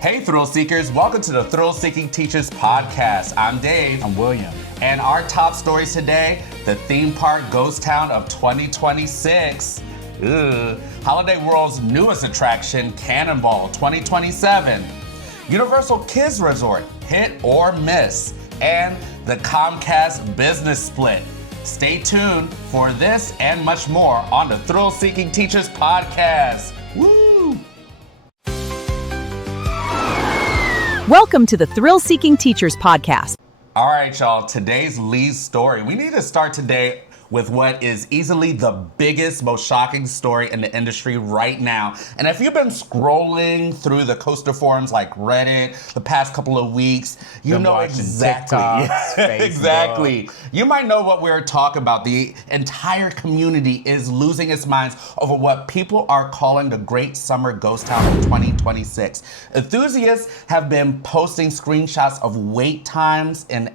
Hey, Thrill Seekers. Welcome to the Thrill Seeking Teachers Podcast. I'm Dave. I'm William. And our top stories today, the theme park ghost town of 2026. Holiday World's newest attraction, Cannonball 2027. Universal Kids Resort, hit or miss. And the Comcast business split. Stay tuned for this and much more on the Thrill Seeking Teachers Podcast. Woo! Welcome to the Thrill Seeking Teachers Podcast. All right, y'all, today's lead story. We need to start today with what is easily the biggest, most shocking story in the industry right now. And if you've been scrolling through the coaster forums like Reddit the past couple of weeks, you know exactly. TikToks, exactly. You might know what we're talking about. The entire community is losing its minds over what people are calling the Great Summer Ghost Town of 2026. Enthusiasts have been posting screenshots of wait times and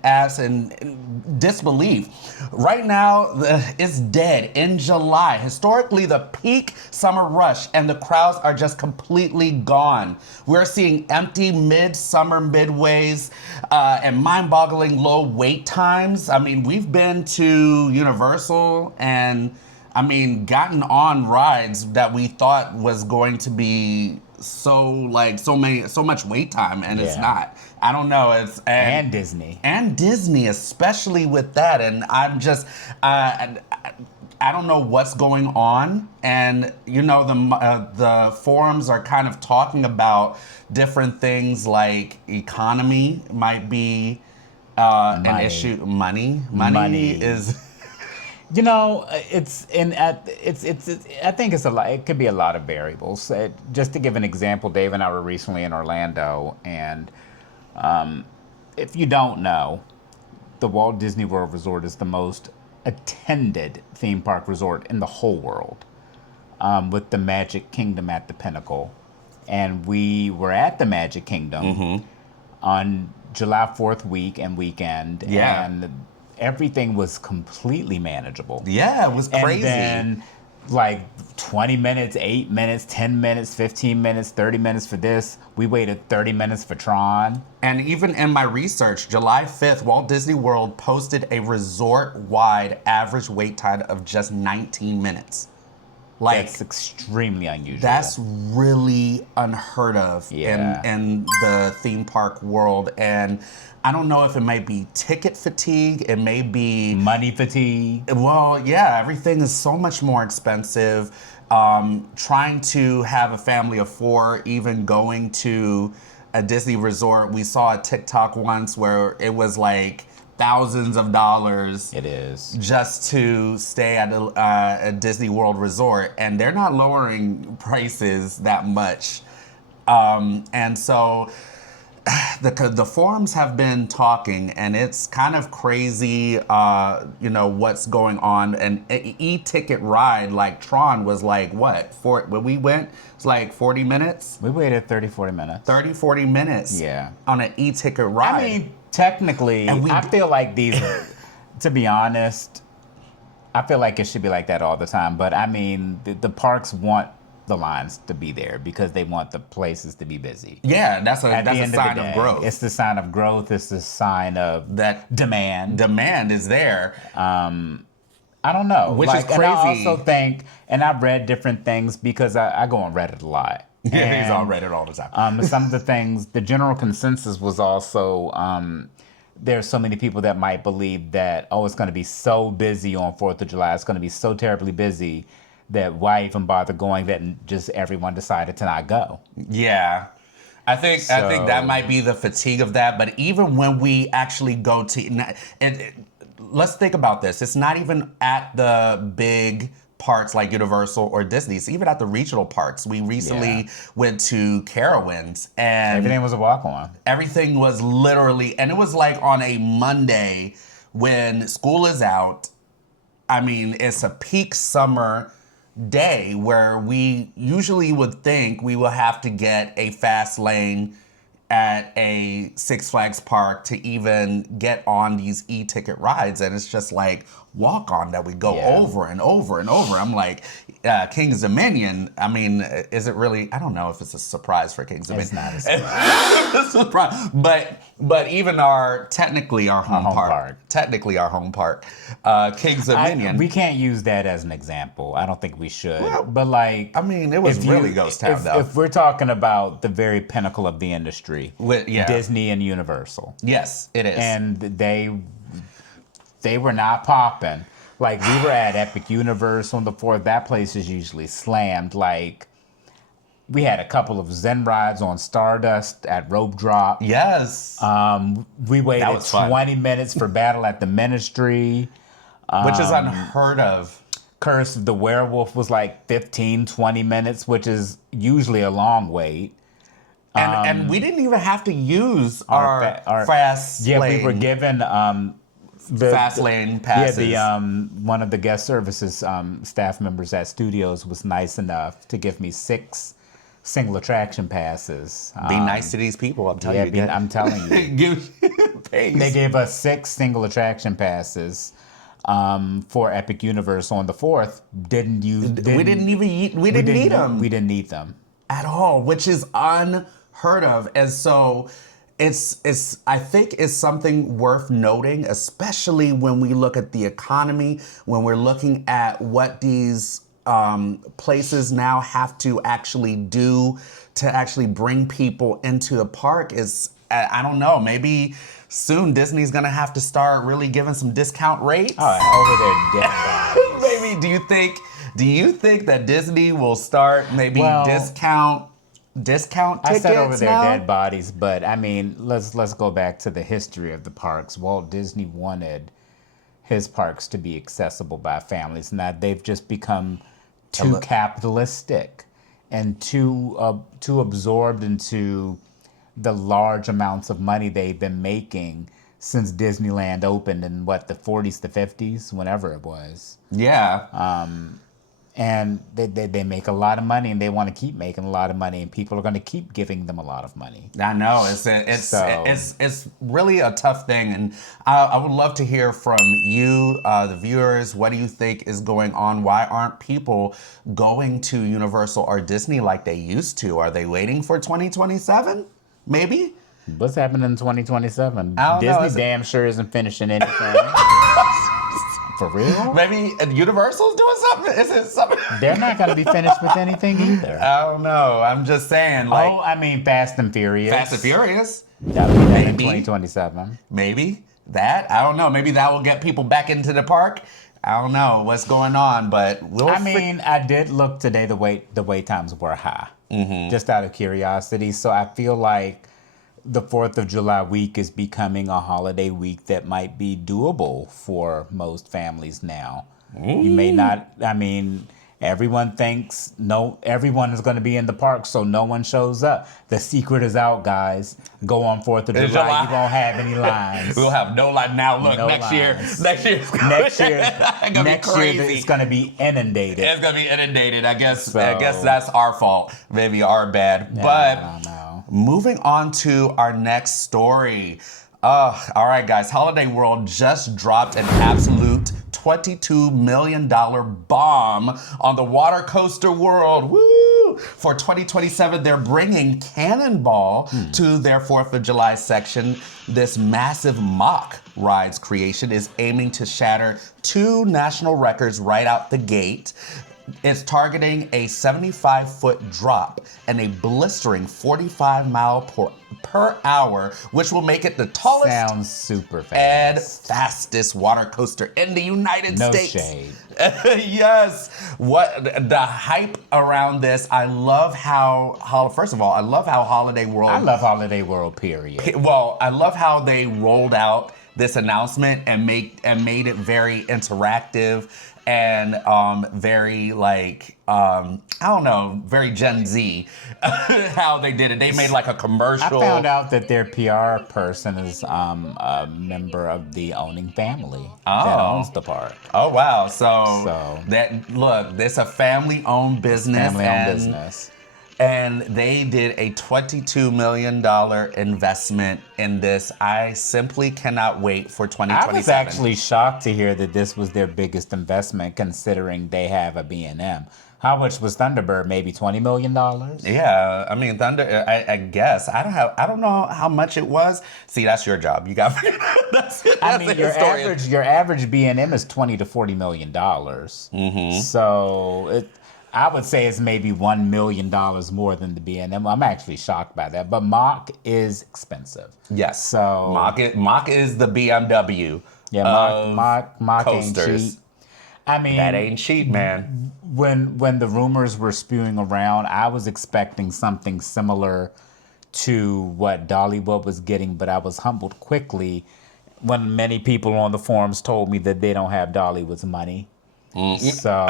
disbelief. Right now, it's dead in July. Historically, the peak summer rush and the crowds are just completely gone. We're seeing empty mid-summer midways and mind-boggling low wait times. I mean, we've been to Universal and gotten on rides that we thought was going to be so much wait time, and it's not. I don't know. And Disney, especially with that. And I'm just, I don't know what's going on. And you know, the forums are kind of talking about different things like economy might be an issue. Money is. You know, I think it's a lot. It could be a lot of variables. Just to give an example, Dave and I were recently in Orlando, and if you don't know, the Walt Disney World Resort is the most attended theme park resort in the whole world, with the Magic Kingdom at the pinnacle. And we were at the Magic Kingdom on July 4th weekend, and everything was completely manageable. Yeah, it was crazy. And then, like 20 minutes, 8 minutes, 10 minutes, 15 minutes, 30 minutes for this. We waited 30 minutes for Tron. And even in my research, July 5th, Walt Disney World posted a resort-wide average wait time of just 19 minutes. That's extremely unusual. That's really unheard of in the theme park world. And I don't know if it might be ticket fatigue, it may be money fatigue. Well, yeah, everything is so much more expensive. Trying to have a family of four, even going to a Disney resort. We saw a TikTok once where it was like thousands of dollars. It is. Just to stay at a Disney World resort, and they're not lowering prices that much. And so the forums have been talking, and it's kind of crazy, what's going on. An e-ticket ride like Tron was like, when we went, it's like 40 minutes? We waited 30, 40 minutes. 30, 40 minutes on an e-ticket ride. I mean, technically, I feel like these, to be honest, I feel like it should be like that all the time. But I mean, the parks want the lines to be there because they want the places to be busy. Yeah, that's a sign of growth. It's the sign of growth. It's the sign of that demand. Demand is there. I don't know. Which is crazy. And I also think, and I've read different things because I go on Reddit a lot. Yeah, he's on Reddit all the time. Some of the things, the general consensus was also, there's so many people that might believe that, it's going to be so busy on 4th of July. It's going to be so terribly busy that why even bother going, that just everyone decided to not go. Yeah. I think that might be the fatigue of that. But even when we actually go to, let's think about this. It's not even at the big parks like Universal or Disney. It's even at the regional parks. We recently went to Carowinds, and everything was a walk-on. Everything was literally, and it was like on a Monday when school is out. I mean, it's a peak summer day where we usually would think we will have to get a fast lane at a Six Flags park to even get on these e-ticket rides. And it's just like, walk on that we go Yeah. over and over and over. I'm like, King's Dominion, I mean, is it really, I don't know if it's a surprise for King's Dominion. It's not a surprise. It's a surprise. But even technically our home park, King's Dominion. We can't use that as an example. I don't think we should. Well, but like, I mean, it was really ghost town though. If we're talking about the very pinnacle of the industry, Yeah. Disney and Universal. Yes, it is. And they were not popping. Like, we were at Epic Universal on the 4th. That place is usually slammed. Like, we had a couple of Zen rides on Stardust at Rope Drop. Yes. We waited was fun. 20 minutes for Battle at the Ministry. Which is unheard of. Curse of the Werewolf was like 15, 20 minutes, which is usually a long wait. And we didn't even have to use our fast lane. Yeah, we were given fast lane passes. Yeah, one of the guest services staff members at Studios was nice enough to give me 6 single attraction passes. Be nice to these people, I'm telling you. I'm telling you. They gave us 6 single attraction passes for Epic Universe on the 4th. We didn't need them. We didn't need them at all, which is unheard of. And so I think it's something worth noting, especially when we look at the economy, when we're looking at what these places now have to actually do to actually bring people into the park. Is, I don't know, maybe soon Disney's gonna have to start really giving some discount rates. Oh, over their dead bodies. Maybe, do you think that Disney will start maybe discount tickets I said over their now? dead bodies, but I mean, let's go back to the history of the parks. Walt Disney wanted his parks to be accessible by families. Now they've just become too capitalistic and too absorbed into the large amounts of money they've been making since Disneyland opened in the 40s, the 50s, whenever it was. Yeah. And they make a lot of money, and they want to keep making a lot of money, and people are going to keep giving them a lot of money. I know it's really a tough thing, and I would love to hear from you, the viewers. What do you think is going on? Why aren't people going to Universal or Disney like they used to? Are they waiting for 2027? Maybe. What's happening in 2027? I don't know. Disney damn sure isn't finishing anything. For real? Maybe Universal's doing something? Is it something? They're not going to be finished with anything either. I don't know. I'm just saying, Fast and Furious. Fast and Furious. That'll be done in 2027. Maybe that. I don't know. Maybe that will get people back into the park. I don't know what's going on, but I did look today. The wait times were high, just out of curiosity. So I feel like the 4th of July week is becoming a holiday week that might be doable for most families now. You may not, everyone thinks everyone is going to be in the park, so no one shows up. The secret is out, guys. Go on 4th of July, you won't have any lines. We'll have no line. Now look, next year it's going to be inundated. It's going to be inundated. I guess that's our fault. Maybe our bad. Yeah, but I don't know. Moving on to our next story. All right, guys. Holiday World just dropped an absolute $22 million bomb on the water coaster world. Woo! For 2027, they're bringing Cannonball to their 4th of July section. This massive mock rides creation is aiming to shatter 2 national records right out the gate. It's targeting a 75-foot drop and a blistering 45 mile per hour, which will make it the tallest Sounds super fast. and fastest water coaster in the United States. No shade. Yes. What the hype around this? I love how first of all, I love how Holiday World. I love Holiday World, period. Well, I love how they rolled out this announcement and made it very interactive and very I don't know, very Gen Z how they did it. They made like a commercial. I found out that their PR person is a member of the owning family that owns the park. Oh wow! So that look, it's a family-owned business. Family-owned business. And they did a $22 million investment in this. I simply cannot wait for 2027. I was actually shocked to hear that this was their biggest investment, considering they have a B&M. How much was Thunderbird? Maybe $20 million? Yeah, I mean, I guess. I don't know how much it was. See, that's your job. You got that's I mean, your average B&M is $20 to $40 million. Mm-hmm. So I would say it's maybe $1 million more than the B&M. I'm actually shocked by that. But Mach is expensive. Yes. So Mach is the BMW. Yeah, Mach coasters. ain't cheap. I mean, that ain't cheap, man. When the rumors were spewing around, I was expecting something similar to what Dollywood was getting, but I was humbled quickly when many people on the forums told me that they don't have Dollywood's money. So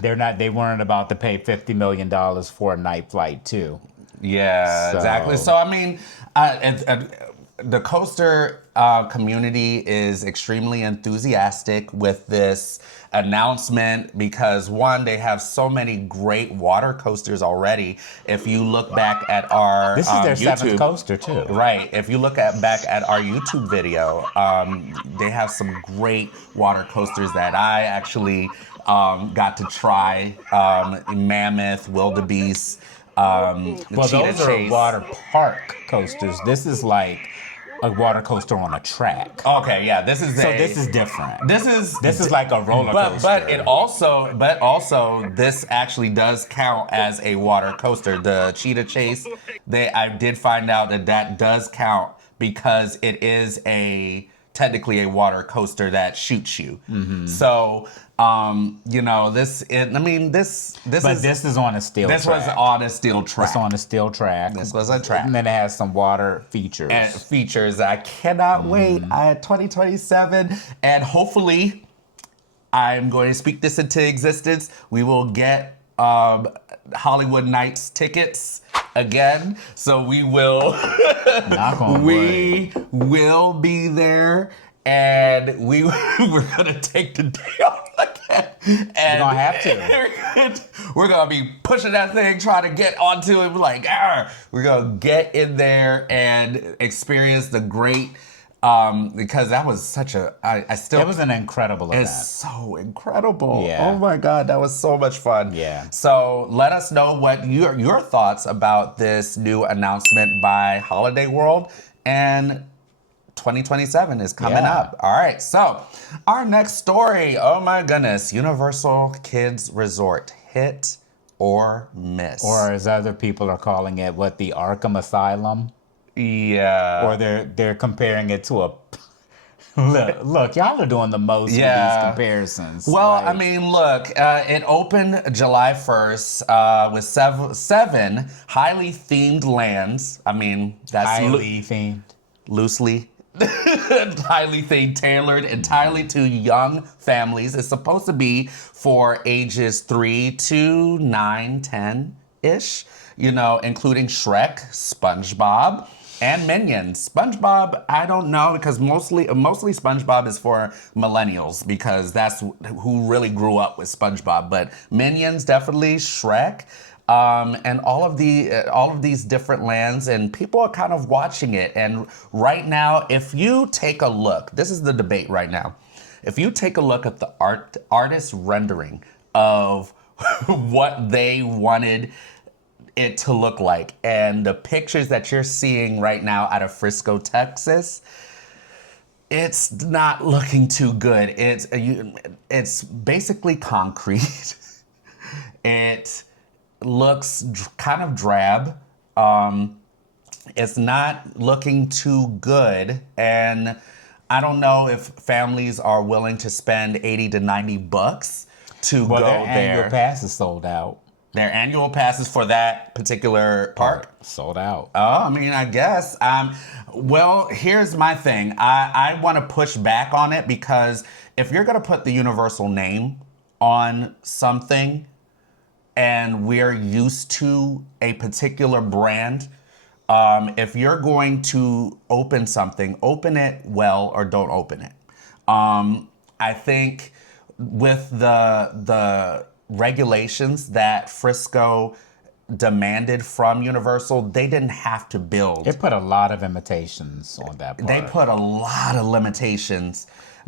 they weren't about to pay $50 million for a night flight too. Yeah, exactly. So I mean, the coaster community is extremely enthusiastic with this announcement because, one, they have so many great water coasters already. If you look back at our this is their YouTube, seventh coaster too, right? If you look back at our YouTube video, they have some great water coasters that I actually got to try. Mammoth, Wildebeest. Well, Cheetah those Chase. are water park coasters. This is like a water coaster on a track. Okay, yeah, this is different. This is like a roller coaster. But also this actually does count as a water coaster. The Cheetah Chase, I did find out that does count because it is technically a water coaster that shoots you. Mm-hmm. So this is on a steel track. This was on a steel track. It's on a steel track. This was a track. And then it has some water features. I cannot wait. 2027. And hopefully, I'm going to speak this into existence. We will get Hollywood Nights tickets again. So we will will be there. And we're gonna take the day off again. And we're gonna have to. We're gonna be pushing that thing, trying to get onto it. We're like, we're gonna get in there and experience the great. Because that was such it was an incredible event. It's so incredible. Yeah. Oh my God, that was so much fun. Yeah. So let us know what your thoughts about this new announcement by Holiday World, and 2027 is coming up. All right, so our next story, oh my goodness, Universal Kids Resort, hit or miss. Or as other people are calling it, the Arkham Asylum? Yeah. Or they're comparing it to a... Look, y'all are doing the most with these comparisons. Well, I mean, look, it opened July 1st with seven highly themed lands. I mean, that's... Highly themed. Loosely. Highly themed, tailored entirely to young families. It's supposed to be for ages 3 to 9, 10-ish, including Shrek, SpongeBob, and Minions. SpongeBob, I don't know, because mostly SpongeBob is for millennials, because that's who really grew up with SpongeBob. But Minions, definitely Shrek. And all of these different lands, and people are kind of watching it. And right now, if you take a look, this is the debate right now. If you take a look at the artist rendering of what they wanted it to look like, and the pictures that you're seeing right now out of Frisco, Texas, it's not looking too good. It's basically concrete. It looks kind of drab. It's not looking too good, and I don't know if families are willing to spend $80 to $90 to go there. Their annual pass is sold out. Their annual passes for that particular park sold out. Oh, I mean, I guess. Well, here's my thing. I want to push back on it, because if you're going to put the Universal name on something, and we're used to a particular brand, if you're going to open something, open it well or don't open it. I think with the regulations that Frisco demanded from Universal, they didn't have to build. It put a lot of limitations on that part. They put a lot of limitations.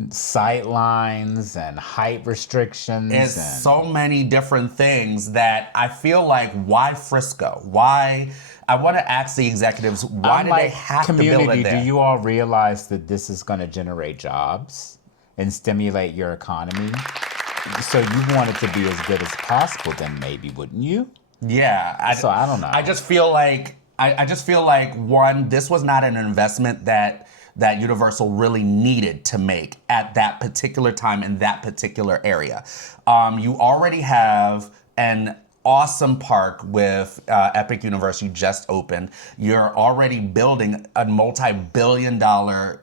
Sight lines and height restrictions. It's and so many different things that I feel like, why Frisco? Why? I want to ask the executives, why do they have to build it there? Do you all realize that this is going to generate jobs and stimulate your economy? So you want it to be as good as possible, then maybe, wouldn't you? Yeah. I don't know. I just feel like, one, this was not an investment that Universal really needed to make at that particular time in that particular area. You already have an awesome park with Epic Universe you just opened. You're already building a multi-billion-dollar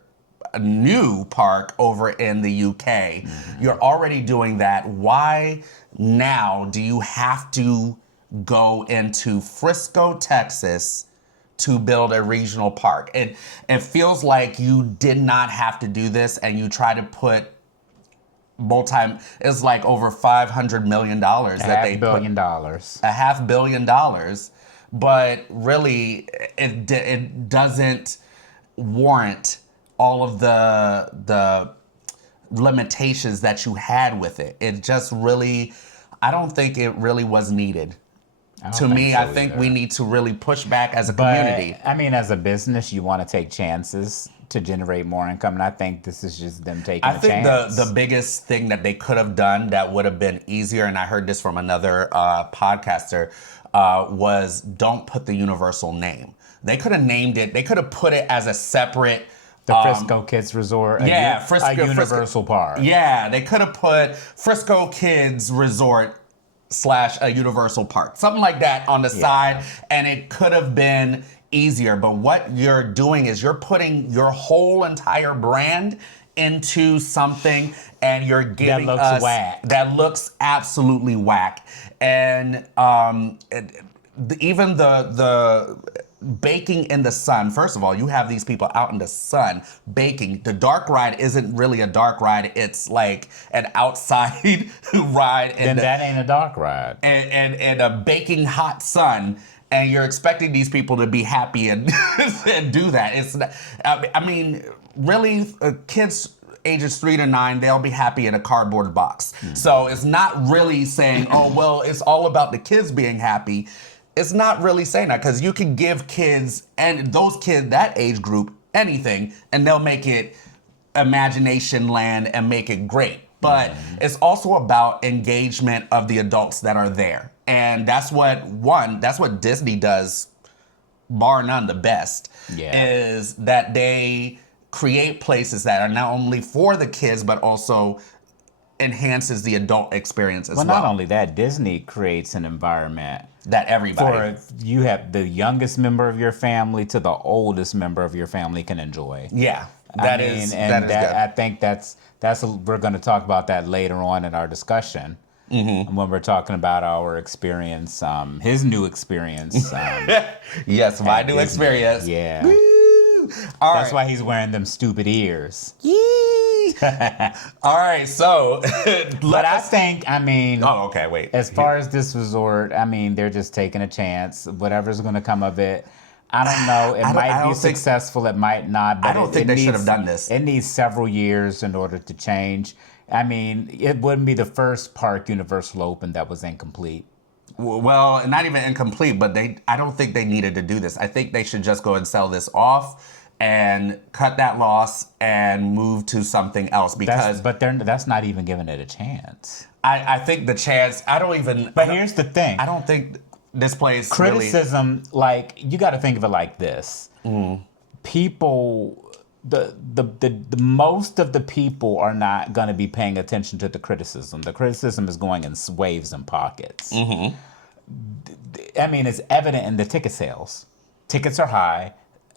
new park over in the UK. Mm-hmm. You're already doing that. Why now do you have to go into Frisco, Texas to build a regional park? It feels like you did not have to do this, and you try to put it's like over $500 million that they put. $500 million. $500 million. But really, it doesn't warrant all of the limitations that you had with it. It just really, I don't think it really was needed. To me, I think we need to really push back as a community. I mean, as a business, you want to take chances to generate more income, and I think this is just them taking a chance. I think the biggest thing that they could have done that would have been easier, and I heard this from another podcaster, was don't put the Universal name. They could have named it, they could have put it as a separate... The Frisco Kids Resort, a Universal Park. Yeah, they could have put Frisco Kids Resort / a Universal Park, something like that on the side, and it could have been easier. But what you're doing is you're putting your whole entire brand into something, and you're giving that looks absolutely whack. And even the baking in the sun. First of all, you have these people out in the sun baking. The dark ride isn't really a dark ride. It's like an outside ride. Then that ain't a dark ride. And a baking hot sun. And you're expecting these people to be happy and, and do that. It's, I mean, really, kids ages 3 to 9, they'll be happy in a cardboard box. Mm-hmm. So it's not really saying, oh, well, it's all about the kids being happy. It's not really saying that, because you can give kids, and those kids, that age group, anything, and they'll make it imagination land and make it great. But it's also about engagement of the adults that are there. And that's what Disney does, bar none, the best, is that they create places that are not only for the kids, but also enhances the adult experience as well. Well, not only that, Disney creates an environment that everybody, you have the youngest member of your family to the oldest member of your family can enjoy. Yeah, that is good. I think that's we're going to talk about that later on in our discussion. Mm-hmm. When we're talking about our experience, his new experience. Yes, my new experience. Yeah. Woo! That's why he's wearing them stupid ears. All right, so but I think, I mean, oh, okay, wait. As far as this resort, I mean, they're just taking a chance. Whatever's going to come of it, I don't know. It might be successful. It might not. But I don't think they should have done this. It needs several years in order to change. I mean, it wouldn't be the first park Universal opened that was incomplete. Well, not even incomplete, but I don't think they needed to do this. I think they should just go and sell this off and cut that loss and move to something else, because... that's not even giving it a chance. I think the chance... But here's the thing. I don't think this place criticism, really... like, you got to think of it like this. People... The most of the people are not going to be paying attention to the criticism. The criticism is going in waves and pockets. Mm-hmm. I mean, it's evident in the ticket sales. Tickets are high.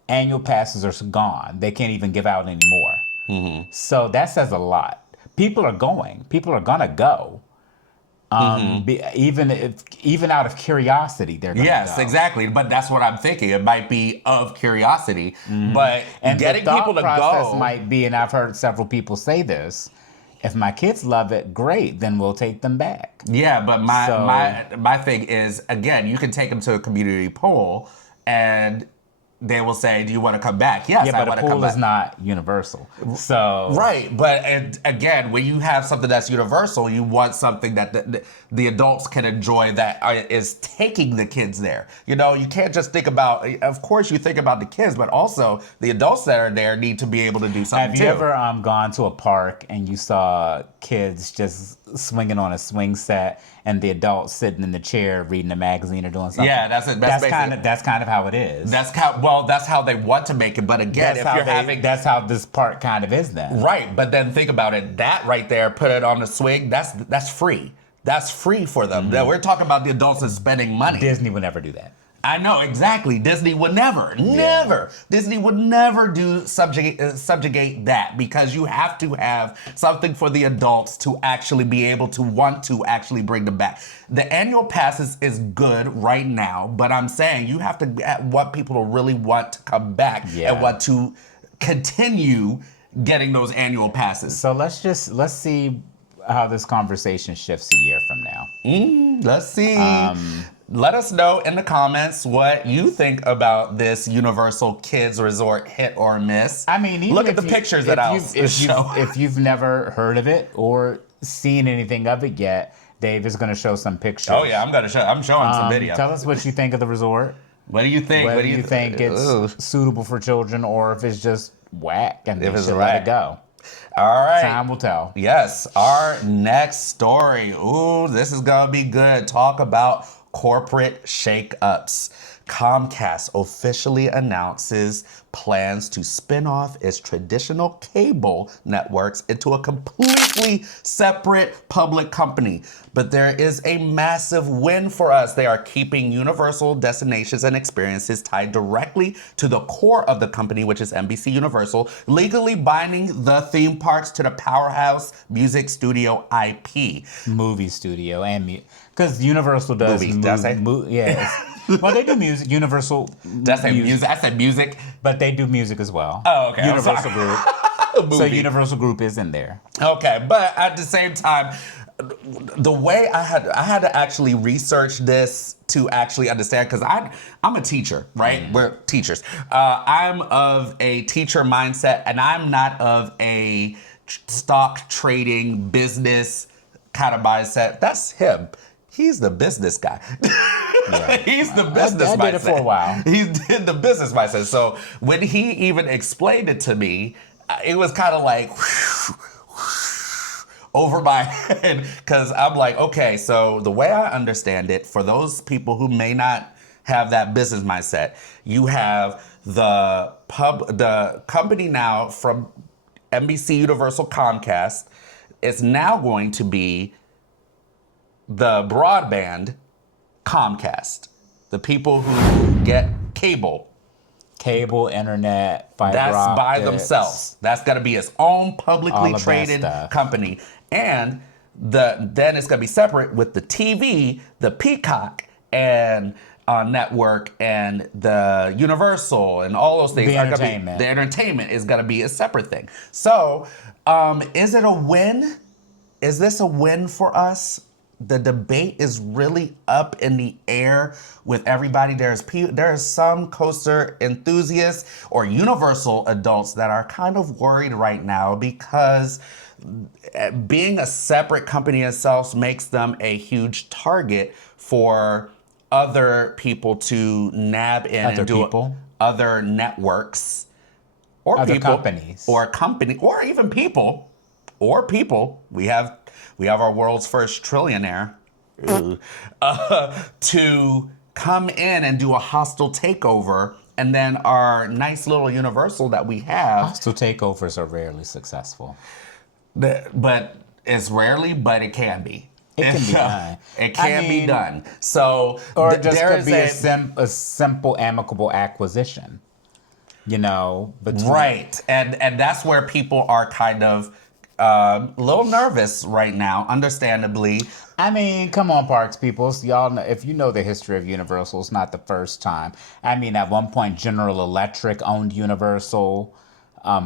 Annual passes are gone. They can't even give out anymore. Mm-hmm. So that says a lot. People are going. People are going to go. Even out of curiosity, they're going to go. Yes, exactly. But that's what I'm thinking. It might be of curiosity. Mm-hmm. But getting people to go... process might be, and I've heard several people say this, if my kids love it, great, then we'll take them back. Yeah, but my thing is, again, you can take them to a community pool and they will say, do you want to come back? Yes, I want to come back. But a pool is not universal. So Right, but again, when you have something that's universal, you want something that the adults can enjoy that is taking the kids there. You know, you can't just think about, of course you think about the kids, but also the adults that are there need to be able to do something have too. you ever gone to a park and you saw kids just swinging on a swing set and the adults sitting in the chair reading a magazine or doing something? Yeah, that's kind of how it is. That's how they want to make it. But again, that's how this park kind of is then. Right, but then think about it. That right there, put it on the swing. That's free. That's free for them. Mm-hmm. We're talking about the adults that's spending money. Disney would never do that. I know, exactly. Disney would never. Disney would never subjugate that, because you have to have something for the adults to actually be able to want to actually bring them back. The annual passes is good right now, but I'm saying you have to want people to really want to come back and want to continue getting those annual passes. So let's see how this conversation shifts a year from now. Let's see. Let us know in the comments what you think about this Universal Kids Resort hit or miss. I mean, look at the pictures that I'll show. If you've never heard of it or seen anything of it yet, Dave is going to show some pictures. Oh yeah, I'm showing some video. Tell us what you think of the resort. What do you think? Whether you think it's suitable for children or if it's just whack and they should let it go. All right. Time will tell. Yes. Our next story. Ooh, this is going to be good. Talk about corporate shakeups. Comcast officially announces plans to spin off its traditional cable networks into a completely separate public company. But there is a massive win for us. They are keeping Universal destinations and experiences tied directly to the core of the company, which is NBC Universal, legally binding the theme parks to the powerhouse music studio IP. Movie studio and because Universal does yes. Well, they do music. Universal. Did I say music? I said music. But they do music as well. Oh, okay. Universal Group. So Universal Group is in there. Okay, but at the same time, the way I had to actually research this to actually understand, because I'm a teacher, right? We're teachers. I'm of a teacher mindset, and I'm not of a stock trading business kind of mindset. That's him. He's the business guy. Yeah. He's the business mindset. I did it for a while. He's in the business mindset. So when he even explained it to me, it was kind of like over my head, because I'm like, okay, so the way I understand it, for those people who may not have that business mindset, you have the company now from NBC Universal Comcast is now going to be the broadband Comcast. The people who get cable, internet, fiber that's optics, by themselves. That's got to be its own publicly traded company. And then it's going to be separate with the TV, the Peacock, and network, and the Universal, and all those things. The entertainment is going to be a separate thing. So, is it a win? Is this a win for us? The debate is really up in the air with everybody. There's some coaster enthusiasts or Universal adults that are kind of worried right now, because being a separate company itself makes them a huge target for other people to nab in and do other networks or other people, companies or even people. We have our world's first trillionaire to come in and do a hostile takeover, and then our nice little Universal that we have. Hostile takeovers are rarely successful. But it's rarely, but it can be. It can be done. It can be done. So, or it just could be a simple, amicable acquisition. You know, right, and that's where people are kind of a little nervous right now, understandably. I mean, come on, parks people. So y'all know, if you know the history of Universal, it's not the first time. I mean, at one point, General Electric owned Universal.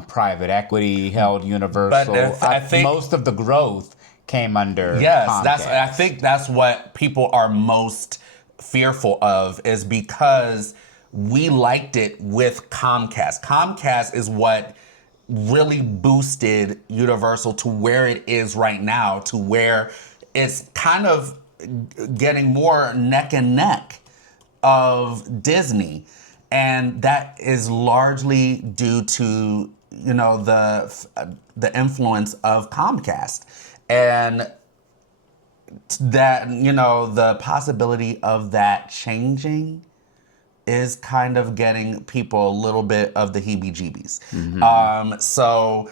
private equity held Universal. But I think most of the growth came under yes, Comcast. I think that's what people are most fearful of, is because we liked it with Comcast. Comcast is what really boosted Universal to where it is right now, to where it's kind of getting more neck and neck of Disney. And that is largely due to, the influence of Comcast. And that, the possibility of that changing is kind of getting people a little bit of the heebie-jeebies. So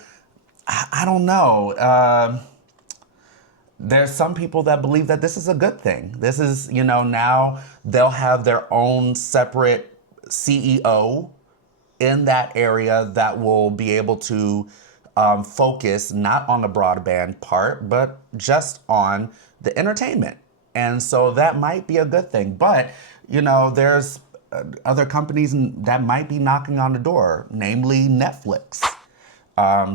I don't know. There's some people that believe that this is a good thing. This is, now they'll have their own separate CEO in that area that will be able to focus not on the broadband part, but just on the entertainment. And so that might be a good thing. But, there's other companies that might be knocking on the door, namely Netflix.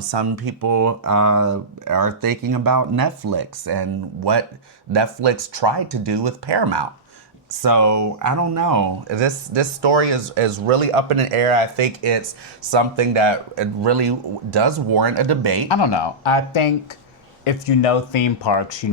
Some people are thinking about Netflix and what Netflix tried to do with Paramount. So I don't know. This story is really up in the air. I think it's something that it really does warrant a debate. I don't know. I think if you know theme parks,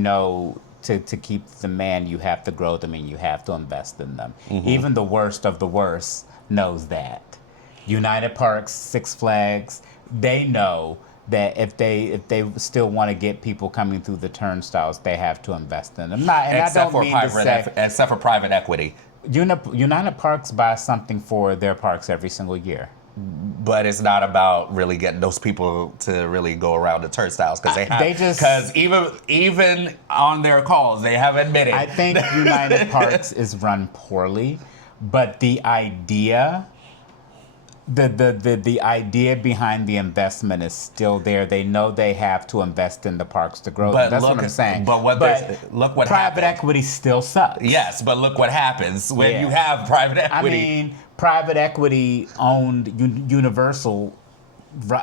to keep the man, you have to grow them and you have to invest in them. Even the worst of the worst knows that. United Parks, Six Flags, they know that if they still want to get people coming through the turnstiles, they have to invest in them. Except for private equity. United Parks buys something for their parks every single year. But it's not about really getting those people to really go around the turnstiles, because even on their calls they have admitted. I think United Parks is run poorly, but the idea. The idea behind the investment is still there. They know they have to invest in the parks to grow. That's what I'm saying. But look what private happened. equity still sucks. Yes, but look what happens when you have private equity. I mean, private equity owned Universal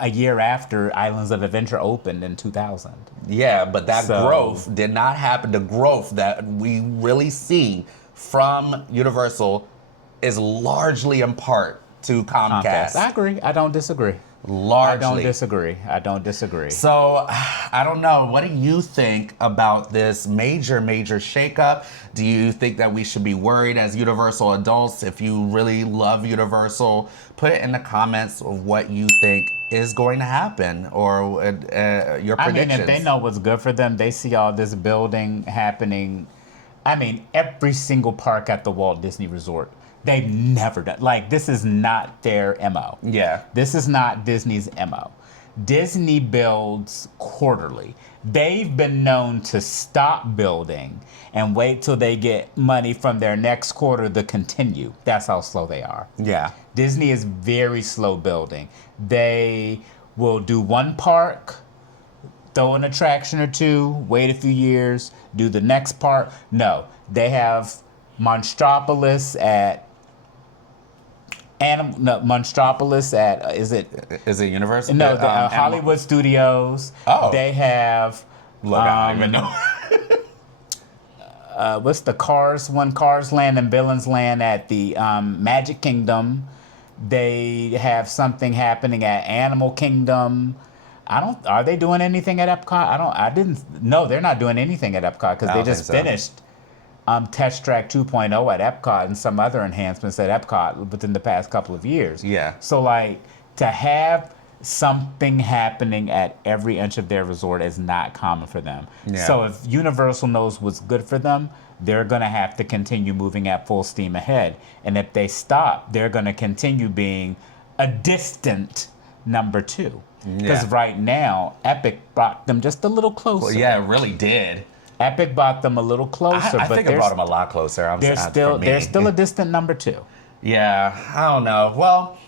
a year after Islands of Adventure opened in 2000. Yeah, but that growth did not happen. The growth that we really see from Universal is largely in part to Comcast. I agree. I don't disagree. Largely. I don't disagree. So, I don't know. What do you think about this major shakeup? Do you think that we should be worried as Universal adults? If you really love Universal, put it in the comments of what you think is going to happen, or your predictions. I mean, if they know what's good for them, they see all this building happening. I mean, every single park at the Walt Disney Resort, they've never done. Like, this is not their MO. Yeah. This is not Disney's MO. Disney builds quarterly. They've been known to stop building and wait till they get money from their next quarter to continue. That's how slow they are. Yeah. Disney is very slow building. They will do one park, throw an attraction or two, wait a few years, do the next park. No, they have Monstropolis at is it Universal? No, the Hollywood Studios. Oh. They have Look, I don't even know. what's the Cars one? Cars Land and Villains Land at the Magic Kingdom. They have something happening at Animal Kingdom. Are they doing anything at Epcot? No, they're not doing anything at Epcot because they just finished Test Track 2.0 at Epcot and some other enhancements at Epcot within the past couple of years. Yeah. So, like, to have something happening at every inch of their resort is not common for them. Yeah. So if Universal knows what's good for them, they're going to have to continue moving at full steam ahead. And if they stop, they're going to continue being a distant number two. Because right now, Epic brought them just a little closer. Well, yeah, it really did. Epic brought them a little closer. I think it brought them a lot closer. They're still a distant number two. Yeah, I don't know. Well,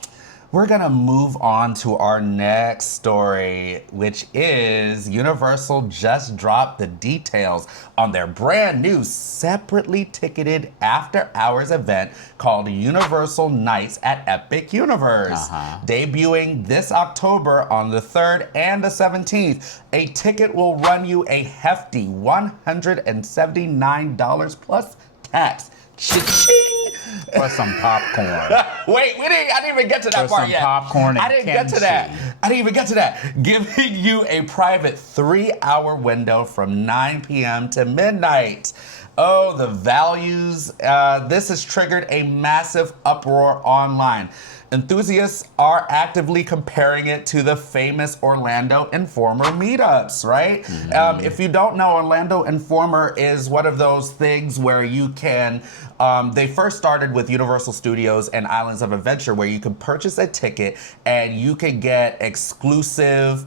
We're going to move on to our next story, which is Universal just dropped the details on their brand new separately ticketed after-hours event called Universal Nights at Epic Universe. Debuting this October on the 3rd and the 17th, a ticket will run you a hefty $179 plus tax. Cha-ching! Or some popcorn. Wait, I didn't even get to that Or part some yet. popcorn and I didn't get to that. kimchi. I didn't even get to that. Giving you a private 3-hour window from 9 p.m. to midnight. Oh, the values. This has triggered a massive uproar online. Enthusiasts are actively comparing it to the famous Orlando Informer meetups, right? If you don't know, Orlando Informer is one of those things where you can, they first started with Universal Studios and Islands of Adventure, where you can purchase a ticket and you can get exclusive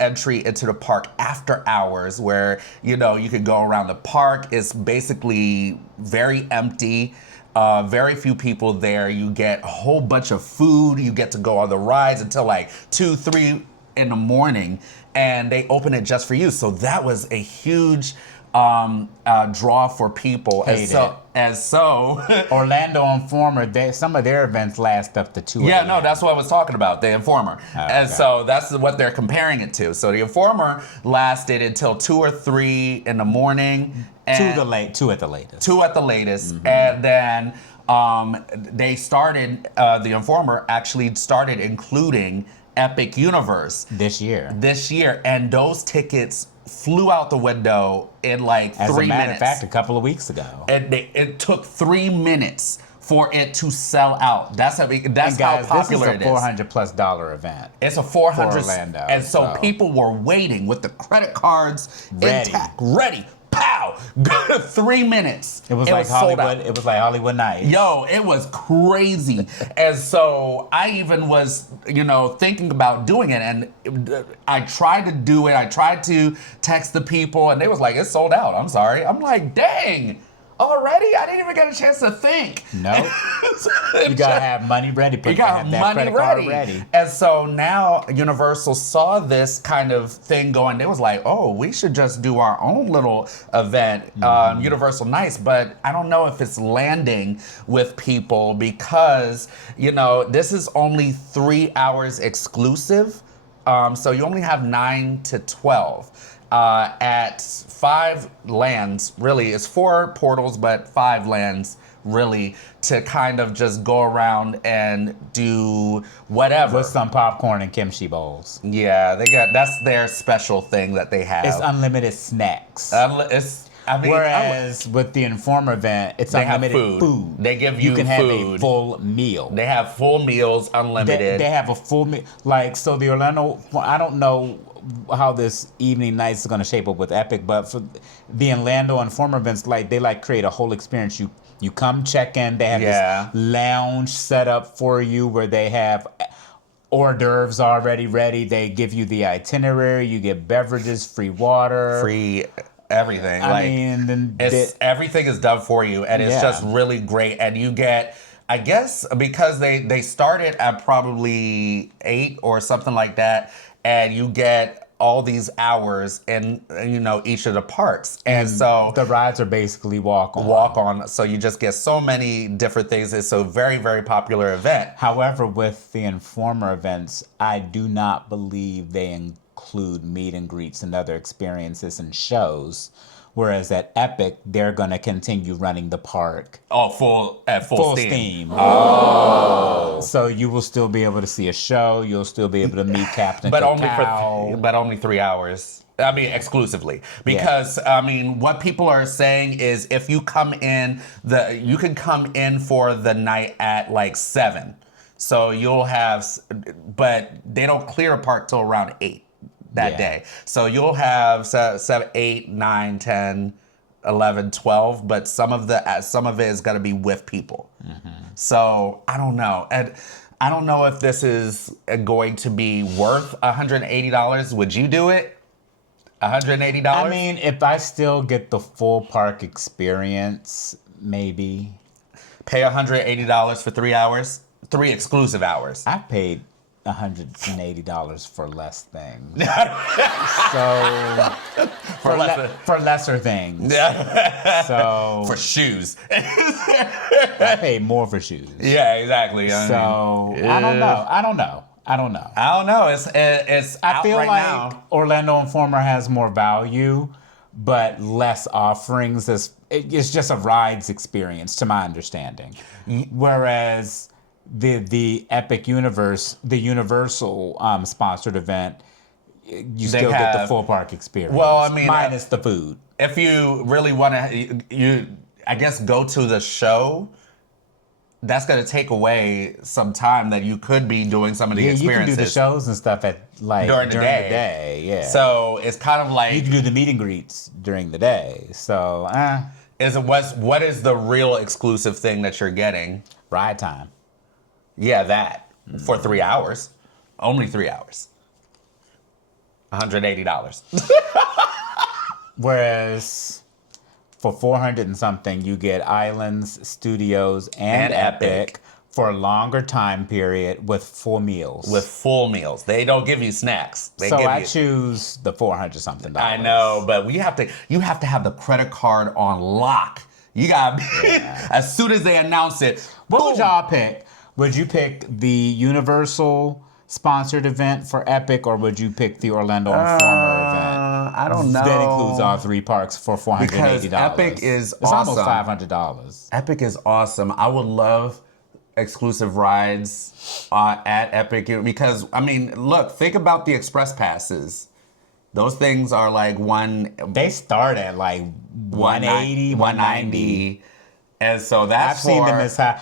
entry into the park after hours, where you could go around the park. It's basically very empty. Very few people there. You get a whole bunch of food. You get to go on the rides until like 2, 3 in the morning, and they open it just for you. So that was a huge draw for people. As so, Orlando Informer, some of their events last up to 2 yeah, a.m. no, that's what I was talking about, the Informer. And so that's what they're comparing it to. So the Informer lasted until 2 or 3 in the morning. Two at the latest. 2 at the latest. And then they started, the Informer actually started including Epic Universe. This year. And those tickets flew out the window in like 3 minutes. As a matter of fact, a couple of weeks ago. And it took 3 minutes for it to sell out. That's how popular it is. This is a $400+ event. It's a 400 for Orlando. And so people were waiting with the credit cards Ready. intact, ready. Pow! 3 minutes. It was like sold Hollywood. out. It was like Hollywood Nights. Yo, it was crazy. And so I even was, thinking about doing it. And I tried to do it. I tried to text the people, and they was like, it's sold out. I'm sorry. I'm like, dang. Already? I didn't even get a chance to think. No. You gotta have money ready. You gotta have money ready. And so now Universal saw this kind of thing going. They was like, oh, we should just do our own little event, Universal Nights. But I don't know if it's landing with people because, this is only 3 hours exclusive. So you only have 9 to 12. At 5 lands, really, it's 4 portals, but 5 lands, really, to kind of just go around and do whatever. With some popcorn and kimchi bowls. Yeah, that's their special thing that they have. It's unlimited snacks. Whereas with the Informer event, it's unlimited food. They give you can food. have a full meal. They have full meals, unlimited. They have a full meal. So the Orlando, I don't know how this evening nights is going to shape up with Epic, but for the Orlando Informer events, they create a whole experience. You come check in. They have this lounge set up for you where they have hors d'oeuvres already ready. They give you the itinerary. You get beverages, free water, free everything. Everything is done for you, and it's just really great. And you get, I guess, because they started at probably 8 or something like that, and you get all these hours in each of the parks, and so the rides are basically walk on. So you just get so many different things. It's a very, very popular event. However, with the Informer events, I do not believe they include meet and greets and other experiences and shows. Whereas at Epic, they're going to continue running the park. Oh, full steam. Oh. So you will still be able to see a show. You'll still be able to meet Captain Cacao. But only 3 hours. I mean, exclusively. Because, what people are saying is if you come in, you can come in for the night at like 7. So you'll have, but they don't clear a park till around 8. That day. So you'll have 7, 8, 9, 10, 11, 12, but some of it is going to be with people. So I don't know. And I don't know if this is going to be worth $180. Would you do it? $180? I mean, if I still get the full park experience, maybe. Pay $180 for 3 hours? 3 exclusive hours. I paid $180 for less things. So for lesser things. So For shoes. I paid more for shoes. Yeah, exactly. So I don't know. I don't know. It's I out feel right like now. Orlando Informer has more value, but less offerings. It's just a rides experience, to my understanding. Whereas the Epic Universe, the Universal sponsored event, you still get the full park experience. Well, I mean, minus the food. If you really want to, I guess, go to the show, that's going to take away some time that you could be doing some of the experiences. You can do the shows and stuff at during the day. Yeah. So it's kind of like you can do the meet and greets during the day. So what is the real exclusive thing that you're getting? Ride time. Yeah, that for 3 hours, only 3 hours, $180. Whereas for 400 and something, you get Islands, Studios, and Epic for a longer time period with full meals. With full meals, they don't give you snacks. I choose the 400 something. I know, but you have to have the credit card on lock. You got as soon as they announce it. What would y'all pick? Would you pick the Universal sponsored event for Epic, or would you pick the Orlando Informer event? I don't know. That includes all 3 parks for $480. Because Epic is it's awesome. Almost $500. Epic is awesome. I would love exclusive rides at Epic because, I mean, look, think about the express passes. Those things are like They start at like 180, 190. And so that's I've seen them as high.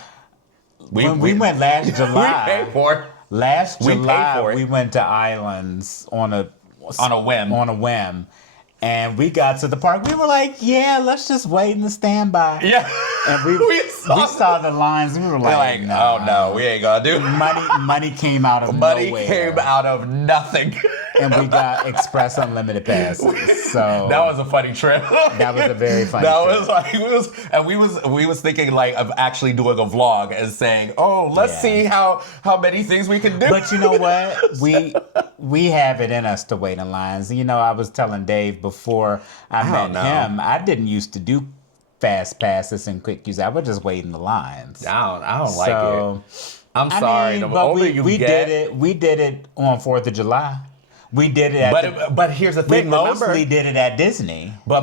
When we went last July. We paid for it. Last July, we went to Islands on a whim. And we got to the park. We were like, yeah, let's just wait in the standby. Yeah. And we saw the lines. We were like, oh no, we ain't gonna do it. Money came out of Money nowhere. came out of nothing. And we got express unlimited passes. So that was a funny trip. That was a very funny trip. We was thinking like of actually doing a vlog and saying, oh, let's see how many things we can do. But you know what? We have it in us to wait in lines. You know, I was telling Dave before I met him, I didn't used to do fast passes and quick use. I would just wait in the lines. I don't like it. I'm sorry. We did it on 4th of July. We did it but here's the thing. We mostly did it at Disney. But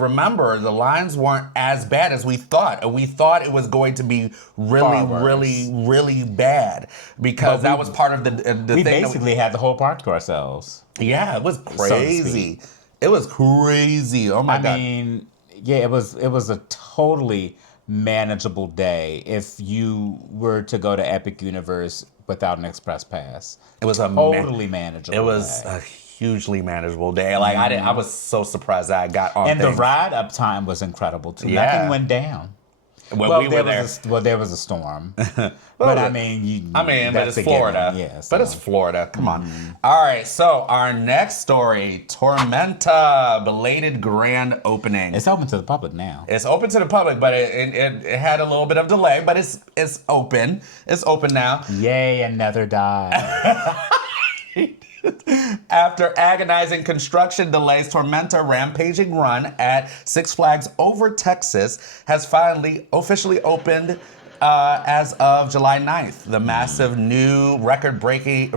remember, the lines weren't as bad as we thought. And we thought it was going to be really bad because that was part of the thing. We basically had the whole park to ourselves. Yeah, it was crazy. It was crazy. Oh my God. I mean, yeah, it was a totally manageable day if you were to go to Epic Universe without an express pass. It was a totally manageable. It was a hugely manageable day. Like I was so surprised that I got on. And the ride up time was incredible too. Yeah. Nothing went down. Well, we were there. There was a storm. But I mean, but it's Florida. Yeah, but it's Florida. Come on. All right. So our next story, Tormenta, belated grand opening. It's open to the public now. It's open to the public, but it had a little bit of delay. But it's open. It's open now. Yay! Another dive. After agonizing construction delays, Tormenta rampaging run at Six Flags Over Texas has finally officially opened as of July 9th. The massive new record-breaking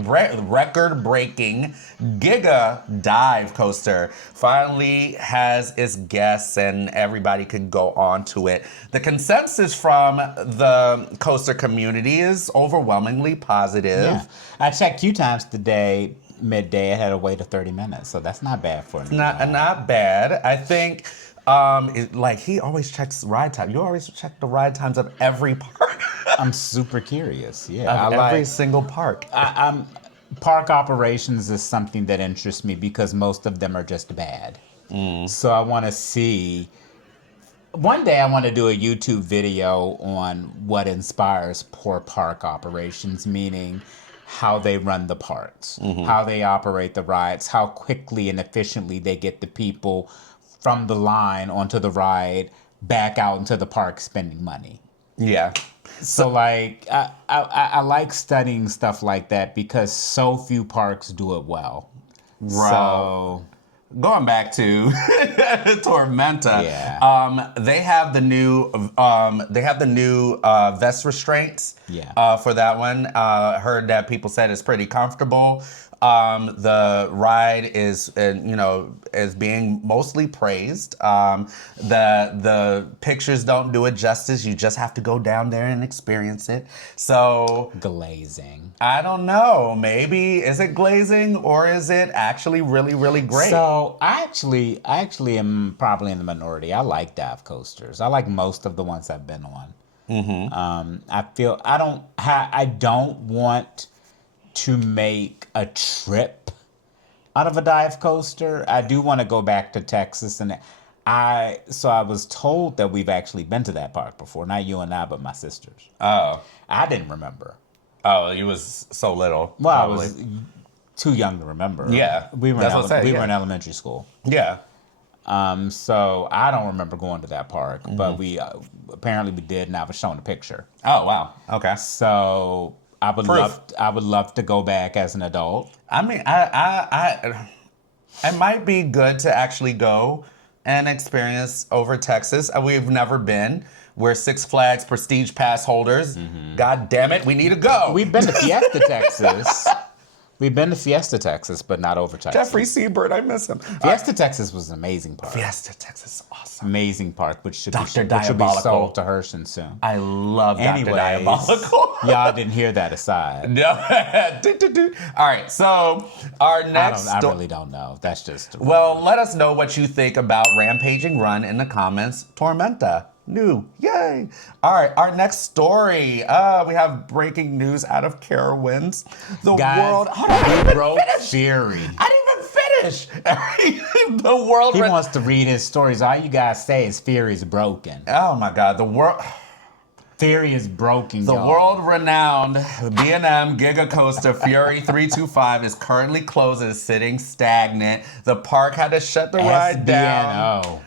Giga Dive coaster finally has its guests and everybody can go on to it. The consensus from the coaster community is overwhelmingly positive. Yeah. I checked queue times today. Midday, I had to wait 30 minutes, so that's not bad for me. Not bad. I think, he always checks ride time. You always check the ride times of every park. I'm super curious. Yeah, every single park. Park operations is something that interests me because most of them are just bad. So I want to see. One day I want to do a YouTube video on what inspires poor park operations, meaning how they run the parks, how they operate the rides, how quickly and efficiently they get the people from the line onto the ride back out into the park spending money. Yeah. So like, I like studying stuff like that because so few parks do it well. Right. So going back to Tormenta, Yeah. they have the new vest restraints. Yeah. For that one, heard that people said it's pretty comfortable. The ride is being mostly praised. The pictures don't do it justice. You just have to go down there and experience it. So glazing. I don't know. Maybe is it glazing or is it actually really, really great? So I actually am probably in the minority. I like dive coasters. I like most of the ones I've been on. I feel I don't want to make a trip out of a dive coaster. I do want to go back to Texas, and I was told that we've actually been to that park before. Not you and I, but my sisters. Oh. I didn't remember. Oh, you was so little. Well, probably. I was too young to remember. Yeah, we were in elementary school. Yeah. So I don't remember going to that park, but we apparently we did, and I was shown a picture. Oh wow. Okay. So I would love to go back as an adult. I mean, it might be good to actually go and experience over Texas. We've never been. We're Six Flags Prestige Pass holders. God damn it, we need to go. We've been to Fiesta, Texas. We've been to Fiesta, Texas, but not over Texas. Jeffrey Seabird, I miss him. Fiesta, Texas was an amazing park. Fiesta, Texas, awesome. Amazing park, which should Dr. be Diabolical. sold to Hershon soon. I love Anyways, Dr. Diabolical. y'all didn't hear that aside. No. All right, so our next... I really don't know. That's just... Well, let us know what you think about Rampaging Run in the comments. Tormenta. New. Yay. All right, our next story. We have breaking news out of Carowinds. The Guys, world... Hold on, we broke Fury. I didn't even finish. The world... He wants to read his stories. All you guys say is Fury's broken. Oh, my God. The world... Fury is broken, The y'all. world-renowned B&M Giga Coaster Fury 325 is currently closed and sitting stagnant. The park had to shut the ride down SBNO.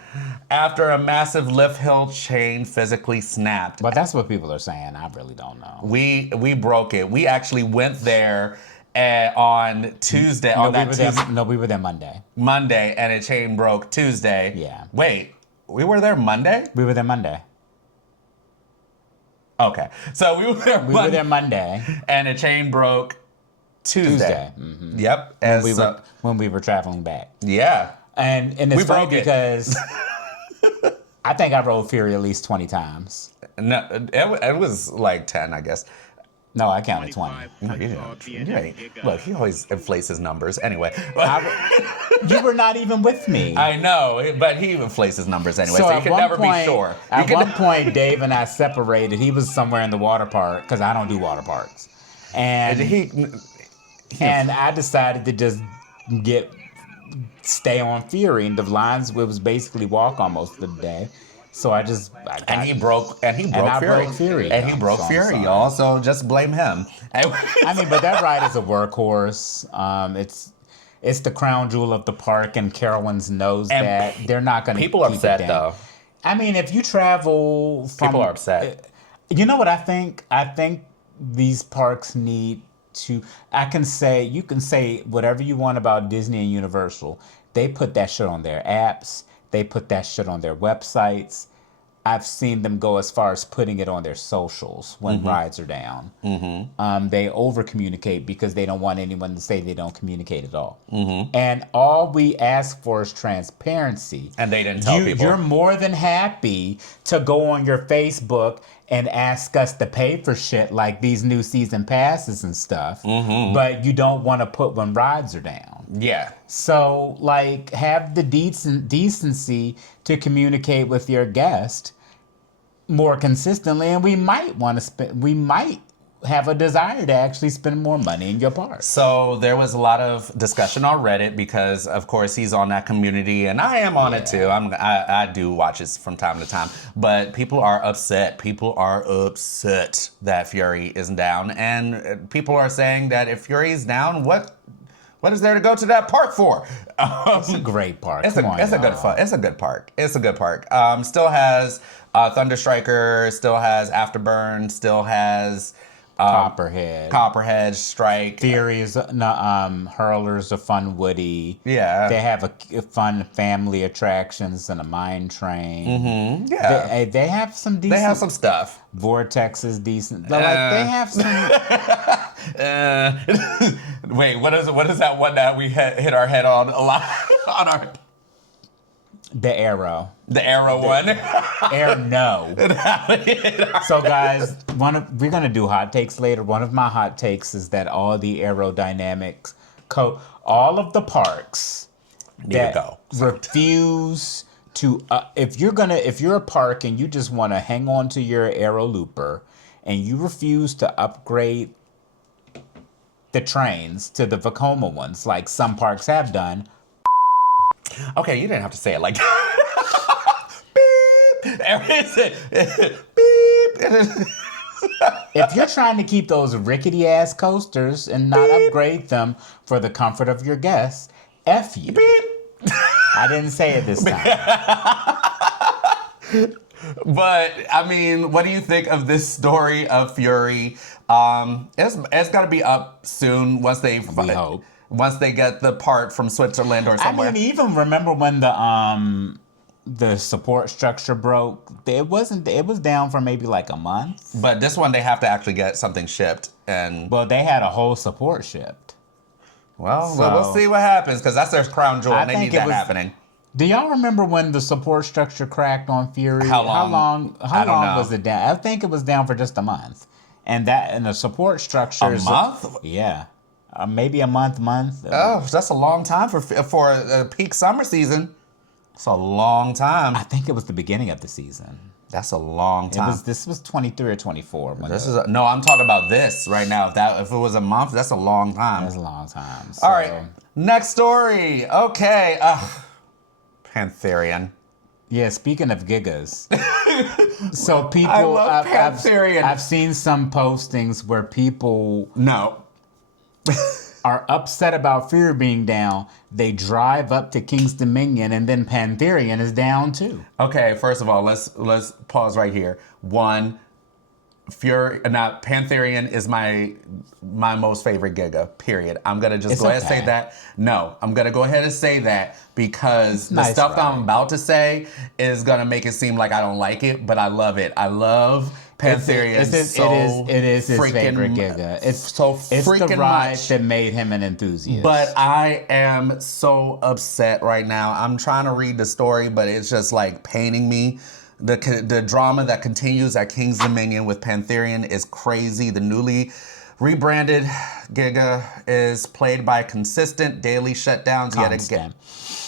after a massive lift hill chain physically snapped. But that's what people are saying. I really don't know. We broke it. We actually went there on Tuesday. We were there Monday. Monday, and a chain broke Tuesday. Yeah. Wait, we were there Monday? We were there Monday. Okay, so we were there Monday. and a chain broke Tuesday. Mm-hmm. Yep. When we were traveling back. Yeah. And it's We funny broke it. because I think I rode Fury at least 20 times. No, it was like 10, I guess. No, I counted 20. No, you didn't. Look, he always inflates his numbers. Anyway. You were not even with me. I know, but he inflates his numbers anyway, so you can never be sure. At one point, Dave and I separated. He was somewhere in the water park, because I don't do water parks. And I decided to just stay on Fury. And the lines, it was basically walk almost the day. So I broke Fury. And he broke Fury, y'all. So just blame him. I mean, but that ride is a workhorse. It's the crown jewel of the park, and Carowinds knows that. They're not going to People are upset, though. I mean, if you travel from... People are upset. You know what I think? I think these parks need to... You can say whatever you want about Disney and Universal. They put that shit on their apps. They put that shit on their websites. I've seen them go as far as putting it on their socials when rides are down. They over-communicate because they don't want anyone to say they don't communicate at all. And all we ask for is transparency. And they didn't tell people. You're more than happy to go on your Facebook and ask us to pay for shit like these new season passes and stuff. But you don't want to put when rides are down. Yeah. So, like, have the decency to communicate with your guest more consistently, and we might have a desire to actually spend more money in your park. So there was a lot of discussion on Reddit because, of course, he's on that community, and I am on it too. I do watch it from time to time, but people are upset. People are upset that Fury isn't down, and people are saying that if Fury is down, what is there to go to that park for? It's a great park. It's a good park. Still has Thunderstriker still has Afterburn, still has Copperhead, Strike. Theories, Hurlers, a fun Woody. Yeah. They have a fun family attractions and a mine train. Yeah. They have some decent. They have some stuff. Vortex is decent. But, they have some. Wait, what is that one that we hit our head on a lot on our? The Arrow. The Arrow one. No. So guys, we're gonna do hot takes later. One of my hot takes is that all the aerodynamics, all of the parks that refuse to, if you're a park and you just want to hang on to your aero looper and you refuse to upgrade the trains to the Vekoma ones, like some parks have done. Okay, you didn't have to say it like that. Beep. If you're trying to keep those rickety ass coasters and not upgrade them for the comfort of your guests, F you. Beep. I didn't say it this time. But I mean, what do you think of this story of Fury? It's got to be up soon once they hope. Once they get the part from Switzerland or somewhere. I mean, even remember when the support structure broke? It was down for maybe like a month. But this one they have to actually get something shipped, and well, they had a whole support shipped. Well, we'll see what happens because that's their crown jewel, and they need that happening. Do y'all remember when the support structure cracked on Fury? How long was it down? I think it was down for just a month, and the support structure. A month? Yeah. Maybe a month. Oh, that's a long time for a peak summer season. It's a long time. I think it was the beginning of the season. That's a long time. This was 23 or 24. No, I'm talking about this right now. If it was a month, that's a long time. That's a long time. All right, next story. Okay, Pantherian. Yeah, speaking of gigas. So people, I love Pantherian. I've seen some postings where people are upset about Fury being down. They drive up to King's Dominion, and then Pantherian is down too. Okay, first of all, let's pause right here. One, Pantherian is my most favorite Giga. Period. I'm gonna just go ahead and say that. No, I'm gonna go ahead and say that because the stuff that I'm about to say is gonna make it seem like I don't like it, but I love it. I love Pantherian. It is his favorite Giga. It's the ride that made him an enthusiast. But I am so upset right now. I'm trying to read the story, but it's just like paining me. The drama that continues at King's Dominion with Pantherian is crazy. The newly rebranded Giga is plagued by consistent daily shutdowns.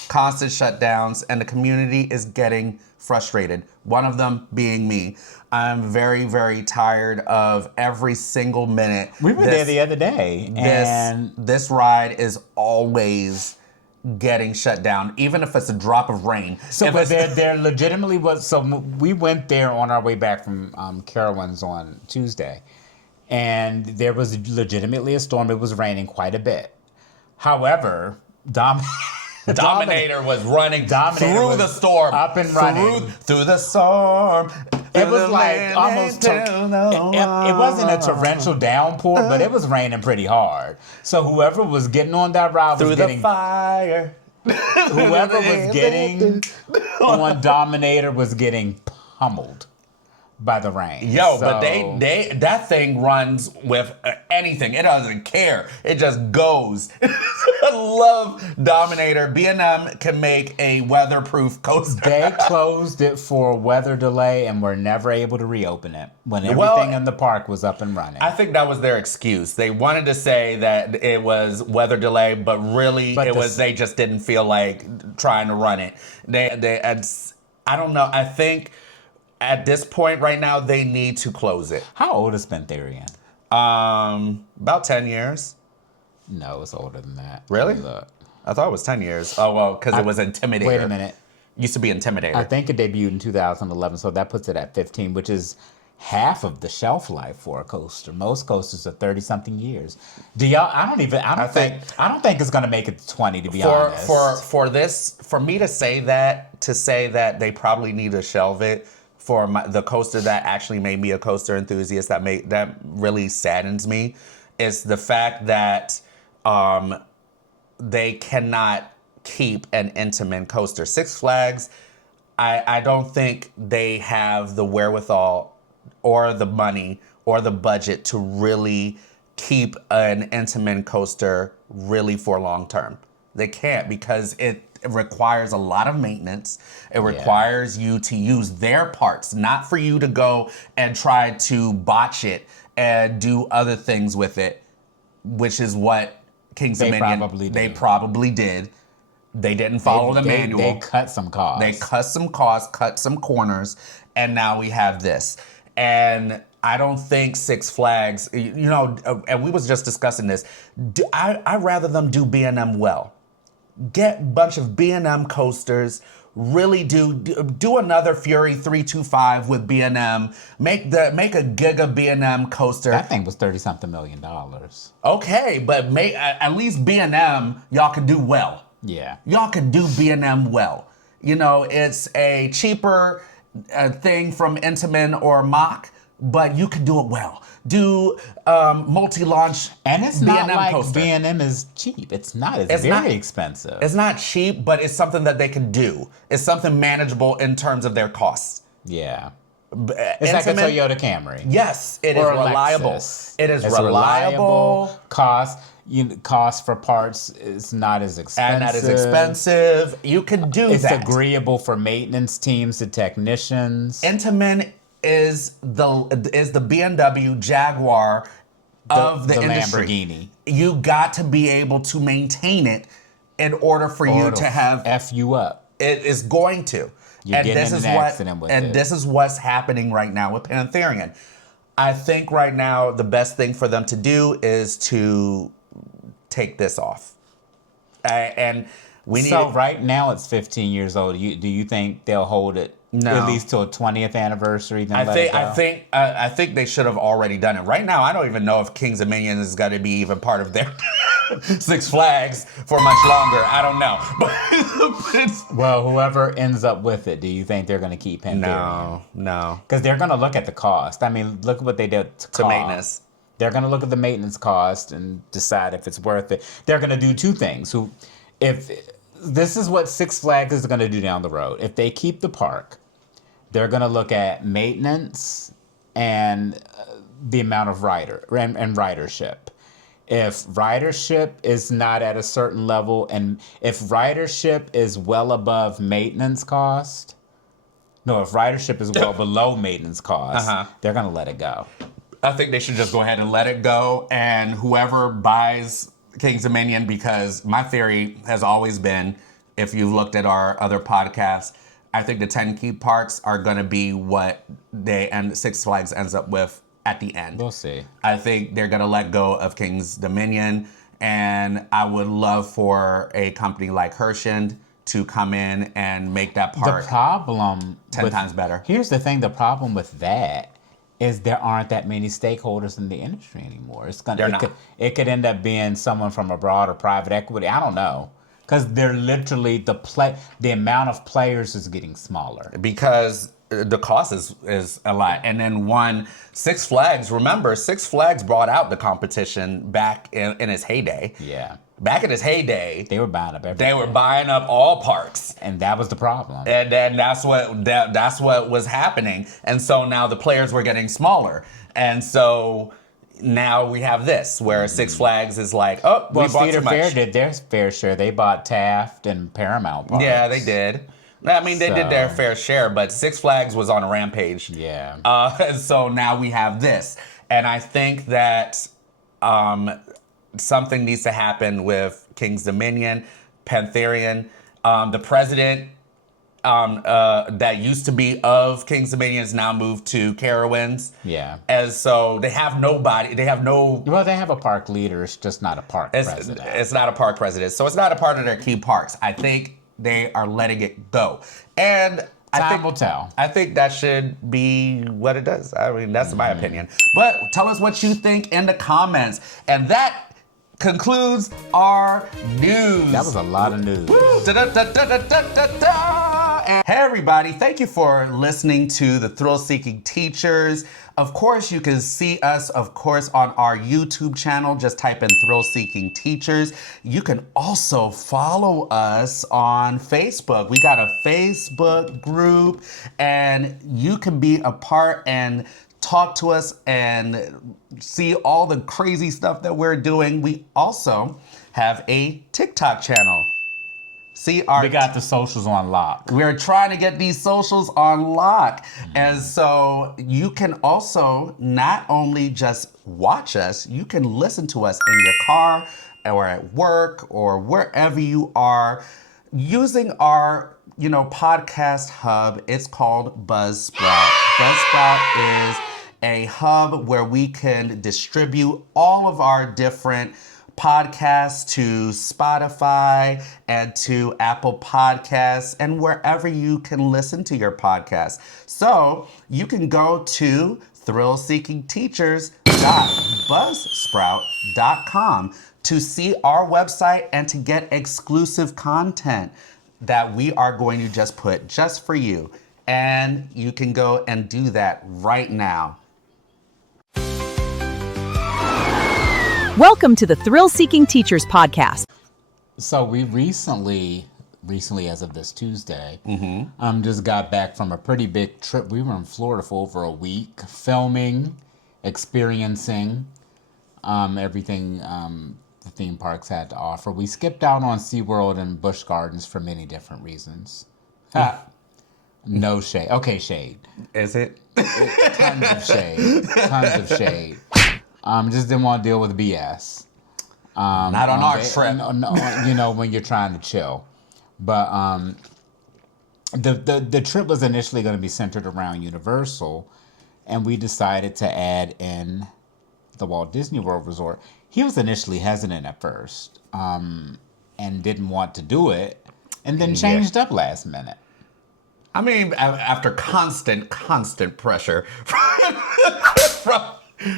Constant shutdowns, and the community is getting frustrated. One of them being me. I'm very, very tired of every single minute. We were there the other day, and this ride is always getting shut down, even if it's a drop of rain. So, but there legitimately was. So we went there on our way back from Carowinds on Tuesday, and there was legitimately a storm. It was raining quite a bit. However, Dominator was running through the storm, up and running through the storm. It was like almost. It wasn't a torrential downpour, but it was raining pretty hard. So whoever was getting on that ride was getting the fire. Whoever was getting on Dominator was getting pummeled by the rain. But that thing runs with anything. It doesn't care. It just goes. I love Dominator. B&M can make a weatherproof coaster. They closed it for a weather delay and were never able to reopen it when everything in the park was up and running. I think that was their excuse. They wanted to say that it was weather delay, but really they just didn't feel like trying to run it. I don't know. I think at this point right now, they need to close it. How old is Pantherian? About 10 years. No, it's older than that. Really? I thought it was 10 years. Oh, well, because it was Intimidator. Wait a minute. Used to be Intimidator. I think it debuted in 2011, so that puts it at 15, which is half of the shelf life for a coaster. Most coasters are 30-something years. I don't think it's going to make it to 20, to be honest. For me to say that they probably need to shelve it for the coaster that actually made me a coaster enthusiast, that really saddens me, is the fact that they cannot keep an Intamin coaster. Six Flags, I don't think they have the wherewithal or the money or the budget to really keep an Intamin coaster really for long term. They can't, because it requires a lot of maintenance. It requires you to use their parts, not for you to go and try to botch it and do other things with it, which is what Kings Dominion probably did. They didn't follow the manual. They cut some costs. They cut some costs, cut some corners, and now we have this. And I don't think Six Flags, and we was just discussing this, I'd rather them do B&M well. Get a bunch of B&M coasters, really do another Fury 325 with B&M, make a Giga B&M coaster. That thing was $30-something million. Okay, but at least B&M, y'all can do well. Yeah. Y'all can do B&M well. It's a cheaper thing from Intamin or Mach, but you can do it well. Do multi-launch and it's B&M not like coaster. B&M is cheap. It's not. It's very expensive. It's not cheap, but it's something that they can do. It's something manageable in terms of their costs. Yeah. It's like a Toyota Camry. Yes, it is reliable. Lexus. It's reliable. Cost for parts is not as expensive. And not as expensive. You can do that. It's agreeable for maintenance teams, the technicians. Intamin is the BMW Jaguar of the industry. Lamborghini. You got to be able to maintain it in order for you to have F you up. It is going to. You're getting in an accident with it. This is what's happening right now with Pantherian. I think right now the best thing for them to do is to take this off. And we need. So right now it's 15 years old. Do you think they'll hold it at least till a 20th anniversary? Then I think they should have already done it. Right now, I don't even know if Kings Dominion is going to be even part of their Six Flags for much longer. I don't know. But well, whoever ends up with it, do you think they're going to keep Pantherian? No. Because they're going to look at the cost. I mean, look at what they did to maintenance. They're going to look at the maintenance cost and decide if it's worth it. They're going to do two things. If this is what Six Flags is going to do down the road. If they keep the park, they're going to look at maintenance and the amount of ridership. If ridership is not at a certain level, and if ridership is well above maintenance cost, if ridership is well below maintenance cost, they're going to let it go. I think they should just go ahead and let it go, and whoever buys Kings Dominion, because my theory has always been, if you've looked at our other podcasts, I think the 10 key parks are going to be what Six Flags ends up with at the end. We'll see. I think they're going to let go of Kings Dominion, and I would love for a company like Herschend to come in and make that park 10 times better. Here's the thing, the problem with that is there aren't that many stakeholders in the industry anymore. It could end up being someone from abroad or private equity. I don't know. Because they're literally, the amount of players is getting smaller. Because the cost is a lot. And then Six Flags, remember, Six Flags brought out the competition back in its heyday. Yeah. Back in its heyday, they were buying up everything. They were buying up all parks. And that was the problem. And then that's what was happening. And so now the players were getting smaller. And so now we have this, where Six Flags is like, we bought too much. Fair did their fair share. They bought Taft and Paramount parks. Yeah, they did. I mean, they did their fair share, but Six Flags was on a rampage. Yeah. So now we have this. And I think that something needs to happen with Kings Dominion, Pantherian. The president that used to be of Kings Dominion is now moved to Carowinds. Yeah. And so they have nobody. Well, they have a park leader. It's just not a park president. It's not a park president. So it's not a part of their key parks. I think they are letting it go. And Time will tell. I think that should be what it does. I mean, that's my opinion. But tell us what you think in the comments. And that concludes our news. That was a lot of news. Woo! Da, da, da, da, da, da, da. And hey, everybody. Thank you for listening to the Thrill Seeking Teachers. Of course, you can see us, of course, on our YouTube channel. Just type in Thrill Seeking Teachers. You can also follow us on Facebook. We got a Facebook group, and you can be a part and talk to us and see all the crazy stuff that we're doing. We also have a TikTok channel. See, We got the socials on lock. we're trying to get these socials on lock. And so you can also not only just watch us, you can listen to us in your car or at work or wherever you are using our, podcast hub. It's called Buzzsprout. Buzzsprout is a hub where we can distribute all of our different podcasts to Spotify and to Apple Podcasts and wherever you can listen to your podcast. So you can go to thrillseekingteachers.buzzsprout.com to see our website and to get exclusive content that we are going to just put just for you. And you can go and do that right now. Welcome to the Thrill Seeking Teachers Podcast. So we recently as of this Tuesday, just got back from a pretty big trip. We were in Florida for over a week, filming, experiencing everything the theme parks had to offer. We skipped out on SeaWorld and Busch Gardens for many different reasons. No shade. Okay, shade. Is it? Tons of shade. Tons of shade. Just didn't want to deal with BS. Not on our trip. No, when you're trying to chill. But the trip was initially going to be centered around Universal, and we decided to add in the Walt Disney World Resort. He was initially hesitant at first and didn't want to do it, and then changed up last minute. I mean, after constant pressure from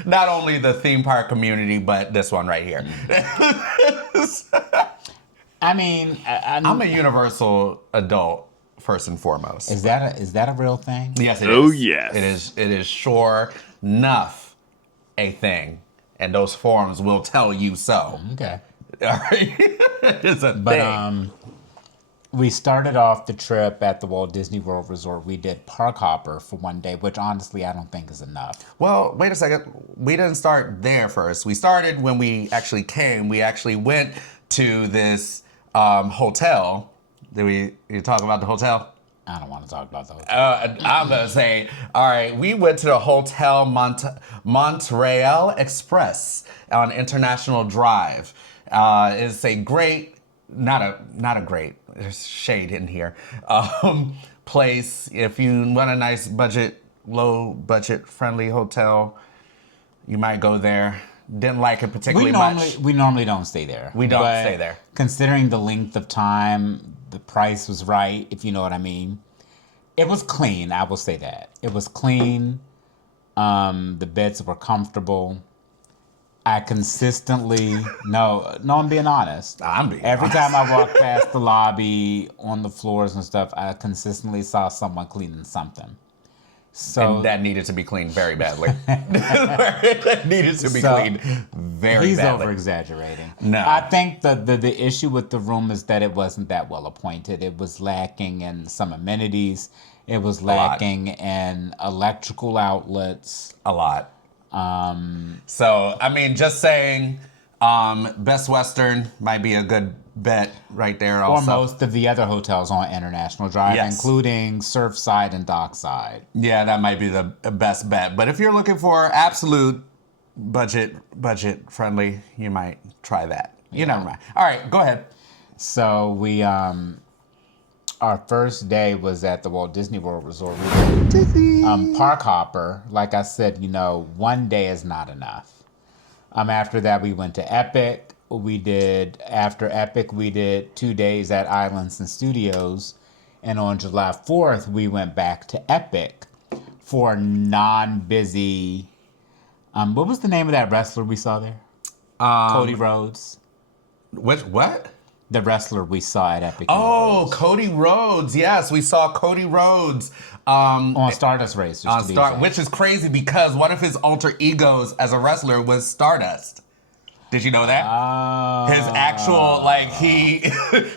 not only the theme park community, but this one right here. I mean, I'm a Universal adult first and foremost. Is that a real thing? Yes, it is. Oh, yes. It is sure enough a thing. And those forums will tell you so. Okay. All right. It's a thing. We started off the trip at the Walt Disney World Resort. We did Park Hopper for one day, which honestly I don't think is enough. Well, wait a second. We didn't start there first. We started when we actually came. We actually went to this hotel. Did you talk about the hotel? I don't want to talk about the hotel. I'm going to say, all right, we went to the Hotel Montreal Express on International Drive. It's a great, not a great, there's shade in here, place. If you want a nice low budget friendly hotel, you might go there. Didn't like it particularly much. We normally don't stay there. We don't stay there. Considering the length of time, the price was right, if you know what I mean. It was clean, I will say that. It was clean. The beds were comfortable. I consistently, I'm being honest. Every time I walked past the lobby, on the floors and stuff, I consistently saw someone cleaning something. So and that needed to be cleaned very badly. That needed to be cleaned very he's badly. He's over-exaggerating. No. I think the issue with the room is that it wasn't that well appointed. It was lacking in some amenities. It was lacking in electrical outlets. A lot. So, I mean, just saying, Best Western might be a good bet right there also. Or most of the other hotels on International Drive, yes, including Surfside and Dockside. Yeah, that might be the best bet. But if you're looking for absolute budget friendly, you might try that. You never mind. All right, go ahead. So we, our first day was at the Walt Disney World Resort. Park Hopper. Like I said, one day is not enough. After that, we went to Epic. After Epic, we did 2 days at Islands and Studios. And on July 4th, we went back to Epic for a non-busy, what was the name of that wrestler we saw there? Cody Rhodes. What? The wrestler we saw at Epic Oh, Universe. Cody Rhodes. Yes, we saw Cody Rhodes. On Stardust Race, just to be exact. Which is crazy because one of his alter egos as a wrestler was Stardust. Did you know that? His actual,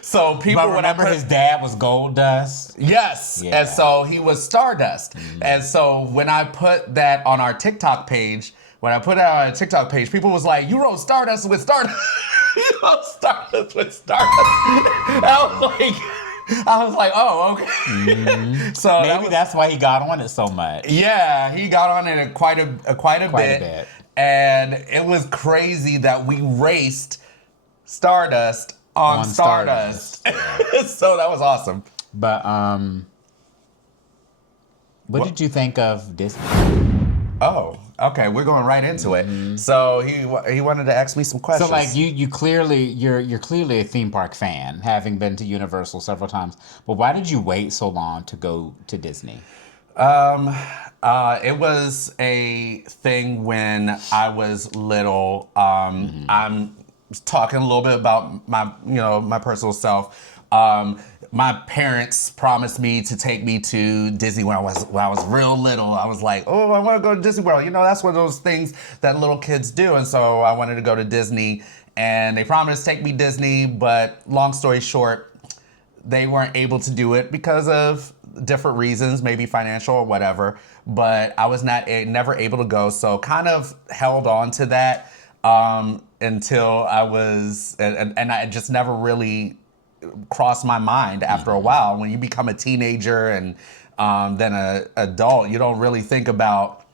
so people But remember his dad was Gold Dust? Yes, Yeah. and so he was Stardust. And so when I put that on our TikTok page, people was like, you wrote Stardust with Stardust. You wrote Stardust with Stardust. I was like, oh, okay. So Maybe that's why he got on it so much. Yeah, he got on it quite a bit. And it was crazy that we raced Stardust on Stardust. Yeah. So that was awesome. But what did you think of Disney? Oh, okay. We're going right into it. So he wanted to ask me some questions. So you're clearly a theme park fan, having been to Universal several times. But why did you wait so long to go to Disney? It was a thing when I was little. I'm talking a little bit about my personal self. My parents promised me to take me to Disney when I was real little. I was like, oh, I want to go to Disney World. That's one of those things that little kids do. And so I wanted to go to Disney, and they promised to take me to Disney. But long story short, they weren't able to do it because of different reasons, maybe financial or whatever. But I was never able to go, so kind of held on to that until I was, and I just never really crossed my mind after a while. When you become a teenager and then an adult, you don't really think about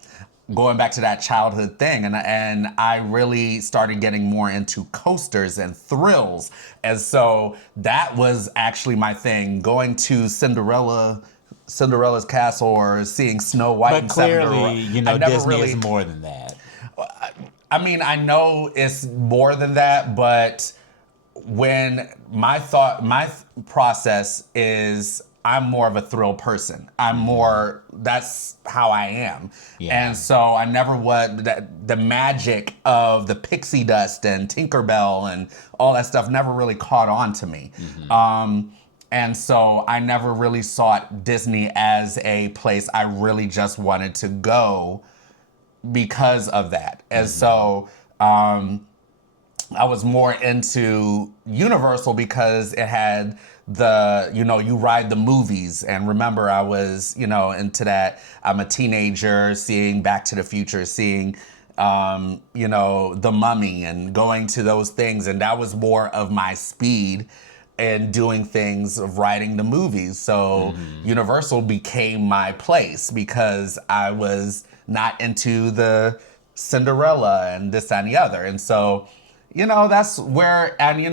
going back to that childhood thing. And I really started getting more into coasters and thrills. And so that was actually my thing, going to Cinderella's castle or seeing Snow White. But and clearly, Disney is more than that. I mean, I know it's more than that, but when my process is, I'm more of a thrill person. That's how I am. Yeah. And so I never the magic of the pixie dust and Tinkerbell and all that stuff never really caught on to me. And so I never really sought Disney as a place I really just wanted to go because of that. And so I was more into Universal because it had you ride the movies. And remember, I was, into that. I'm a teenager seeing Back to the Future, seeing, The Mummy and going to those things. And that was more of my speed and doing things of riding the movies. So Universal became my place because I was not into the Cinderella and this, that, and the other. And so, that's where, and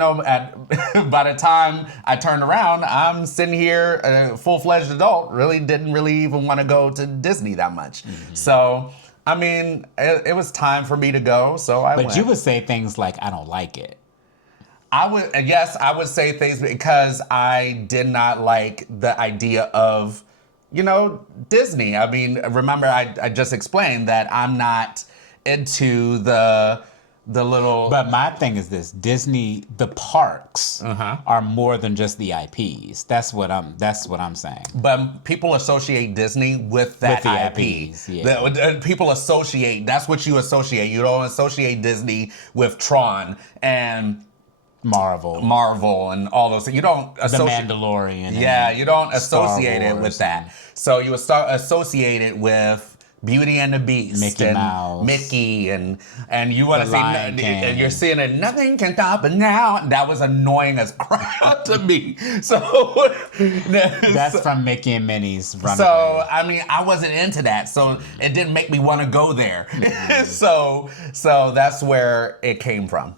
by the time I turned around, I'm sitting here, a full-fledged adult, didn't really even want to go to Disney that much. So, I mean, it was time for me to go, so I went. But you would say things like, I don't like it. I would say things because I did not like the idea of, Disney. I mean, remember I just explained that I'm not into the little. But my thing is this: Disney, the parks are more than just the IPs. That's what I'm saying. But people associate Disney with that the IP. IPs, yeah. People associate. That's what you associate. You don't associate Disney with Tron and Marvel and all those things. You don't associate The Mandalorian. Yeah, you don't associate it with that. So you associate it with Beauty and the Beast, Mickey Mouse, Mickey, and you want to see, and you're seeing it. Nothing can stop it now. That was annoying as crap to me. So that's from Mickey and Minnie's Runaway. So I mean, I wasn't into that, so it didn't make me want to go there. So that's where it came from.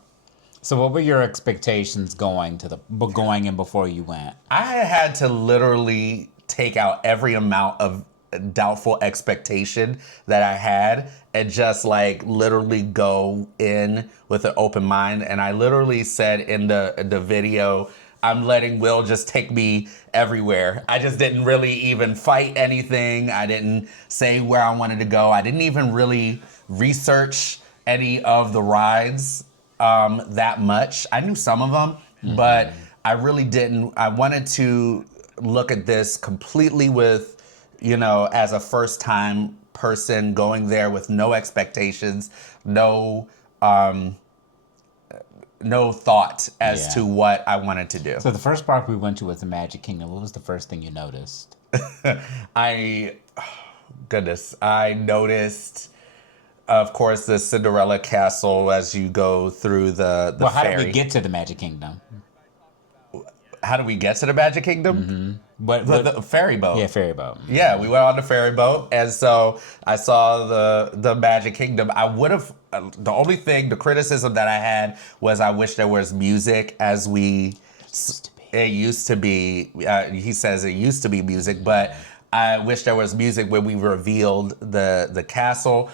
So what were your expectations going in before you went? I had to literally take out every amount of doubtful expectation that I had and just literally go in with an open mind. And I literally said in the video, I'm letting Will just take me everywhere. I just didn't really even fight anything. I didn't say where I wanted to go. I didn't even really research any of the rides that much. I knew some of them, but I really didn't. I wanted to look at this completely with, as a first time person going there with no expectations, no thought as to what I wanted to do. So the first park we went to was the Magic Kingdom. What was the first thing you noticed? I noticed, of course, the Cinderella Castle as you go through the Well, how ferry. did we get to the Magic Kingdom? How did we get to the Magic Kingdom? Mm-hmm. The ferry boat. Yeah, ferry boat. Yeah, we went on the ferry boat, and so I saw the Magic Kingdom. I would have. The only thing, the criticism that I had was I wish there was music as we. It used to be. He says it used to be music, but I wish there was music when we revealed the castle.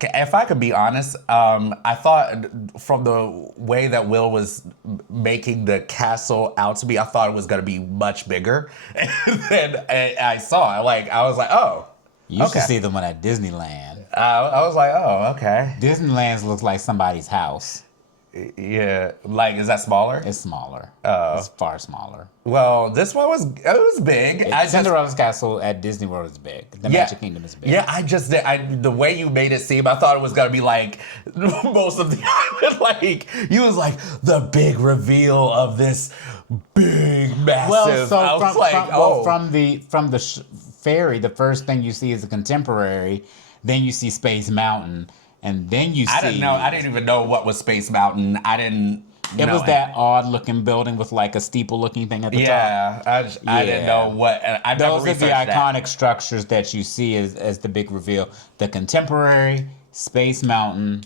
If I could be honest, I thought from the way that Will was making the castle out to be, I thought it was going to be much bigger than I saw. Like, I was like, oh. You used to see them at Disneyland. I was like, oh, okay. Disneyland looks like somebody's house. Yeah. Like, is that smaller? It's smaller. Oh. It's far smaller. Well, this one was big. Cinderella's castle at Disney World is big. The Magic Kingdom is big. Yeah, the way you made it seem, I thought it was gonna be like most of the island. Like, you was like the big reveal of this big, massive. Well, so I was from the ferry, the first thing you see is a Contemporary, then you see Space Mountain, and then you see. I didn't know. I didn't even know what was Space Mountain. I didn't. It was that odd-looking building with like a steeple-looking thing at the top. Yeah, I didn't know what. Those are the iconic structures that you see as the big reveal. The Contemporary, Space Mountain,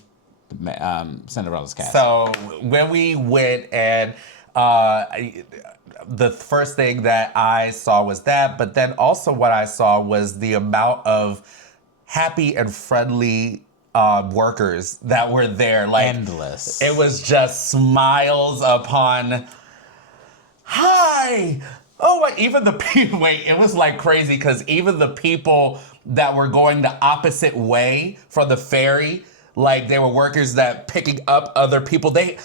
Cinderella's castle. So when we went and the first thing that I saw was that, but then also what I saw was the amount of happy and friendly workers that were there. Like, endless. It was just smiles upon. Hi. Oh, like even the people. Wait, it was like crazy because even the people that were going the opposite way from the ferry, like they were workers that picking up other people. They,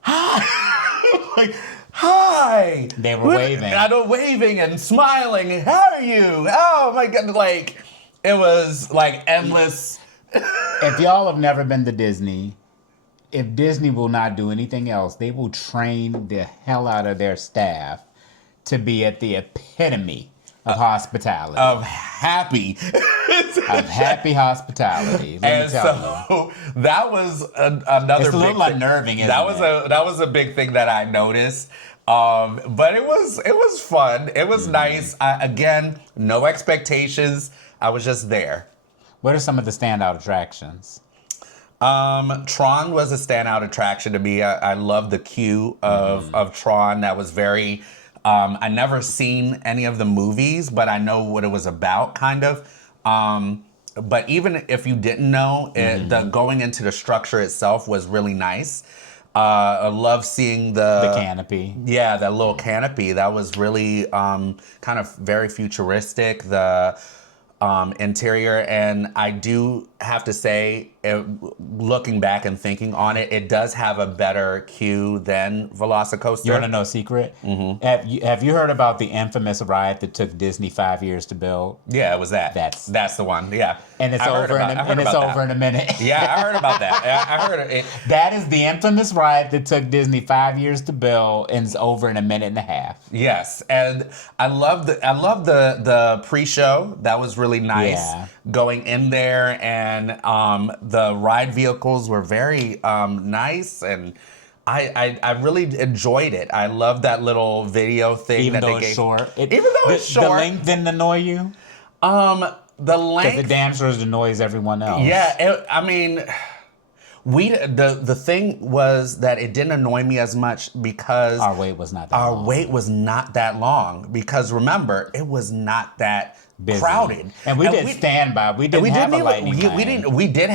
hi, like, hi. They were waving. I know, waving and smiling. How are you? Oh my God! Like, it was like endless. If y'all have never been to Disney, if Disney will not do anything else, they will train the hell out of their staff to be at the epitome of hospitality. Of happy. Of happy hospitality. Let me tell you. That was another it's a little unnerving, isn't it? That was a big thing that I noticed. But it was fun. It was nice. Again, no expectations. I was just there. What are some of the standout attractions? Tron was a standout attraction to me. I love the queue of Tron. That was very. I never seen any of the movies, but I know what it was about, kind of. But even if you didn't know, the going into the structure itself was really nice. I love seeing the canopy. Yeah, that little canopy. That was really kind of very futuristic. The interior, and I do have to say, looking back and thinking on it, it does have a better queue than Velocicoaster. You want to know a secret? Mm-hmm. Have you heard about the infamous ride that took Disney 5 years to build? Yeah, it was that. That's the one. Yeah, and it's over in a minute. Yeah, I heard about that. I heard it. That is the infamous ride that took Disney 5 years to build, and it's over in a minute and a half. Yes, and I love the pre-show. That was really nice. Yeah. Going in there, and the ride vehicles were very nice, and I really enjoyed it. I love that little video thing even that though they gave. It's short. Even though it's short. The length didn't annoy you? The length. Because the damn sure annoys everyone else. Yeah, I mean, the thing was that it didn't annoy me as much because our wait was not that long. Because remember, it was not that Busy. crowded. And we did standby. We didn't have a lightning lane. We did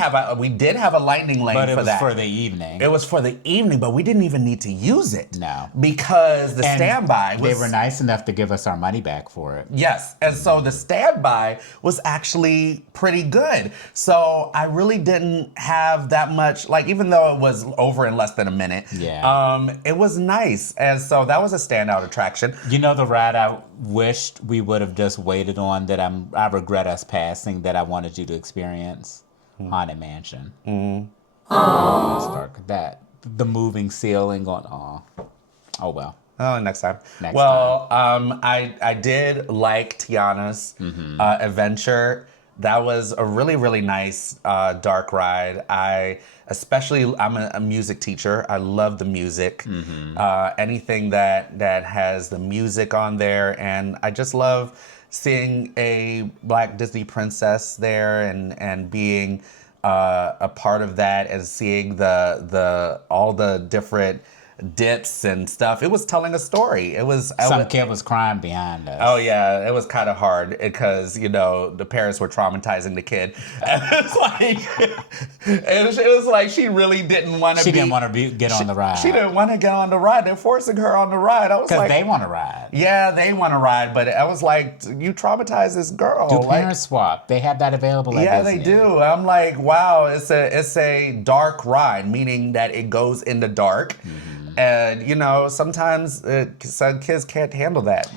have a lightning lane But it for was that. for the evening. It was for the evening, but we didn't even need to use it. No. Because the And standby was... They were nice enough to give us our money back for it. Yes, and so the standby was actually pretty good. So I really didn't have that much, like, even though it was over in less than a minute, it was nice. And so that was a standout attraction. You know the ride I wished we would have just waited on that I regret us passing that I wanted you to experience? Haunted Mansion. Start that. The moving ceiling going, oh well. Oh, next time. Next time. I did like Tiana's adventure. That was a really, really nice dark ride. I'm a music teacher. I love the music. Anything that has the music on there, and I just love seeing a Black Disney princess there and being a part of that, and seeing all the different dips and stuff. It was telling a story. Some kid was crying behind us. Oh yeah, it was kind of hard because the parents were traumatizing the kid. It was like she really didn't want to. She didn't want to get on the ride. She didn't want to get on the ride. They're forcing her on the ride. I was like, because they want to ride. Yeah, they want to ride, but I was like, you traumatize this girl. Do parents swap? They have that available at Disney. They do. I'm like, wow, it's a dark ride, meaning that it goes in the dark. And sometimes some kids can't handle that.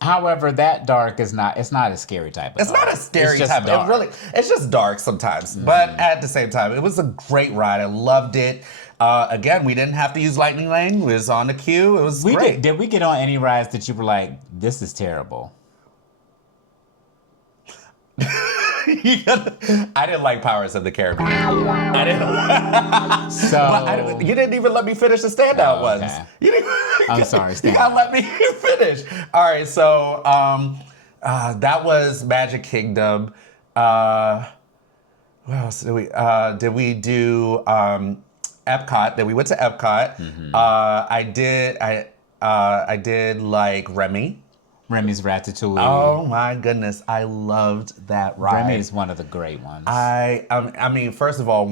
However, that dark is not. It's not a scary type of. It's dark. not a scary it's type. Dark. It's just dark sometimes. But at the same time, it was a great ride. I loved it. Again, we didn't have to use Lightning Lane. We was on the queue. It was great. Did we get on any rides that you were like, this is terrible? I didn't like Pirates of the Caribbean. I didn't. You didn't even let me finish the standout ones. I'm sorry. You gotta let me finish. All right, so that was Magic Kingdom. What else did we? Did we do Epcot? Then we went to Epcot. I did like Remy. Remy's Ratatouille. Oh my goodness, I loved that ride. Remy is one of the great ones. I mean, first of all,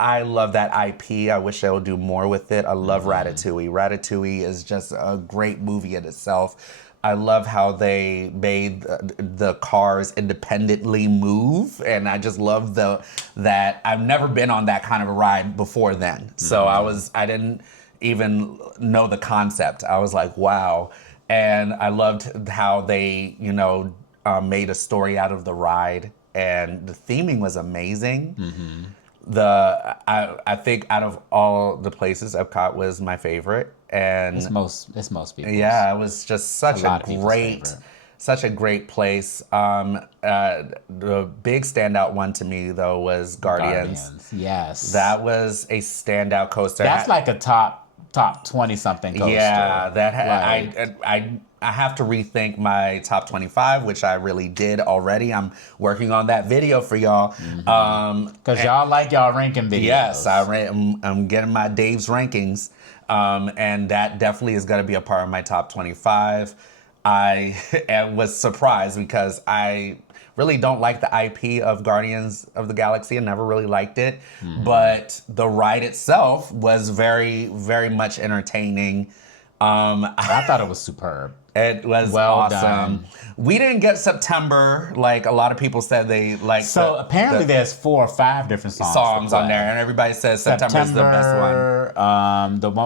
I love that IP. I wish they would do more with it. I love Ratatouille. Ratatouille is just a great movie in itself. I love how they made the cars independently move, and I just love that. I've never been on that kind of a ride before then, so I didn't even know the concept. I was like, wow. And I loved how they, made a story out of the ride, and the theming was amazing. I think out of all the places, Epcot was my favorite, and it's most people. Yeah, it was just such a great place. The big standout one to me though was Guardians. Yes, that was a standout coaster. That's like a top 20-something coaster. Yeah, I have to rethink my top 25, which I really did already. I'm working on that video for y'all. Because y'all like y'all ranking videos. Yes, I'm getting my Dave's rankings. And that definitely is going to be a part of my top 25. I was surprised because I really don't like the IP of Guardians of the Galaxy. I never really liked it. But the ride itself was very, very much entertaining. I thought it was superb. It was awesome. Done. We didn't get September like a lot of people said they like. So apparently there's 4 or 5 different songs on there, and everybody says September is the best one.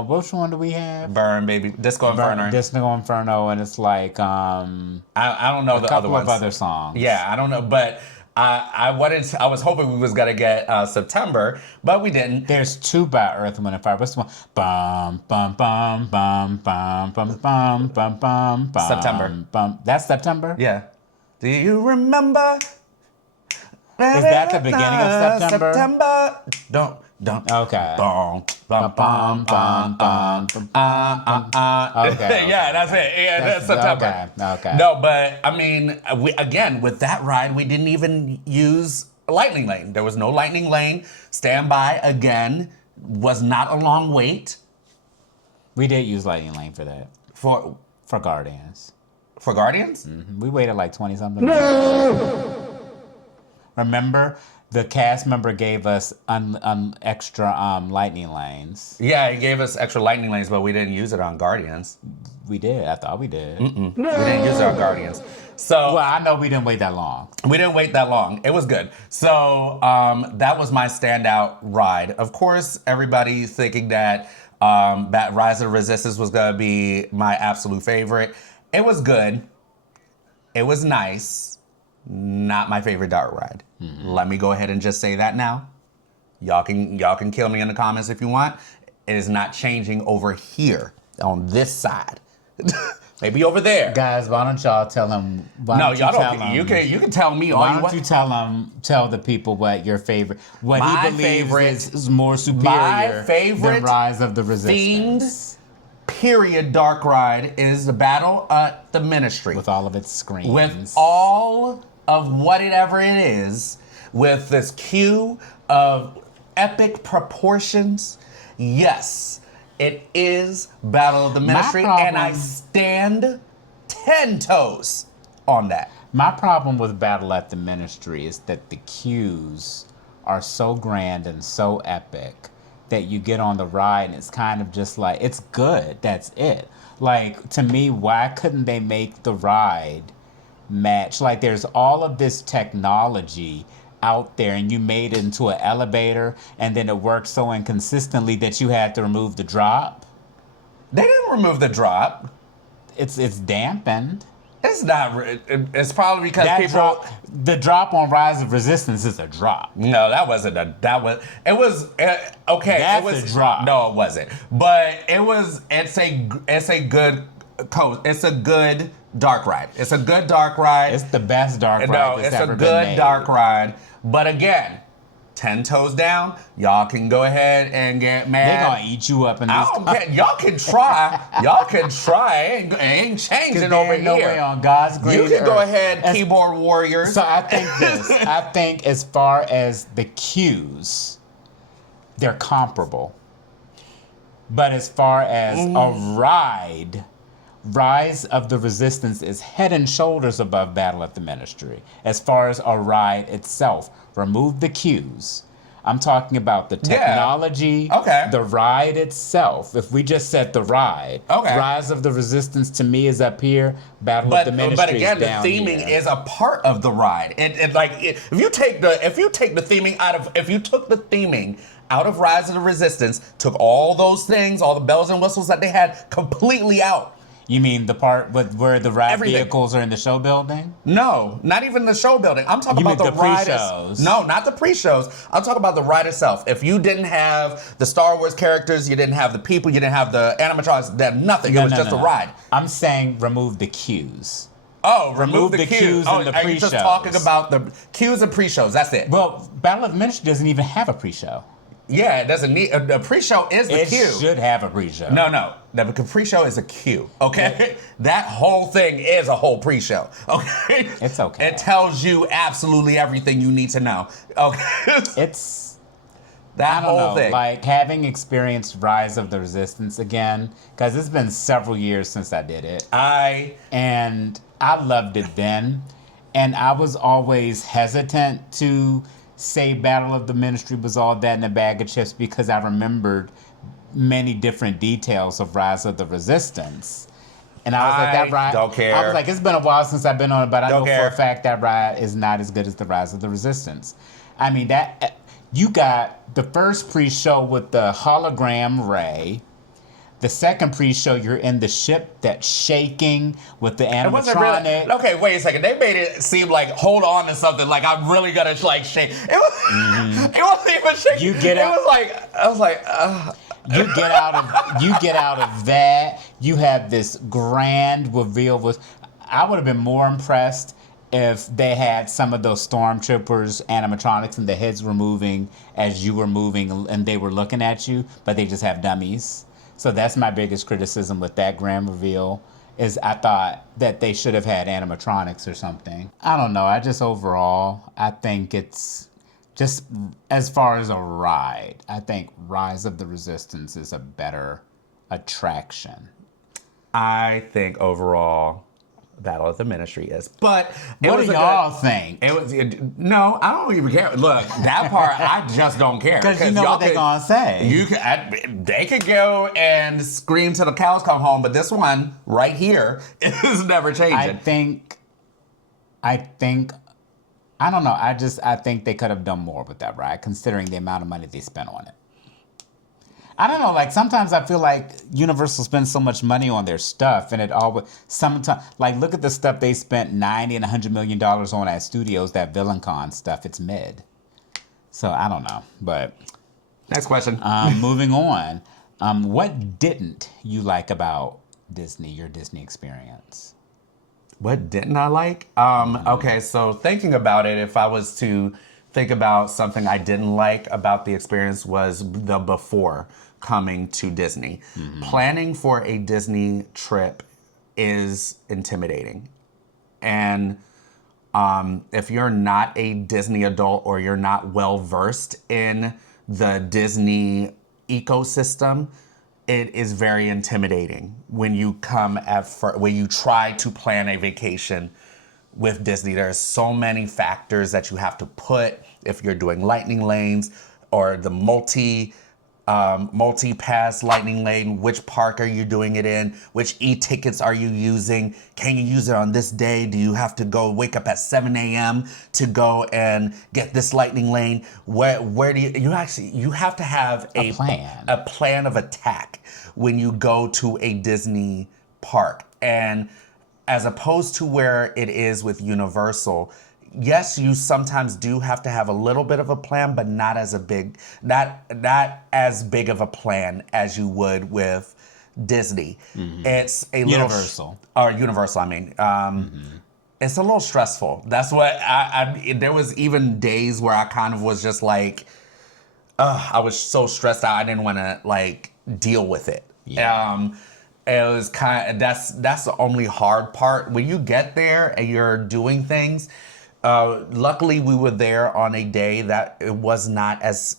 Which one do we have? Burn, baby, Disco Inferno. Disco Inferno, and it's like I don't know the other ones. A couple of other songs. Yeah, I don't know, but I was hoping we was gonna get September, but we didn't. There's 2 by Earth, Wind and Fire. What's the one? Bum bum bum bum bum bum bum bum bum bum. September. Bum. That's September. Yeah. Do you remember? Is that the beginning of September? September. Don't. Okay. Bum bum bum bum bum. Okay. Yeah, that's it. Yeah, that's September. Okay. No, but I mean, with that ride, we didn't even use a lightning lane. There was no lightning lane. Standby again was not a long wait. We did use lightning lane for that. For Guardians. For Guardians? We waited like 20-something minutes. Remember, the cast member gave us extra lightning lanes. Yeah, he gave us extra lightning lanes, but we didn't use it on Guardians. We did. I thought we did. We didn't use it on Guardians. So Well, I know we didn't wait that long. we didn't wait that long. It was good. So that was my standout ride. Of course, everybody thinking that Rise of Resistance was going to be my absolute favorite. It was good. It was nice. Not my favorite dark ride. Let me go ahead and just say that now. Y'all can kill me in the comments if you want. It is not changing over here on this side. Maybe over there. Guys, why don't y'all tell them? No, y'all don't. You can tell me all Why you don't want. you tell the people what your favorite, what My he believes favorite- is more superior favorite than Rise of the themed Resistance period dark ride is the Battle at the Ministry. with all of its screens. With all of whatever it is, with this queue of epic proportions. Yes, it is Battle of the Ministry, and I stand 10 toes on that. My problem with Battle at the Ministry is that the queues are so grand and so epic that you get on the ride and it's kind of just like, it's good, that's it. Like, to me, why couldn't they make the ride match? Like, there's all of this technology out there and you made it into an elevator and then it worked so inconsistently that you had to remove the drop. They didn't remove the drop. It's dampened. It's not. It's probably because That people. the drop on Rise of Resistance is a drop. No, that wasn't a. That was. It was okay. That's it was a drop. No, it wasn't. But it was. It's a good coast. It's a good dark ride. It's a good dark ride. It's the best dark ride No, that's it's ever a been good made. dark ride. But again, 10 toes down. Y'all can go ahead and get mad. They're gonna eat you up in I this. don't care. Y'all can try. Y'all can try. It ain't changing over Ain't no way here. on God's green You can go earth. ahead, As- keyboard warriors. So I think this. I think as far as the cues, they're comparable. But as far as a ride, Rise of the Resistance is head and shoulders above Battle at the Ministry. As far as a ride itself, remove the cues. I'm talking about the technology, Okay. the ride itself. If we just said the ride, Okay. Rise of the Resistance to me is up here. Battle of the Ministry but again, is the down theming here. is a part of the ride. If you take the theming out of Rise of the Resistance, took all those things, all the bells and whistles that they had completely out. You mean the part with where the ride Everything. vehicles are in the show building? No, not even the show building. I'm talking You about mean the the ride. pre-shows? No, not the pre-shows. I'm talking about the ride itself. If you didn't have the Star Wars characters, you didn't have the people, you didn't have the animatronics, that nothing. It was just a ride. I'm saying remove the cues. Oh, remove the the cues cues. and the Are you just pre-shows. talking about the cues and pre-shows? That's it. Well, Battle of the Ministry doesn't even have a pre-show. Yeah, it doesn't need a pre-show is the It cue. should have a pre-show. No. The pre-show is a cue. Okay, that whole thing is a whole pre-show. Okay, It's okay. It tells you absolutely everything you need to know. Okay, It's that I don't whole know, thing. like having experienced Rise of the Resistance again, because it's been several years since I did it. And I loved it then. And I was always hesitant to say Battle of the Ministry was all that in a bag of chips because I remembered many different details of Rise of the Resistance. And I was like, that ride. don't care. I was like, it's been a while since I've been on it, but I Don't know care. for a fact that ride is not as good as the Rise of the Resistance. I mean, that you got the first pre-show with the hologram Ray. The second pre-show, you're in the ship that's shaking with the It wasn't really. animatronic. Okay, wait a second. They made it seem like hold on to something. Like I'm really gonna like shake. It was. It wasn't even shaking. You get it out- was like I was like. You get out of that. You have this grand reveal. I would have been more impressed if they had some of those stormtroopers animatronics and the heads were moving as you were moving and they were looking at you, but they just have dummies. So that's my biggest criticism with that grand reveal is I thought that they should have had animatronics or something. I don't know. I think it's just as far as a ride, I think Rise of the Resistance is a better attraction. I think overall, Battle of the Ministry is. But What do y'all think? It was no, I don't even care. Look, that part I just don't care Because you know what they're gonna say. They could go and scream till the cows come home, but this one right here is never changing. I think. I don't know. I think they could have done more with that ride, considering the amount of money they spent on it. I don't know. Like sometimes I feel like Universal spends so much money on their stuff, and it always sometimes like look at the stuff they spent $90 and $100 million on at studios. That VillainCon stuff, it's mid. So I don't know. But next question. Moving on. What didn't you like about Disney? Your Disney experience? What didn't I like? Okay, so thinking about it, if I was to think about something I didn't like about the experience was the before coming to Disney. Planning for a Disney trip is intimidating. And if you're not a Disney adult or you're not well versed in the Disney ecosystem, it is very intimidating when you when you try to plan a vacation with Disney. There's so many factors that you have to put if you're doing lightning lanes or the multi-pass lightning lane. Which park are you doing it in? Which e-tickets are you using? Can you use it on this day? Do you have to go wake up at 7 a.m. to go and get this lightning lane? Where do you have to have a plan of attack when you go to a Disney park. And as opposed to where it is with Universal, yes, you sometimes do have to have a little bit of a plan, but not as big of a plan as you would with Disney. It's a Universal. Universal, I mean. It's a little stressful. That's what there was even days where I kind of was just like, I was so stressed out. I didn't want to like deal with it. Yeah. It was that's the only hard part. When you get there and you're doing things, luckily we were there on a day that it was not as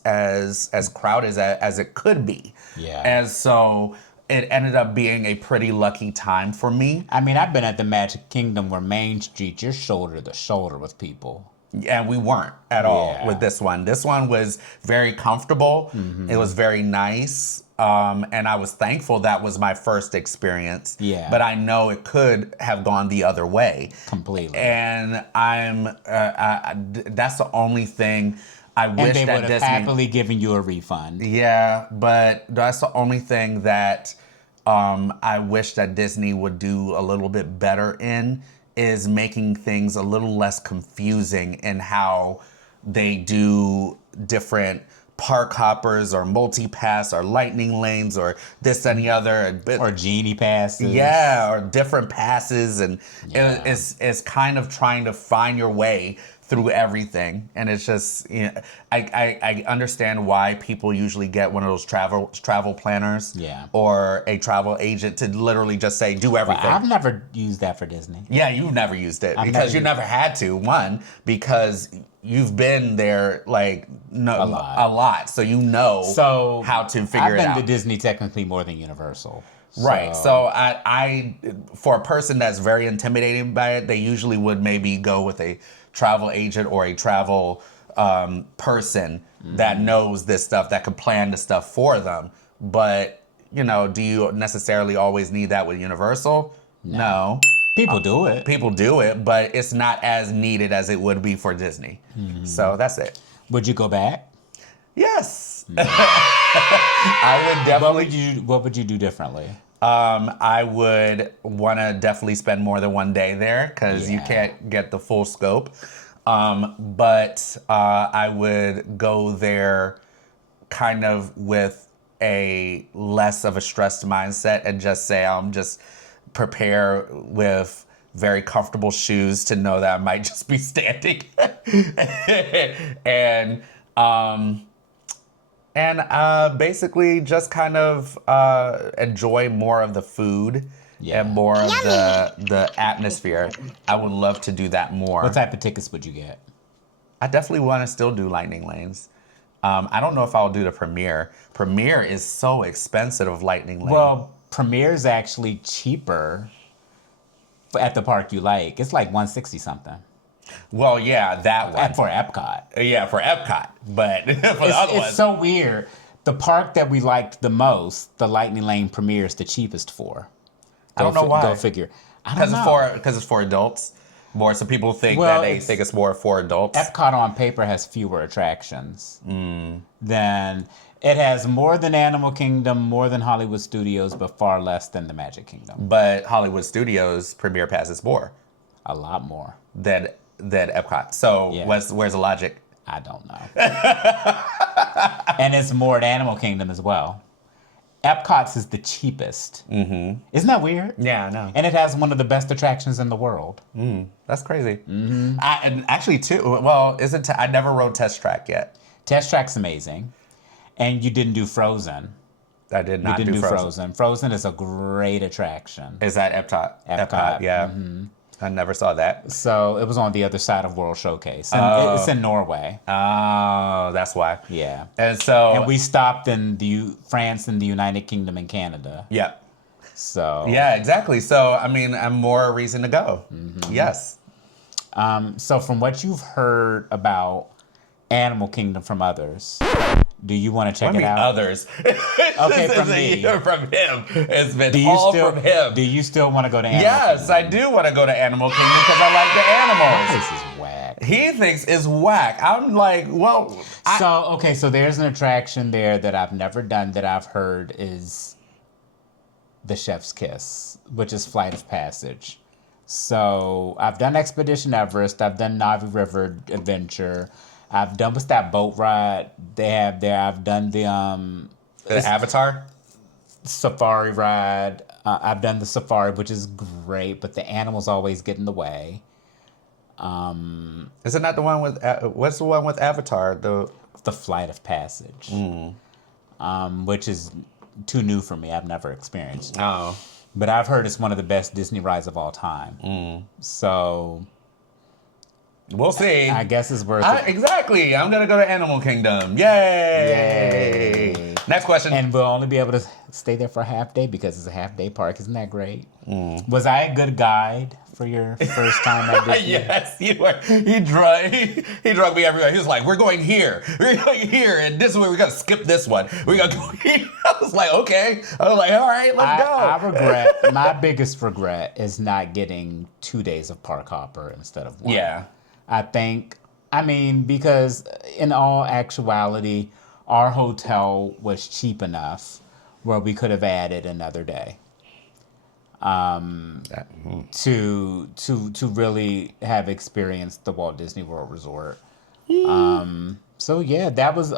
crowded as it could be. Yeah. And so it ended up being a pretty lucky time for me. I mean, I've been at the Magic Kingdom where Main Street, you're shoulder to shoulder with people. And we weren't at all with this one. This one was very comfortable. It was very nice. And I was thankful that was my first experience. Yeah. But I know it could have gone the other way. Completely. And that's the only thing I wish that Disney... And they would have happily given you a refund. Yeah, but that's the only thing that I wish that Disney would do a little bit better in, is making things a little less confusing in how they do different park hoppers or multi-pass or lightning lanes or this and the other. Or genie passes. Yeah, or different passes. And it's kind of trying to find your way through everything. And it's just, you know, I understand why people usually get one of those travel planners or a travel agent to literally just say, do everything. Well, I've never used that for Disney. Yeah, you've never used it because you never had to. One, because you've been there like a lot. So you know how to figure it out. I've been to Disney technically more than Universal. Right. So I for a person that's very intimidated by it, they usually would maybe go with a travel agent or a travel person that knows this stuff, that could plan the stuff for them. But, you know, do you necessarily always need that with Universal? No. People do it. People do it, but it's not as needed as it would be for Disney. So that's it. Would you go back? Yes. I would definitely. What would you do differently? I would want to definitely spend more than one day there because you can't get the full scope. But I would go there kind of with a less of a stressed mindset and just say I'm just prepare with very comfortable shoes to know that I might just be standing. And basically just kind of enjoy more of the food and more of the atmosphere. I would love to do that more. What type of tickets would you get? I definitely want to still do lightning lanes. I don't know if I'll do the Premiere. Premiere is so expensive of lightning lane. Well, Premiere is actually cheaper. at the park you like, it's like 160 something. Well, yeah, that one. For Epcot. Yeah, for Epcot. But for the other ones. It's so weird. The park that we liked the most, the Lightning Lane Premier, is the cheapest for. I don't know why. Go figure. I don't know. Because it's for adults. More so people think think it's more for adults. Epcot on paper has fewer attractions than it has more than Animal Kingdom, more than Hollywood Studios, but far less than the Magic Kingdom. But Hollywood Studios Premier Pass is more. A lot more than Epcot. So where's the logic? I don't know. And it's more at Animal Kingdom as well. Epcot's is the cheapest. Mm-hmm. Isn't that weird? Yeah, I know. And it has one of the best attractions in the world. That's crazy. Mm-hmm. And actually, too, well, I never rode Test Track yet. Test Track's amazing. And you didn't do Frozen. I did not do Frozen. Frozen. Frozen is a great attraction. Is that Epcot? Yeah. Mm-hmm. I never saw that. So it was on the other side of World Showcase. And it's in Norway. Oh, that's why. Yeah. And we stopped in France and the United Kingdom and Canada. Yeah. So. Yeah, exactly. So, I mean, I'm more reason to go. Mm-hmm. Yes. So from what you've heard about Animal Kingdom from others, do you want to check it out? Others. Okay, from me. From him. It's been from him. Do you still want to go to Animal Kingdom? Yes, I do want to go to Animal Kingdom because I like the animals. This is whack. He thinks it's whack. I'm like, well. So there's an attraction there that I've never done that I've heard is the Chef's Kiss, which is Flight of Passage. So I've done Expedition Everest. I've done Navi River Adventure. I've done, what's that boat ride they have there? I've done the Avatar safari ride. I've done the safari, which is great, but the animals always get in the way. Is it not the one with what's the one with Avatar? The Flight of Passage, which is too new for me. I've never experienced it. Oh, but I've heard it's one of the best Disney rides of all time. So. We'll see. I guess it's worth it. Exactly. I'm going to go to Animal Kingdom. Yay. Next question. And we'll only be able to stay there for a half day because it's a half day park. Isn't that great? Was I a good guide for your first time at Disney? Yes, you were. He drug me everywhere. He was like, we're going here. We're going here. And this is where we're going to skip this one. We're going to go here. I was like, okay. I was like, all right, let's go. I regret, my biggest regret is not getting 2 days of park hopper instead of one. Yeah. Because in all actuality, our hotel was cheap enough where we could have added another day to really have experienced the Walt Disney World Resort. So yeah, that was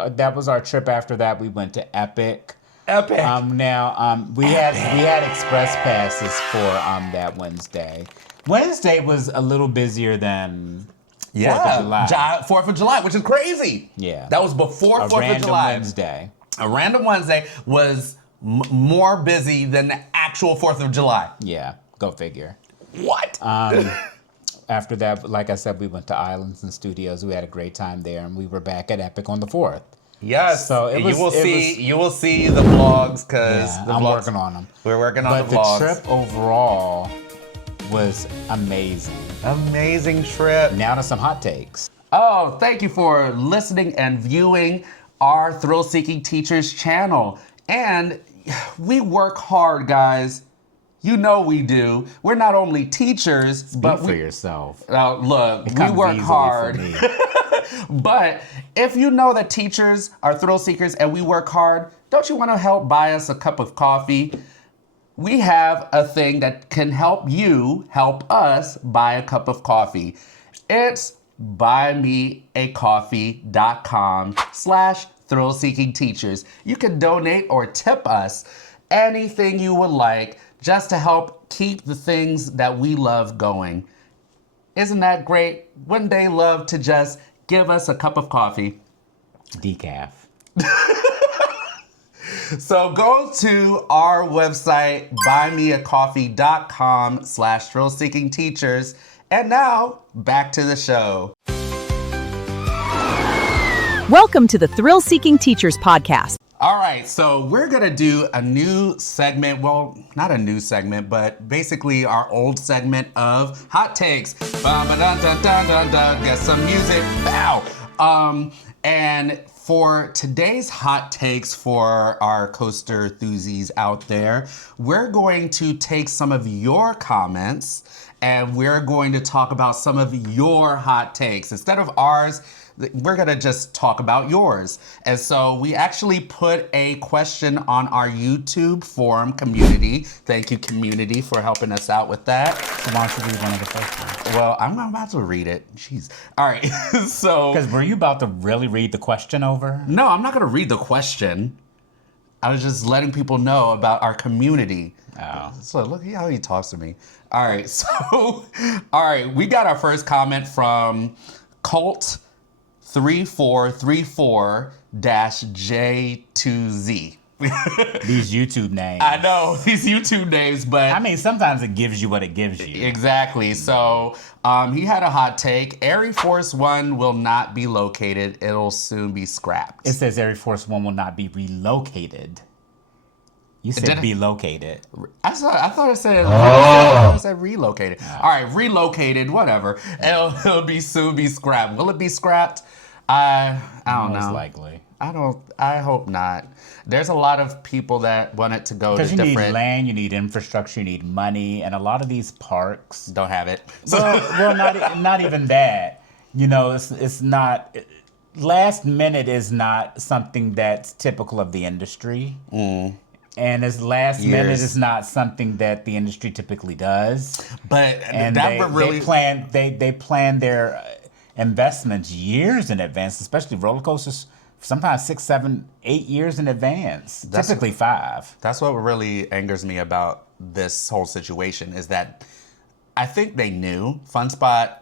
our trip. After that, we went to Epic. We had express passes for that Wednesday. Wednesday was a little busier than. 4th of July. 4th of July, which is crazy. Yeah. That was before 4th of July. Wednesday. A random Wednesday was more busy than the actual 4th of July. Yeah, go figure. What? After that, like I said, we went to Islands and Studios. We had a great time there, and we were back at Epic on the 4th. Yes. So you will see the vlogs because I'm working on them. We're working on the But vlogs. the trip overall was amazing. Amazing trip. Now to some hot takes. Oh, thank you for listening and viewing our Thrill Seeking Teachers channel. And we work hard, guys. You know we do. We're not only teachers, but for yourself. Look, we work hard. But if you know that teachers are thrill seekers and we work hard, don't you want to help buy us a cup of coffee? We have a thing that can help you help us buy a cup of coffee. It's buymeacoffee.com/thrillseekingteachers. You can donate or tip us anything you would like just to help keep the things that we love going. Isn't that great? Wouldn't they love to just give us a cup of coffee? Decaf. So go to our website, buymeacoffee.com/thrillseekingteachers. And now, back to the show. Welcome to the Thrill Seeking Teachers podcast. All right, so we're gonna do a new segment. Well, not a new segment, but basically our old segment of hot takes. Ba-ba-dun-dun-dun-dun-dun. Get some music. Bow. And for today's hot takes for our coaster enthusiasts out there, we're going to take some of your comments and we're going to talk about some of your hot takes. Instead of ours, we're gonna just talk about yours. And so we actually put a question on our YouTube forum community. Thank you, community, for helping us out with that. So why don't you read one of the first ones? Well, I'm about to read it. Jeez. All right, so. Because were you about to really read the question over? No, I'm not gonna read the question. I was just letting people know about our community. Oh. So look how he talks to me. All right, so, all right, we got our first comment from Cult 3434-J2Z. These YouTube names. I know, these YouTube names, but... I mean, sometimes it gives you what it gives you. Exactly. So he had a hot take. Air Force One will not be located. It'll soon be scrapped. It says Air Force One will not be relocated. You said be located. I thought it said, I thought it said relocated. No. All right, relocated, whatever. It'll be soon be scrapped. Will it be scrapped? I don't know. Most likely. I hope not. There's a lot of people that want it to go to different... Because you need land, you need infrastructure, you need money, and a lot of these parks... Don't have it. Well, not even that. You know, it's not... Last minute is not something that's typical of the industry. And as last minute is not something that the industry typically does. But and that would really... They plan their investments years in advance, especially roller coasters, sometimes 6, 7, 8 years in advance, typically 5. That's what really angers me about this whole situation is that I think they knew. FunSpot,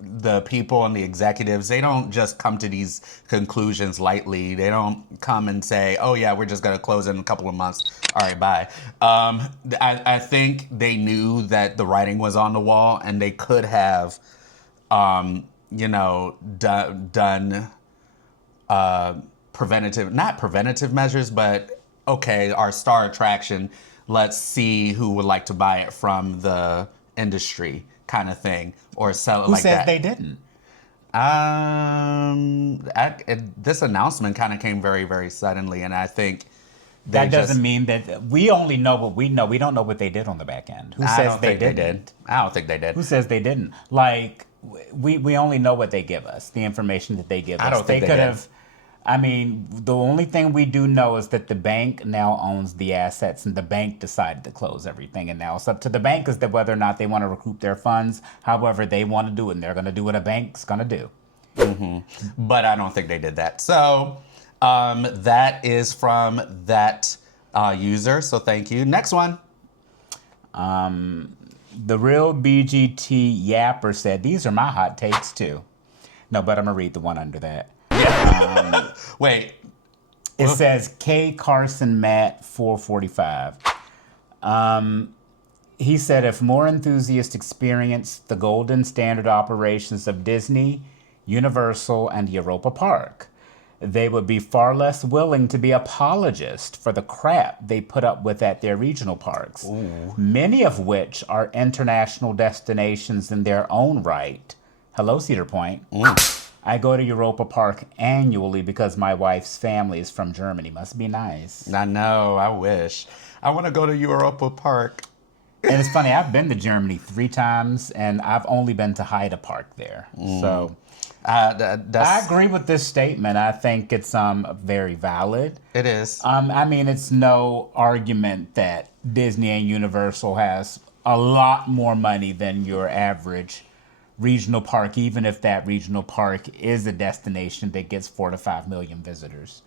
the people and the executives, they don't just come to these conclusions lightly. They don't come and say, oh yeah, we're just gonna close in a couple of months. All right, bye. I think they knew that the writing was on the wall and they could have, done not preventative measures, but okay, our star attraction, let's see who would like to buy it from the industry kind of thing, or sell it like that. Who says they didn't? This announcement kind of came very, very suddenly, and I think that doesn't mean that we only know what we know. We don't know what they did on the back end. Who says they did? I don't think they did. Who says they didn't? Like, we only know what they give us, the information that they give us. I don't think they could did. have. I mean, the only thing we do know is that the bank now owns the assets, and the bank decided to close everything. And now it's up to the bank as to whether or not they want to recoup their funds, however they want to do it. And they're going to do what a bank's going to do. But I don't think they did that. So that is from that user. So thank you. Next one. The real BGT Yapper said, these are my hot takes too. No, but I'm going to read the one under that. Wait. It says K Carson Matt 445. He said if more enthusiasts experienced the golden standard operations of Disney, Universal, and Europa Park, they would be far less willing to be apologists for the crap they put up with at their regional parks, many of which are international destinations in their own right. Hello, Cedar Point. I go to Europa Park annually because my wife's family is from Germany. Must be nice. I know. I wish. I want to go to Europa Park. And it's funny, I've been to Germany 3 times, and I've only been to Haida Park there. So I agree with this statement. I think it's very valid. It is. I mean, it's no argument that Disney and Universal has a lot more money than your average regional park, even if that regional park is a destination that gets 4 to 5 million visitors.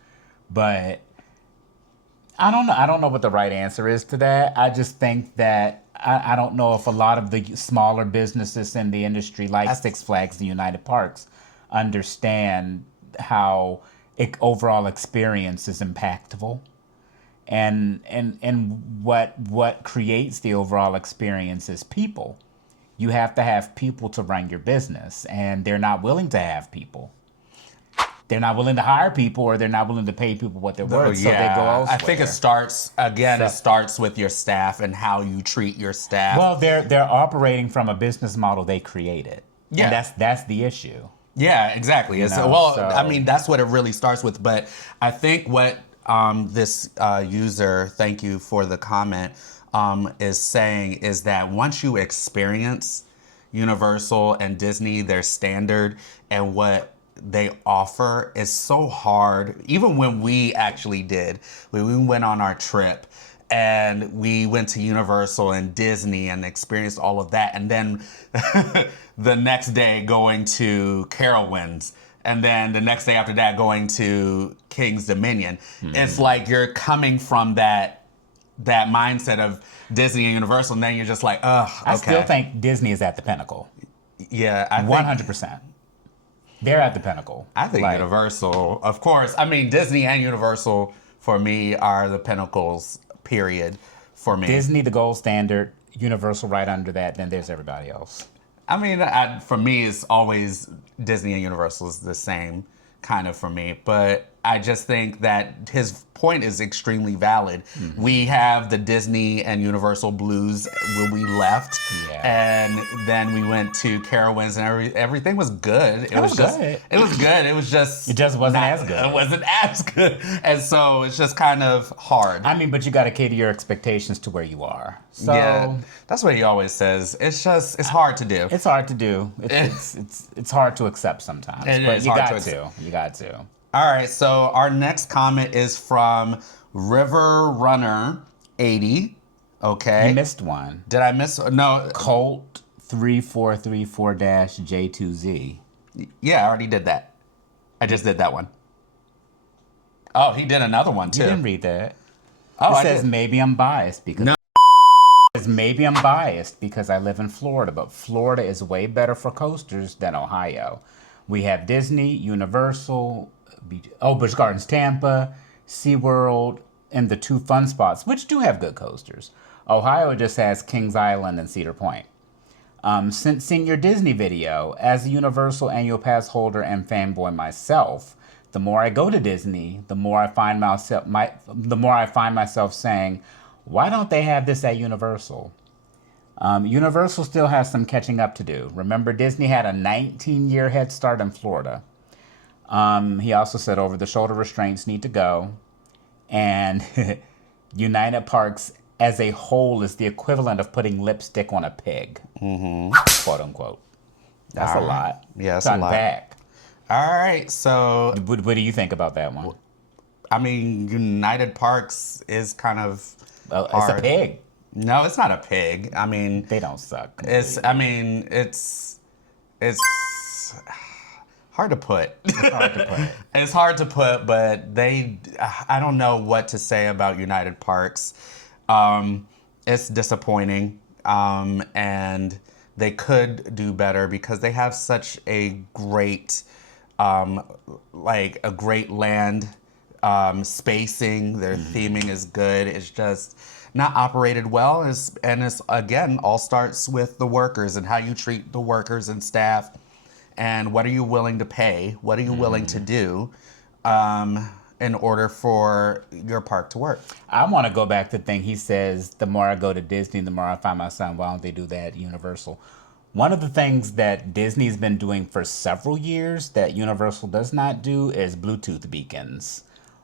But I don't know. I don't know what the right answer is to that. I just think that I don't know if a lot of the smaller businesses in the industry, like Six Flags and United Parks, understand how overall experience is impactful. And what creates the overall experience is people. You have to have people to run your business, and they're not willing to have people. they're not willing to hire people, or they're not willing to pay people what they're worth, so they go elsewhere. I think it starts with your staff and how you treat your staff. Well, they're operating from a business model they created. Yeah. And that's the issue. Yeah, exactly. I mean, that's what it really starts with. But I think what this user, thank you for the comment, is saying is that once you experience Universal and Disney, their standard and what they offer is so hard. Even when we actually did, when we went on our trip and we went to Universal and Disney and experienced all of that, and then the next day going to Carowinds, and then the next day after that going to King's Dominion. It's like you're coming from that mindset of Disney and Universal, and then you're just like, ugh, okay. I still think Disney is at the pinnacle. Yeah, I think 100%. They're at the pinnacle. I think Universal, of course. I mean, Disney and Universal for me are the pinnacles, period, for me. Disney, the gold standard, Universal right under that, then there's everybody else. I mean, for me, it's always Disney and Universal is the same kind of for me. But I just think that his point is extremely valid. We have the Disney and Universal blues when we left, and then we went to Carowinds, and everything was good. It was good. It was good. It was just. It just wasn't as good. It wasn't as good, and so it's just kind of hard. I mean, but you got to cater your expectations to where you are. So yeah, that's what he always says. It's hard to do. It's hard to do. It's hard to accept sometimes. But you got to. You got to. All right, so our next comment is from River Runner 80. Okay. You missed one. Did I miss? No. Colt 3434-J2Z. Yeah, I already did that. I just did that one. Oh, he did another one too. You didn't read that. Oh, it says maybe I'm biased because maybe I'm biased because I live in Florida, but Florida is way better for coasters than Ohio. We have Disney, Universal, Busch Gardens Tampa, SeaWorld, and the 2 fun spots, which do have good coasters. Ohio just has Kings Island and Cedar Point. Since seeing your Disney video, as a Universal annual pass holder and fanboy myself, the more I go to Disney, the more I find myself saying, why don't they have this at Universal? Universal still has some catching up to do. Remember, Disney had a 19-year head start in Florida. He also said over-the-shoulder restraints need to go. And United Parks as a whole is the equivalent of putting lipstick on a pig. Quote, unquote. That's a lot. Yeah, that's a lot. Back. All right, so... What do you think about that one? I mean, United Parks is kind of hard. It's a pig. No, it's not a pig. I mean... They don't suck. It's hard to put. It's hard to put, but I don't know what to say about United Parks. It's disappointing, and they could do better because they have such a great, land spacing. Their theming is good. It's just not operated well, and it's again all starts with the workers and how you treat the workers and staff. And what are you willing to pay? What are you willing to do in order for your park to work? I want to go back to the thing he says, the more I go to Disney, the more I find myself, why don't they do that at Universal? One of the things that Disney's been doing for several years that Universal does not do is Bluetooth beacons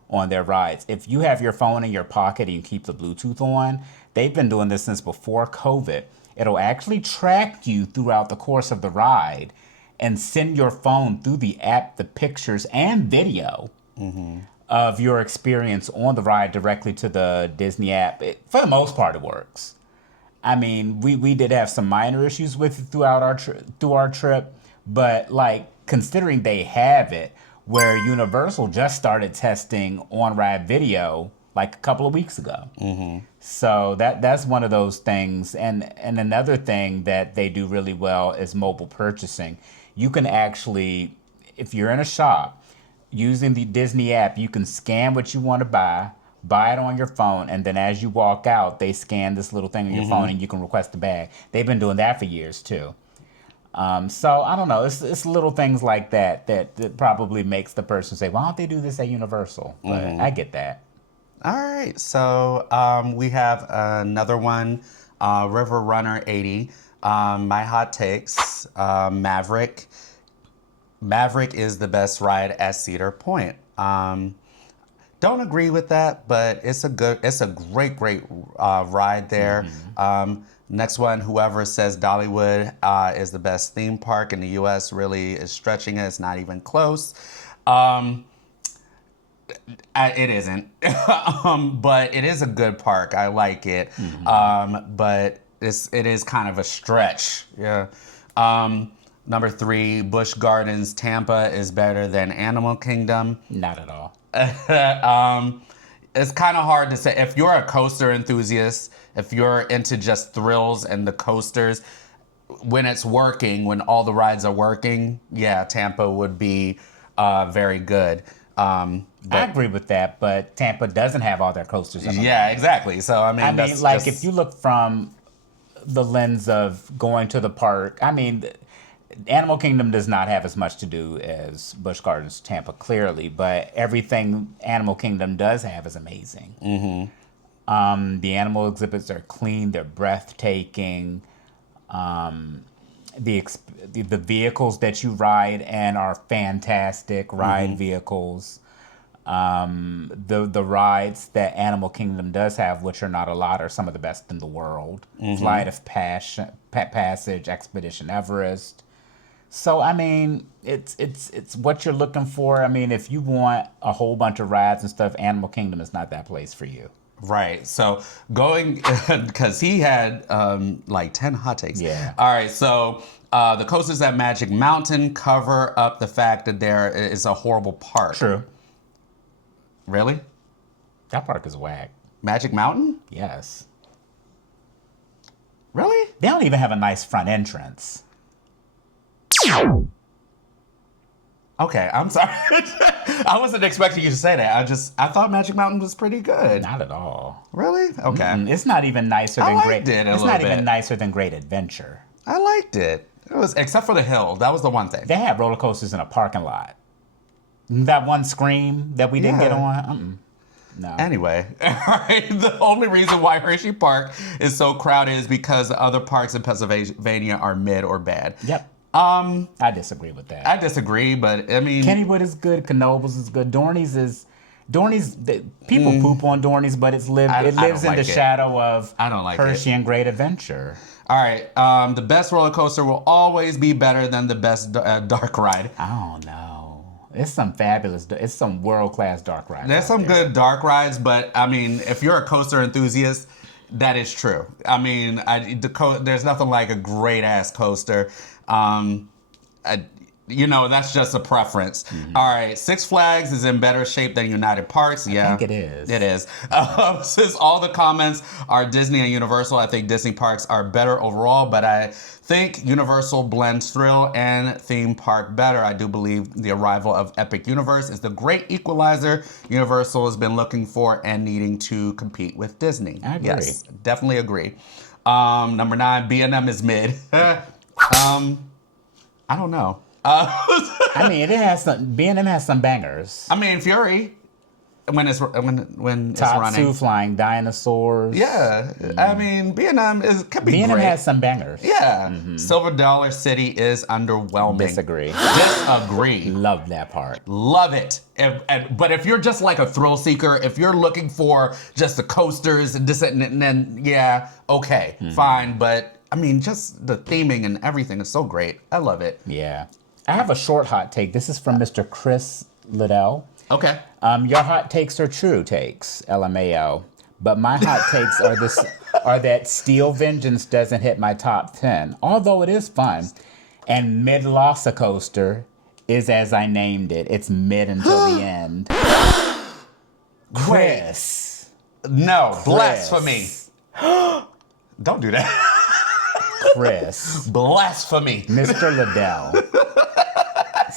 on their rides. If you have your phone in your pocket and you keep the Bluetooth on, they've been doing this since before COVID. It'll actually track you throughout the course of the ride and send your phone through the app, the pictures and video of your experience on the ride directly to the Disney app. For the most part, it works. I mean, we did have some minor issues with it throughout our trip, but considering they have it, where Universal just started testing on-ride video a couple of weeks ago. So that's one of those things. And another thing that they do really well is mobile purchasing. You can actually, if you're in a shop, using the Disney app, you can scan what you want to buy it on your phone, and then as you walk out, they scan this little thing on your phone and you can request a bag. They've been doing that for years too. So I don't know. It's little things like that probably makes the person say, "Why don't they do this at Universal?" But I get that. All right, so we have another one, River Runner 80. My hot takes, Maverick. Maverick is the best ride at Cedar Point. Don't agree with that, but it's a great ride there. Next one, whoever says Dollywood is the best theme park in the U.S. really is stretching it. It's not even close. It isn't, but it is a good park. I like it, but it is kind of a stretch. Yeah. Number 3, Busch Gardens Tampa is better than Animal Kingdom. Not at all. It's kind of hard to say. If you're a coaster enthusiast, if you're into just thrills and the coasters, when it's working, when all the rides are working, yeah, Tampa would be very good. I agree with that, but Tampa doesn't have all their coasters. Yeah, exactly. So if you look from the lens of going to the park, Animal Kingdom does not have as much to do as Busch Gardens Tampa, clearly, but everything Animal Kingdom does have is amazing. The animal exhibits are clean, they're breathtaking. The vehicles that you ride and are fantastic ride vehicles. The rides that Animal Kingdom does have, which are not a lot, are some of the best in the world. Flight of Passage, Expedition Everest. So it's what you're looking for. If you want a whole bunch of rides and stuff, Animal Kingdom is not that place for you. Right. So going, because he had like 10 hot takes. Yeah. All right. So the coasters at Magic Mountain cover up the fact that there is a horrible park. True. Really? That park is whack. Magic Mountain? Yes. Really? They don't even have a nice front entrance. Okay, I'm sorry. I wasn't expecting you to say that. I thought Magic Mountain was pretty good. Not at all. Really? Okay. It's not even nicer than liked it It's not even nicer than Great Adventure. I liked it. It was, except for the hill. That was the one thing. They had roller coasters in a parking lot. That one Scream that we didn't get on. No. Anyway, all right. The only reason why Hershey Park is so crowded is because the other parks in Pennsylvania are mid or bad. Yep. I disagree with that. I disagree, but Kennywood is good. Knoebels is good. Dorney's people poop on Dorney's, but it lives in the shadow of Hershey and Great Adventure. All right. The best roller coaster will always be better than the best dark ride. I don't know. It's some world-class dark rides. There's some good dark rides, but if you're a coaster enthusiast, that is true. There's nothing like a great-ass coaster. That's just a preference. All right, Six Flags is in better shape than United Parks. Yeah, I think it is. It is. Since all the comments are Disney and Universal, I think Disney parks are better overall, but I think Universal blends thrill and theme park better. I do believe the arrival of Epic Universe is the great equalizer Universal has been looking for and needing to compete with Disney. I agree. Yes, definitely agree. Number 9, B&M is mid. I don't know. it has some. B&M has some bangers. Fury, when it's Top running. Two Flying Dinosaurs. Yeah, B&M could be B&M great. has some bangers. Yeah, Silver Dollar City is underwhelming. Disagree. Love that part. Love it. But if you're just like a thrill seeker, if you're looking for just the coasters and then yeah, okay, fine. But just the theming and everything is so great. I love it. Yeah. I have a short hot take. This is from Mr. Chris Liddell. Okay. Your hot takes are true takes, LMAO. But my hot takes are that Steel Vengeance doesn't hit my top 10, although it is fun. And Mid-Lossicoaster is as I named it. It's mid until the end. Chris. No, blasphemy. Don't do that. Chris. Blasphemy. Mr. Liddell.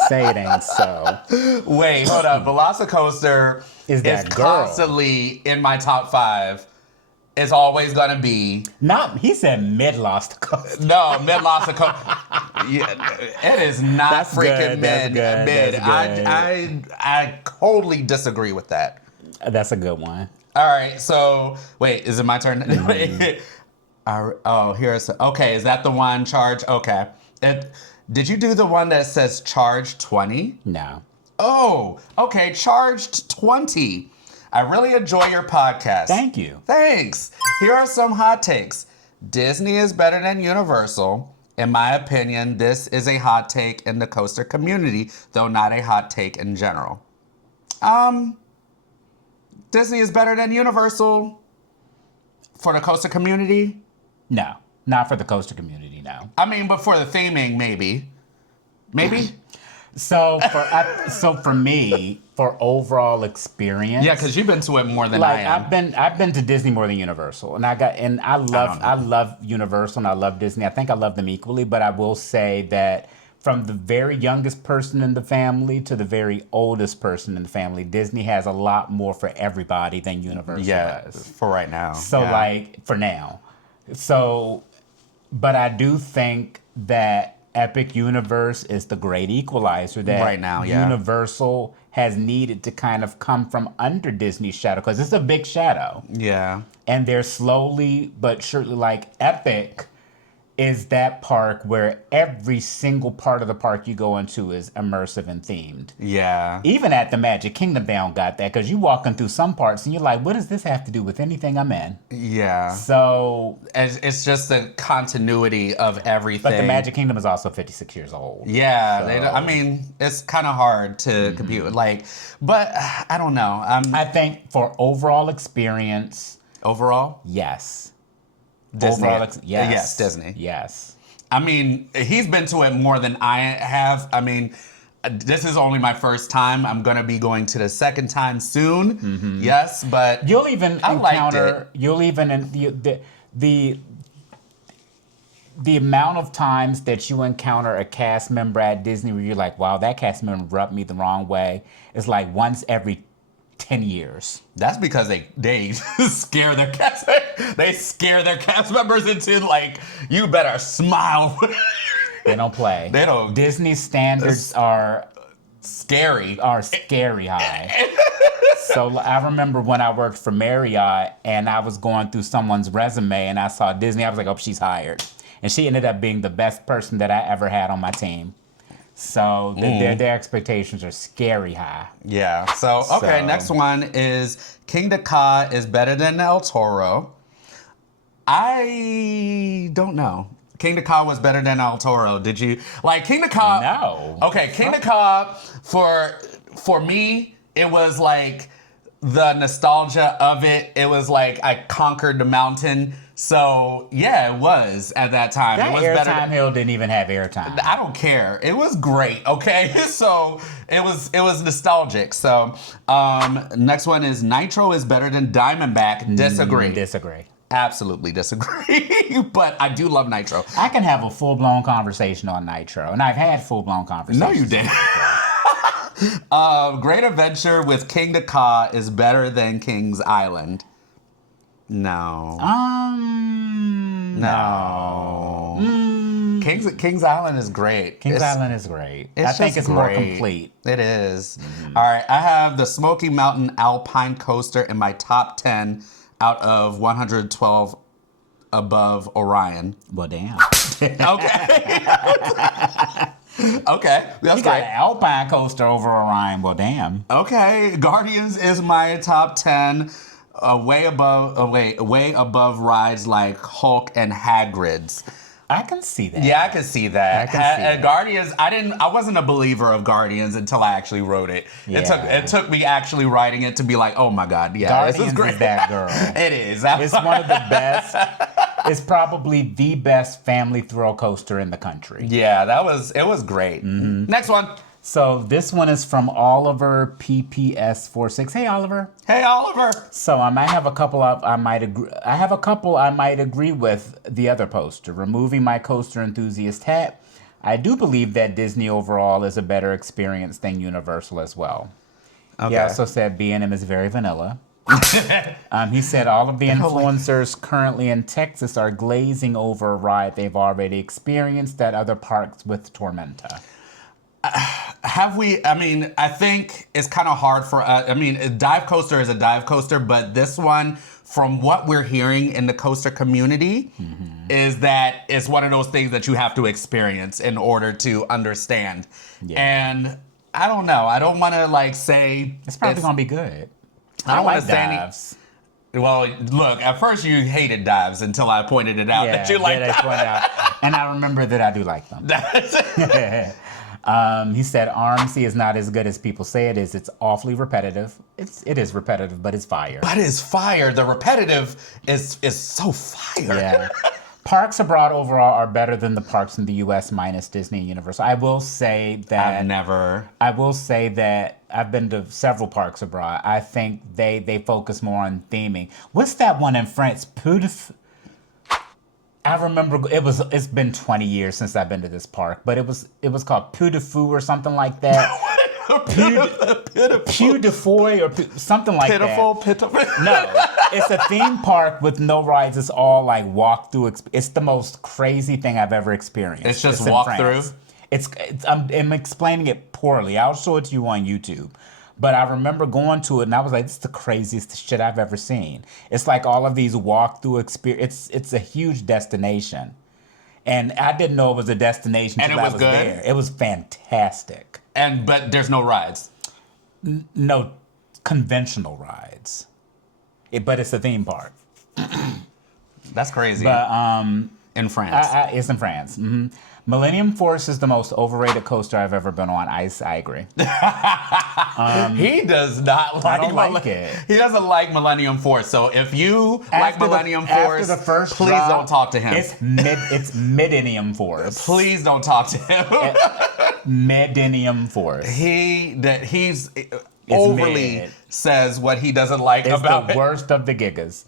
Say it ain't so. Wait, hold up. Velocicoaster is constantly in my top 5. is always gonna be He said mid-lost coast. no mid-lost. Yeah, it is not That's freaking good, that's good, mid. that's good. I totally disagree with that. That's a good one. All right, so wait, is it my turn? Here's okay. Is that the one charge? Okay. Did you do the one that says charge 20? No. Oh, okay. Charged 20. I really enjoy your podcast. Thank you. Thanks. Here are some hot takes. Disney is better than Universal. In my opinion, this is a hot take in the coaster community, though not a hot take in general. Disney is better than Universal for the coaster community? No. Not for the coaster community, no. I mean, but for the theming, maybe. Maybe? So for me, for overall experience, Yeah, because you've been to it more than I am. I've been to Disney more than Universal, and I love Universal and I love Disney. I think I love them equally, but I will say that from the very youngest person in the family to the very oldest person in the family, Disney has a lot more for everybody than Universal does. For right now. So yeah. like for now, but I do think that Epic Universe is the great equalizer that right now, yeah. Universal has needed to kind of come from under Disney's shadow, because it's a big shadow. Yeah. And they're slowly but surely, like Epic is that park where every single part of the park you go into is immersive and themed. Yeah. Even at the Magic Kingdom, they don't got that, because you walking through some parts and you're like, what does this have to do with anything I'm in? Yeah. So It's just the continuity of everything. But the Magic Kingdom is also 56 years old. Yeah. So- I mean, it's kind of hard to compete with. But I don't know. I think for overall experience, Overall? yes. Disney. Yes. Yes, Disney. Yes. I mean, he's been to it more than I have. I mean, this is only my first time. I'm going to be going to the second time soon. Mm-hmm. Yes, but You'll even I encounter, the amount of times that you encounter a cast member at Disney where you're like, wow, that cast member rubbed me the wrong way, is like once every 10 years. That's because they scare their cast. They scare their cast members into like, you better smile. They don't play. They don't. Disney standards are scary high. So I remember when I worked for Marriott and I was going through someone's resume and I saw Disney, I was like, oh, she's hired. And she ended up being the best person that I ever had on my team. So their expectations are scary high. Yeah. So, okay, next one is King Ka is better than El Toro. I don't know. King Ka was better than El Toro. Did you like King Ka? No. Okay, King Ka for me, it was like the nostalgia of it. It was like I conquered the mountain. So yeah, it was at that time. That it was airtime hill didn't even have airtime. I don't care. It was great. Okay, so it was nostalgic. So next one is Nitro is better than Diamondback. Disagree. Disagree. Absolutely disagree. But I do love Nitro. I can have a full-blown conversation on Nitro, and I've had full-blown conversations. No, you didn't. Great Adventure with King Ka is better than King's Island. No. No. King's Island is great. King's Island is great. I think it's more complete. It is. All right, I have the Smoky Mountain Alpine Coaster in my top 10 out of 112 above Orion. Well, damn. Okay. Okay, that's You got great. an Alpine coaster over Orion. Well, damn. Okay, Guardians is my top 10. Way above rides like Hulk and Hagrid's. I can see that. Yeah, I can see that. I can see that. Guardians, I wasn't a believer of Guardians until I actually wrote it. Yeah. It took me actually writing it to be like, oh my God, yeah, Guardians this is great. is that girl. It is. It's one of the best. It's probably the best family thrill coaster in the country. Yeah, it was great. Mm-hmm. Next one. So this one is from Oliver PPS46. Hey, Oliver. Hey, Oliver. So I might have a couple I might agree with the other poster. Removing my coaster enthusiast hat, I do believe that Disney overall is a better experience than Universal as well. Okay. He also said B&M is very vanilla. He said all of the influencers currently in Texas are glazing over a ride they've already experienced at other parks with Tormenta. Have we? I mean, I think it's kind of hard for us. I mean, a dive coaster is a dive coaster, but this one, from what we're hearing in the coaster community, is that it's one of those things that you have to experience in order to understand. Yeah. And I don't know. I don't want to like say it's probably gonna be good. I don't want to say dives. Well, look, at first you hated dives until I pointed it out that you like them. And I remember that I do like them. He said RMC is not as good as people say it is. It's awfully repetitive. It is repetitive, but it's fire. But it's fire. The repetitive is so fire. Yeah. Parks abroad overall are better than the parks in the U.S. minus Disney and Universal. I will say that I've been to several parks abroad. I think they focus more on theming. What's that one in France? I remember it's been 20 years since I've been to this park, but it was called Puy de Fou or something like that. Puy de Foy or something like pitiful, that. Pitiful. No, it's a theme park with no rides. It's all like walk through. It's the most crazy thing I've ever experienced. It's just walk through. I'm explaining it poorly. I'll show it to you on YouTube. But I remember going to it, and I was like, this is the craziest shit I've ever seen. It's like all of these walk-through experience. It's a huge destination. And I didn't know it was a destination until I was there. It was fantastic. But there's no rides? No conventional rides. But it's a theme park. That's crazy. But in France. It's in France. Mm-hmm. Millennium Force is the most overrated coaster I've ever been on. I agree. He does not like it. He doesn't like Millennium Force. So if you like Millennium Force, after the first please drop, don't talk to him. It's Millennium Force. Please don't talk to him. Millennium Force. He's overly mid. Says what he doesn't like it's about the worst of the gigas.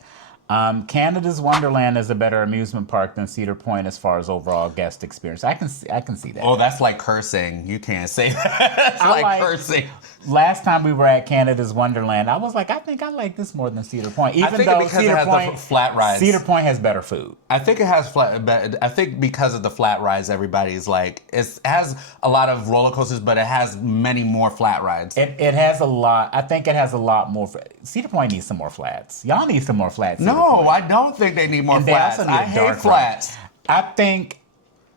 Canada's Wonderland is a better amusement park than Cedar Point as far as overall guest experience. I can see that. Oh, that's like cursing. You can't say that. It's like cursing. Last time we were at Canada's Wonderland, I was like, I think I like this more than Cedar Point. Even though because it has the flat rides. Cedar Point has better food. I think it has flat. But I think because of the flat rides, everybody's like it has a lot of roller coasters, but it has many more flat rides. It has a lot. I think it has a lot more. Cedar Point needs some more flats. Y'all need some more flats. No, I don't think they need more flats. I hate flats. I think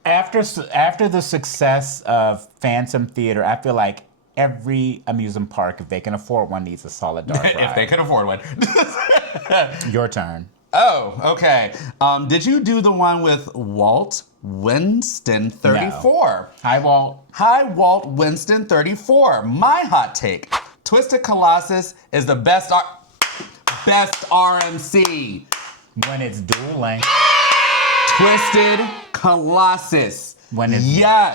after the success of Phantom Theater, I feel like every amusement park, if they can afford one, needs a solid dark ride. If they can afford one. Your turn. Oh, okay. Did you do the one with Walt Winston 34? No. Hi, Walt. Hi, Walt Winston 34. My hot take. Twisted Colossus is the best RMC. When it's dueling. Twisted Colossus. When it's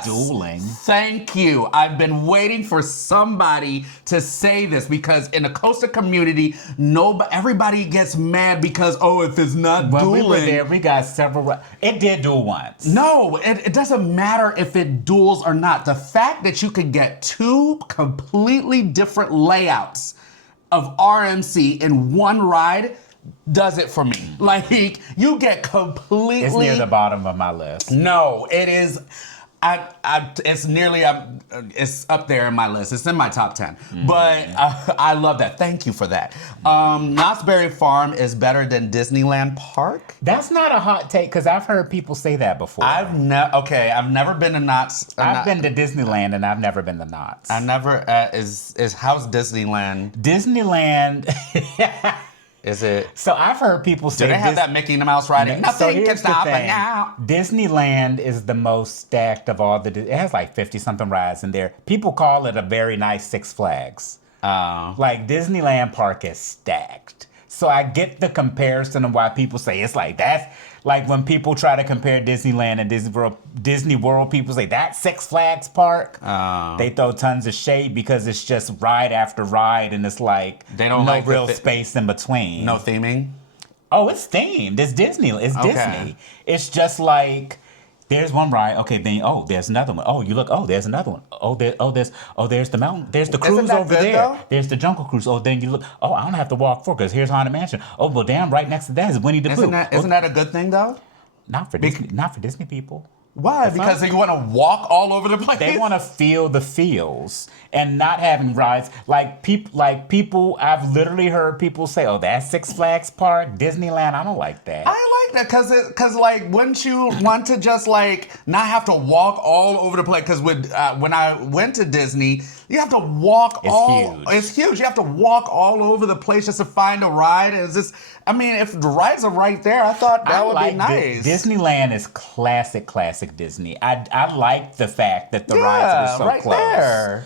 dueling. Thank you. I've been waiting for somebody to say this because in the coaster community, everybody gets mad because, if it's not dueling. When we were there, we got several. It did duel once. No, it doesn't matter if it duels or not. The fact that you could get two completely different layouts of RMC in one ride does it for me. Like, you get completely... It's near the bottom of my list. No, it is... It's up there in my list. It's in my top 10. Mm. But I love that. Thank you for that. Knott's Berry Farm is better than Disneyland Park? That's not a hot take, because I've heard people say that before. I've never been to Knott's. I've been to Disneyland, and I've never been to Knott's. I never... how's Disneyland? Disneyland... Is it? So I've heard people say... Do they have that Mickey Mouse riding? Nothing can stop it now. Disneyland is the most stacked of all the... It has like 50-something rides in there. People call it a very nice Six Flags. Like, Disneyland Park is stacked. So I get the comparison of why people say it's like that. Like when people try to compare Disneyland and Disney World, people say that's Six Flags Park. They throw tons of shade because it's just ride after ride, and it's like no real space in between. No theming? Oh, it's themed. It's Disney. It's okay. Disney. It's just like There's one ride. Okay, then there's another one. Oh, you look. Oh, there's another one. There's the mountain. There's the cruise that over good, there. though? There's the Jungle Cruise. Oh, then you look. Oh, I don't have to walk for because here's Haunted Mansion. Oh, well, damn, right next to that is Winnie the Pooh. Isn't that a good thing though? Not for Disney. Not for Disney people. Why? Because they want to walk all over the place. They want to feel the feels and not having rides like people. I've literally heard people say, "Oh, that's Six Flags Park, Disneyland." I don't like that. I like that because like wouldn't you want to just like not have to walk all over the place? Because when I went to Disney, you have to walk huge. It's huge. You have to walk all over the place just to find a ride. It's just, I mean, if the rides are right there, I thought that would be nice. Disneyland is classic Disney. I like the fact that the rides are so right close. There.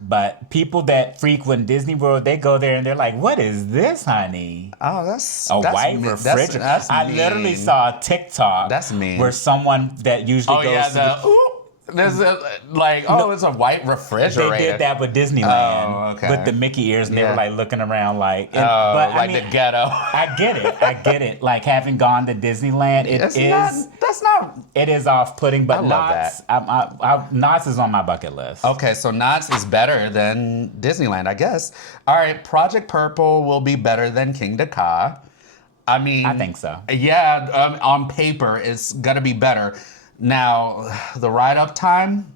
But people that frequent Disney World, they go there and they're like, "What is this, honey?" Oh, that's white refrigerator. That's I mean. literally saw a TikTok. That's mean. Where someone that usually goes to there's it's a white refrigerator. They did that with Disneyland. Oh, okay. With the Mickey ears, and they were like looking around like. The ghetto. I get it. Like having gone to Disneyland, it is off-putting. But I love Knott's, Knott's is on my bucket list. Okay, so Knott's is better than Disneyland, I guess. All right, Project Purple will be better than Kingda Ka. I mean, I think so. Yeah, on paper, it's gonna be better. Now, the ride-up time,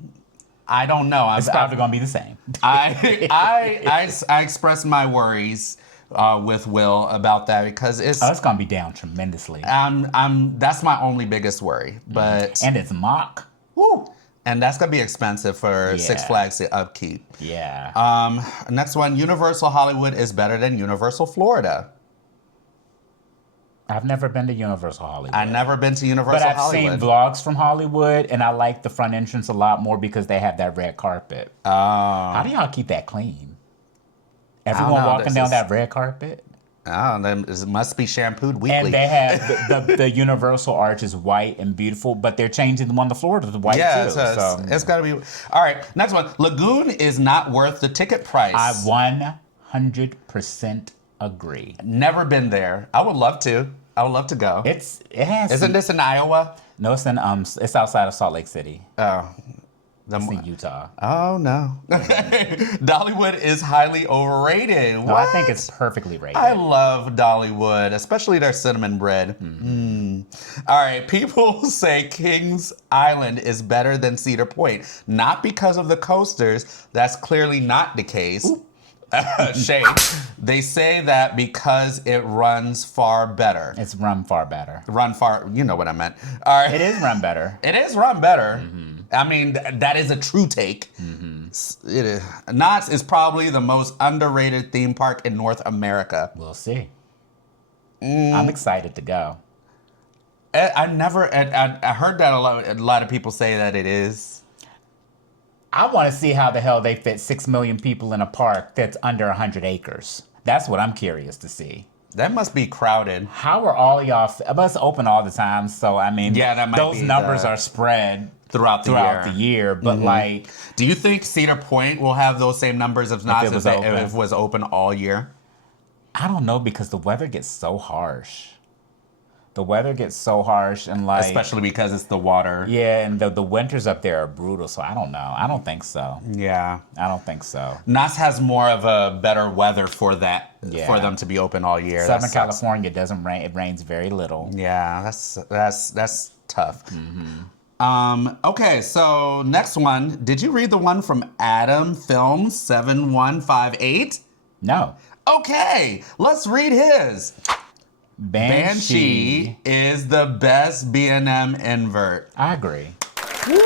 I don't know. It's probably going to be the same. I expressed my worries with Will about that because it's going to be down tremendously. That's my only biggest worry. But and it's mock. Woo! And that's gonna be expensive for Six Flags to upkeep. Yeah. Next one, Universal Hollywood is better than Universal Florida. I've never been to Universal Hollywood. I've never been to Universal Hollywood. But I've Hollywood. seen vlogs from Hollywood, and I like the front entrance a lot more because they have that red carpet. Oh. How do y'all keep that clean? Everyone walking down that red carpet? Oh, then it must be shampooed weekly. And they have the Universal Arch is white and beautiful, but they're changing the one to Florida to white too. So it's got to be. All right, next one. Lagoon is not worth the ticket price. I 100% agree. Never been there. I would love to. Go. Isn't this in Iowa? No, it's in it's outside of Salt Lake City. Oh. It's in Utah. Oh no. Dollywood is highly overrated. No, I think it's perfectly rated. I love Dollywood, especially their cinnamon bread. All right, people say Kings Island is better than Cedar Point. Not because of the coasters. That's clearly not the case. Shade. They say that because it runs far better. It's run far better. You know what I meant. All right. It is run better. It is run better. I mean, that is a true take. It is. Knott's is probably the most underrated theme park in North America. We'll see. I'm excited to go. I heard that a lot of people say that it is. I want to see how the hell they fit 6 million people in a park that's under 100 acres. That's what I'm curious to see. That must be crowded. How are all y'all? It must open all the time. So I mean, that might those numbers are spread throughout the year. But like, do you think Cedar Point will have those same numbers if Knott's if it was open all year? I don't know because the weather gets so harsh. And like, especially because it's the water. Yeah, and the winters up there are brutal. So I don't know. I don't think so. Yeah, I don't think so. Knott's has more of a better weather for that. Yeah. For them to be open all year. Southern California doesn't rain. It rains very little. Yeah, that's tough. Okay, so next one. Did you read the one from Adam Film 7158? No. Okay, let's read his. Banshee is the best B&M invert. I agree. Woo!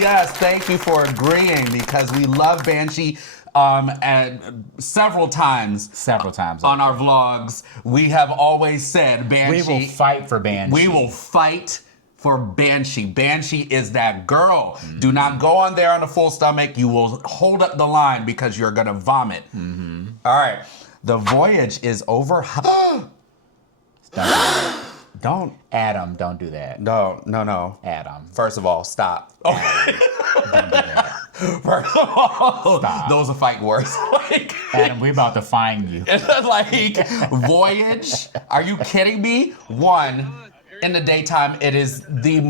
Yes, thank you for agreeing because we love Banshee. And several times on our vlogs, we have always said Banshee. We will fight for Banshee. We will fight for Banshee. Banshee is that girl. Do not go on there on a full stomach. You will hold up the line because you're gonna vomit. All right, the voyage is over. Don't. Adam, don't do that. No. Adam. First of all, stop. Adam, don't do that. First of all, stop. Those are fighting words. Adam, we're about to find you. Like, voyage? Are you kidding me? One, in the daytime, it is the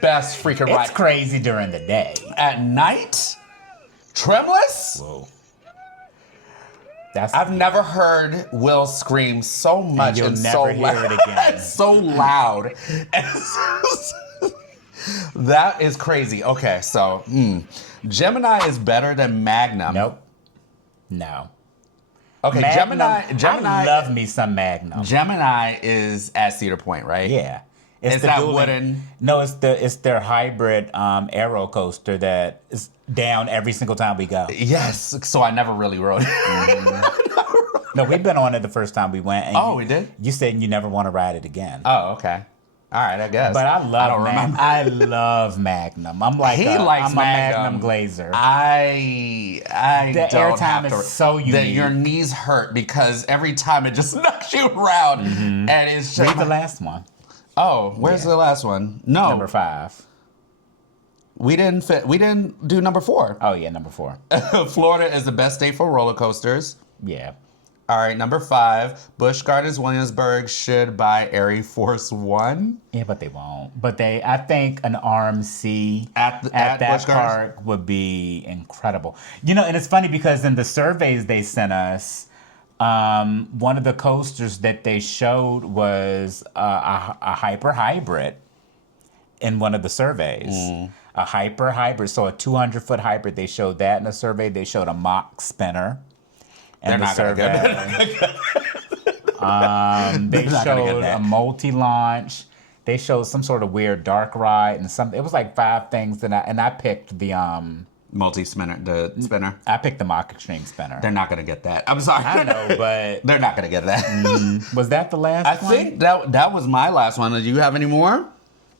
best freaking ride. It's crazy during the day. At night, Tremless? Whoa. I've never heard Will scream so much and and you'll so never hear loud. it again. So loud. That is crazy. Okay, so Gemini is better than Magnum. Nope. No. Okay, Magnum, Gemini. I love me some Magnum. Gemini is at Cedar Point, right? Yeah. It's that wooden. No, it's their hybrid aero coaster that is down every single time we go. Yes. So I never really rode it. No, we've been on it the first time we went. And we did? You said you never want to ride it again. Oh, okay. All right, I guess. But I love don't remember. I love Magnum. I'm like He likes I'm a Magnum glazer. I The don't airtime have is to, so unique. that your knees hurt because every time it just knocks you around, and it's just. Read the last one. Oh, where's the last one? No, Number 5. we didn't do number 4. Oh yeah, number 4. Florida is the best state for roller coasters. Yeah. All right, number 5, Busch Gardens Williamsburg should buy Air Force One. Yeah, but they won't. But I think an RMC At that Busch Gardens? park would be incredible. You know, and it's funny because in the surveys they sent us, one of the coasters that they showed was a hyper hybrid in one of the surveys. A hyper hybrid, so a 200-foot hybrid. They showed that in the survey. They showed a mock spinner. They're not gonna get that. They not gonna get showed that. a multi-launch. They showed some sort of weird dark ride and some. It was like 5 things that I picked the Multi-spinner, the spinner. I picked the mock extreme spinner. They're not gonna get that. I'm sorry. I know, but They're not gonna get that. was that the last I one? think that was my last one. Do you have any more?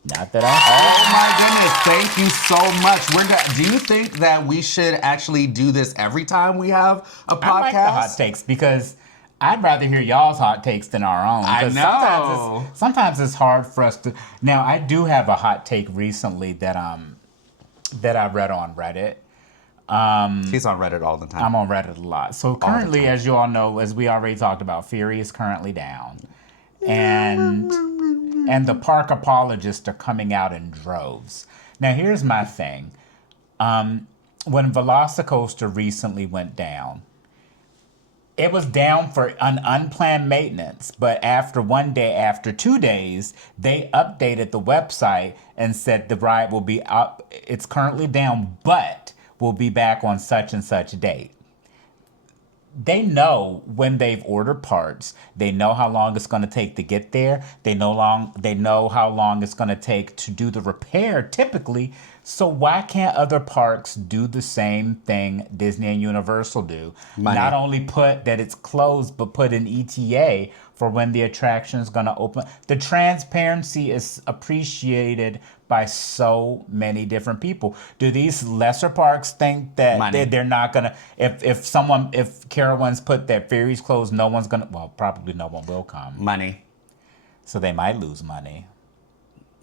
Not that Oh I my goodness! Thank you so much. Do you think that we should actually do this every time we have a podcast? I like the hot takes because I'd rather hear y'all's hot takes than our own. I 'Cause know. Sometimes it's hard for us to. Now I do have a hot take recently that I read on Reddit. He's on Reddit all the time. I'm on Reddit a lot. So currently, as you all know, as we already talked about, Fury is currently down, and the park apologists are coming out in droves. Now, here's my thing. When Velocicoaster recently went down, it was down for an unplanned maintenance, but after 2 days, they updated the website and said the ride will be up. It's currently down, but will be back on such and such date. They know when they've ordered parts. They know how long it's going to take to get there. They know how long it's going to take to do the repair typically. So why can't other parks do the same thing Disney and Universal do? Money. Not only put that it's closed, but put an ETA for when the attraction is going to open. The transparency is appreciated by so many different people. Do these lesser parks think that they're not gonna? If Carowinds put that ferries closed, no one's gonna. Well, probably no one will come. Money. So they might lose money.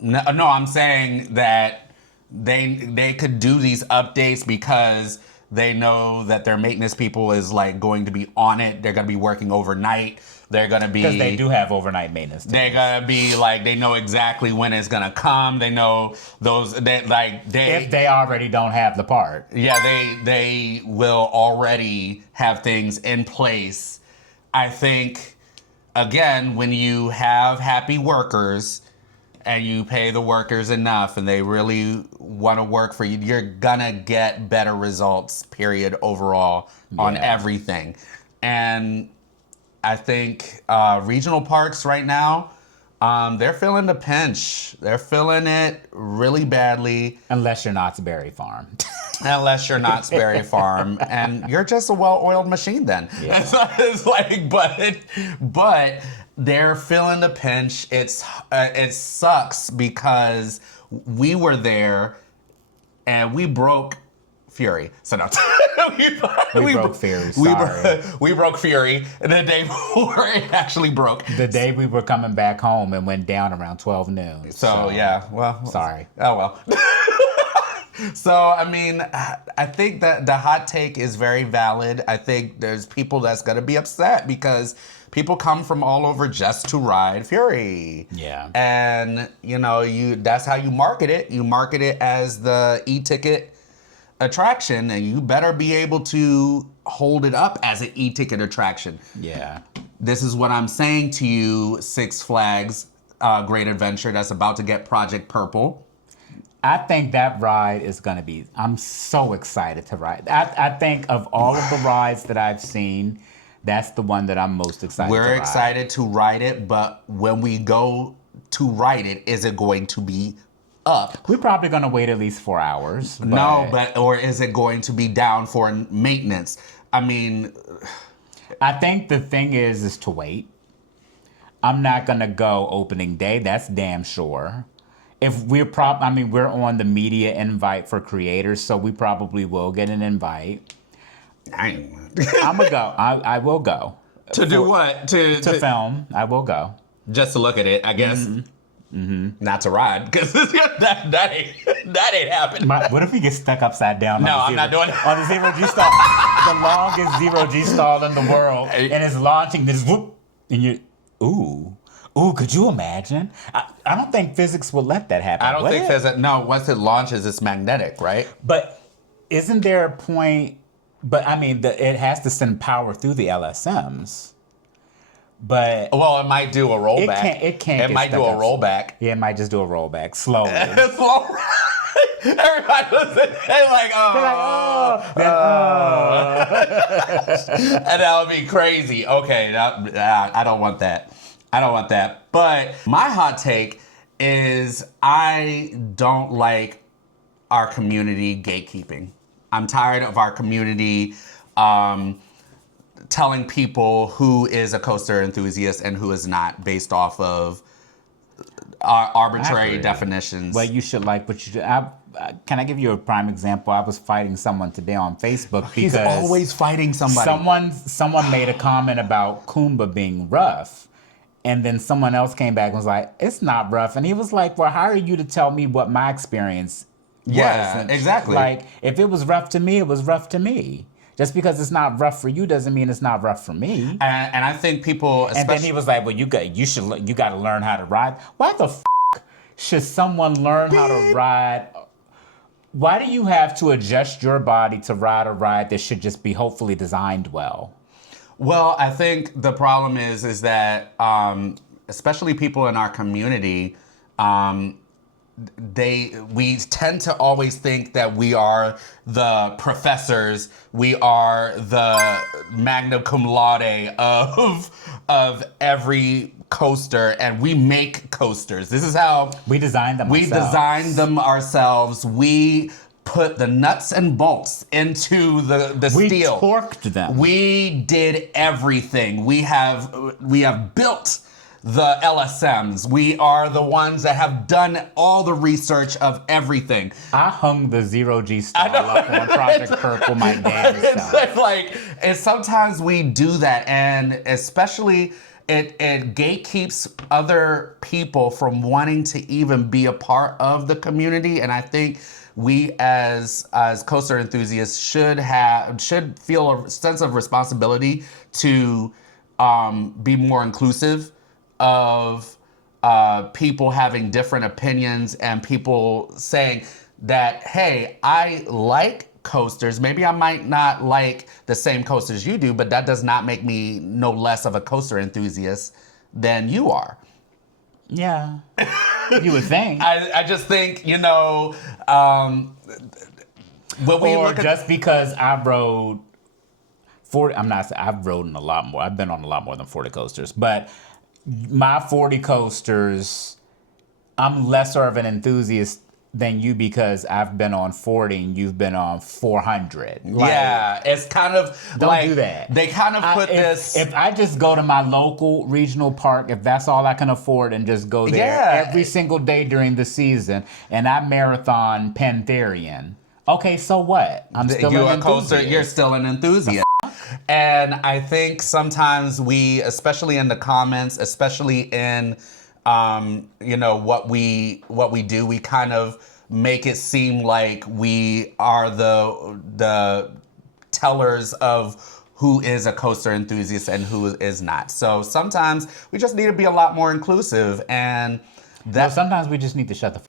No, I'm saying that they could do these updates because they know that their maintenance people is like going to be on it. They're going to be working overnight. They're going to be... Because they do have overnight maintenance teams. They're going to be like, they know exactly when it's going to come. They know those, if they already don't have the part. Yeah, they will already have things in place. I think, again, when you have happy workers and you pay the workers enough and they really want to work for you, you're going to get better results, period, overall, on everything. And I think regional parks right now, they're feeling the pinch. They're feeling it really badly. Unless you're Knott's Berry Farm. Unless you're Knott's Berry Farm, and you're just a well-oiled machine then. Yeah. It's like, but they're feeling the pinch. It sucks because we were there and we broke Fury. So no, we broke Fury. Sorry. We broke Fury the day before it actually broke. The day we were coming back home and went down around 12 noon. So yeah, well, sorry. Oh well. So, I mean, I think that the hot take is very valid. I think there's people that's going to be upset because people come from all over just to ride Fury. Yeah. And, that's how you market it. You market it as the e-ticket attraction, and you better be able to hold it up as an e-ticket attraction. Yeah. This is what I'm saying to you, Six Flags Great Adventure, that's about to get Project Purple. I think that ride is going to be, I'm so excited to ride. I think of all of the rides that I've seen, that's the one that I'm most excited to ride. We're excited to ride it, but when we go to ride it, is it going to be up? We're probably going to wait at least 4 hours. Or is it going to be down for maintenance? I mean, I think the thing is to wait. I'm not going to go opening day. That's damn sure. If we're we're on the media invite for creators, so we probably will get an invite. I'm gonna go. I will go. To do what? To film. I will go. Just to look at it, I guess. Mm-hmm. Not to ride, because that ain't happening. What if we get stuck upside down? No, I'm not doing it. On the zero G stall, the longest zero G stall in the world, and it's launching this whoop, and you, ooh, could you imagine? I don't think physics will let that happen. I don't think physics. No, once it launches, it's magnetic, right? But isn't there a point? But I mean, it has to send power through the LSMs. But it might do a rollback. It can't. It might do a rollback. Yeah, it might just do a rollback slowly. Slow. Everybody listen. They're like, and that would be crazy. Okay, I don't want that. But my hot take is I don't like our community gatekeeping. I'm tired of our community telling people who is a coaster enthusiast and who is not based off of arbitrary definitions. Well, you should like what you do. Can I give you a prime example? I was fighting someone today on Facebook because he's always fighting somebody. Someone made a comment about Kumba being rough. And then someone else came back and was like, it's not rough. And he was like, well, how are you to tell me what my experience was? Yeah, exactly. Like, if it was rough to me, it was rough to me. Just because it's not rough for you doesn't mean it's not rough for me. And I think people, and then he was like, well, you got to learn how to ride. Why the should someone learn how to ride? Why do you have to adjust your body to ride a ride that should just be hopefully designed well? Well, I think the problem is that especially people in our community, we tend to always think that we are the professors, we are the magna cum laude of every coaster, and we make coasters. This is how we designed them. We designed them ourselves. We put the nuts and bolts into the steel. We torqued them. We did everything. We have built the LSMs. We are the ones that have done all the research of everything. I hung the zero G style up on Project Purple my damn self. And sometimes we do that, and especially it gatekeeps other people from wanting to even be a part of the community. And I think we as coaster enthusiasts should feel a sense of responsibility to be more inclusive of people having different opinions and people saying that, hey, I like coasters. Maybe I might not like the same coasters you do, but that does not make me no less of a coaster enthusiast than you are. Yeah, you would think. I just think, when we or look at just because I rode 40, I've ridden a lot more. I've been on a lot more than 40 coasters, but my 40 coasters, I'm lesser of an enthusiast than you because I've been on 40 and you've been on 400. Yeah, it's kind of don't do that. They kind of put this. If I just go to my local regional park, if that's all I can afford, and just go there every single day during the season, and I marathon Pantherian, okay, so what? I'm still an enthusiast. You're still an enthusiast. And I think sometimes we, especially in the comments, especially in what we do, we kind of make it seem like we are the tellers of who is a coaster enthusiast and who is not. So sometimes we just need to be a lot more inclusive, and Well, sometimes we just need to shut the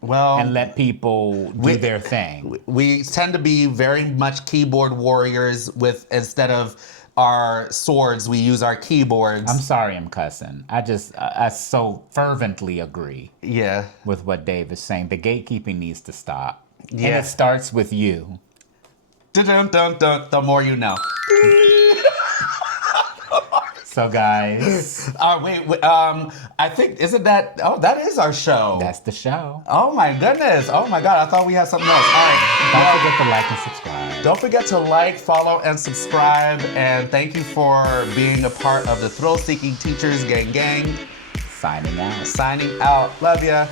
well and let people do their thing. We tend to be very much keyboard warriors with, instead of our swords, we use our keyboards. I'm sorry I'm cussing. I so fervently agree Yeah. with what Dave is saying. The gatekeeping needs to stop. Yeah. And it starts with you. Dun, dun, dun, the more you know. So guys, Wait, I think, isn't that, that is our show. that's the show. Oh my goodness. Oh my God, I thought we had something else. All right. Don't forget to like and subscribe. Don't forget to like, follow, and subscribe. And thank you for being a part of the Thrill Seeking Teachers Gang. Signing out. Signing out. Love ya.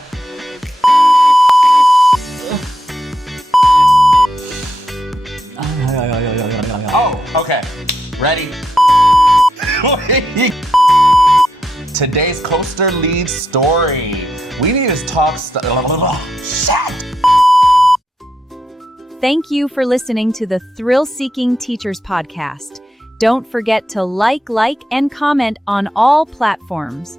Oh, okay. Ready? Today's coaster lead story. We need to talk shit. Thank you for listening to the Thrill Seeking Teachers Podcast. Don't forget to like, and comment on all platforms.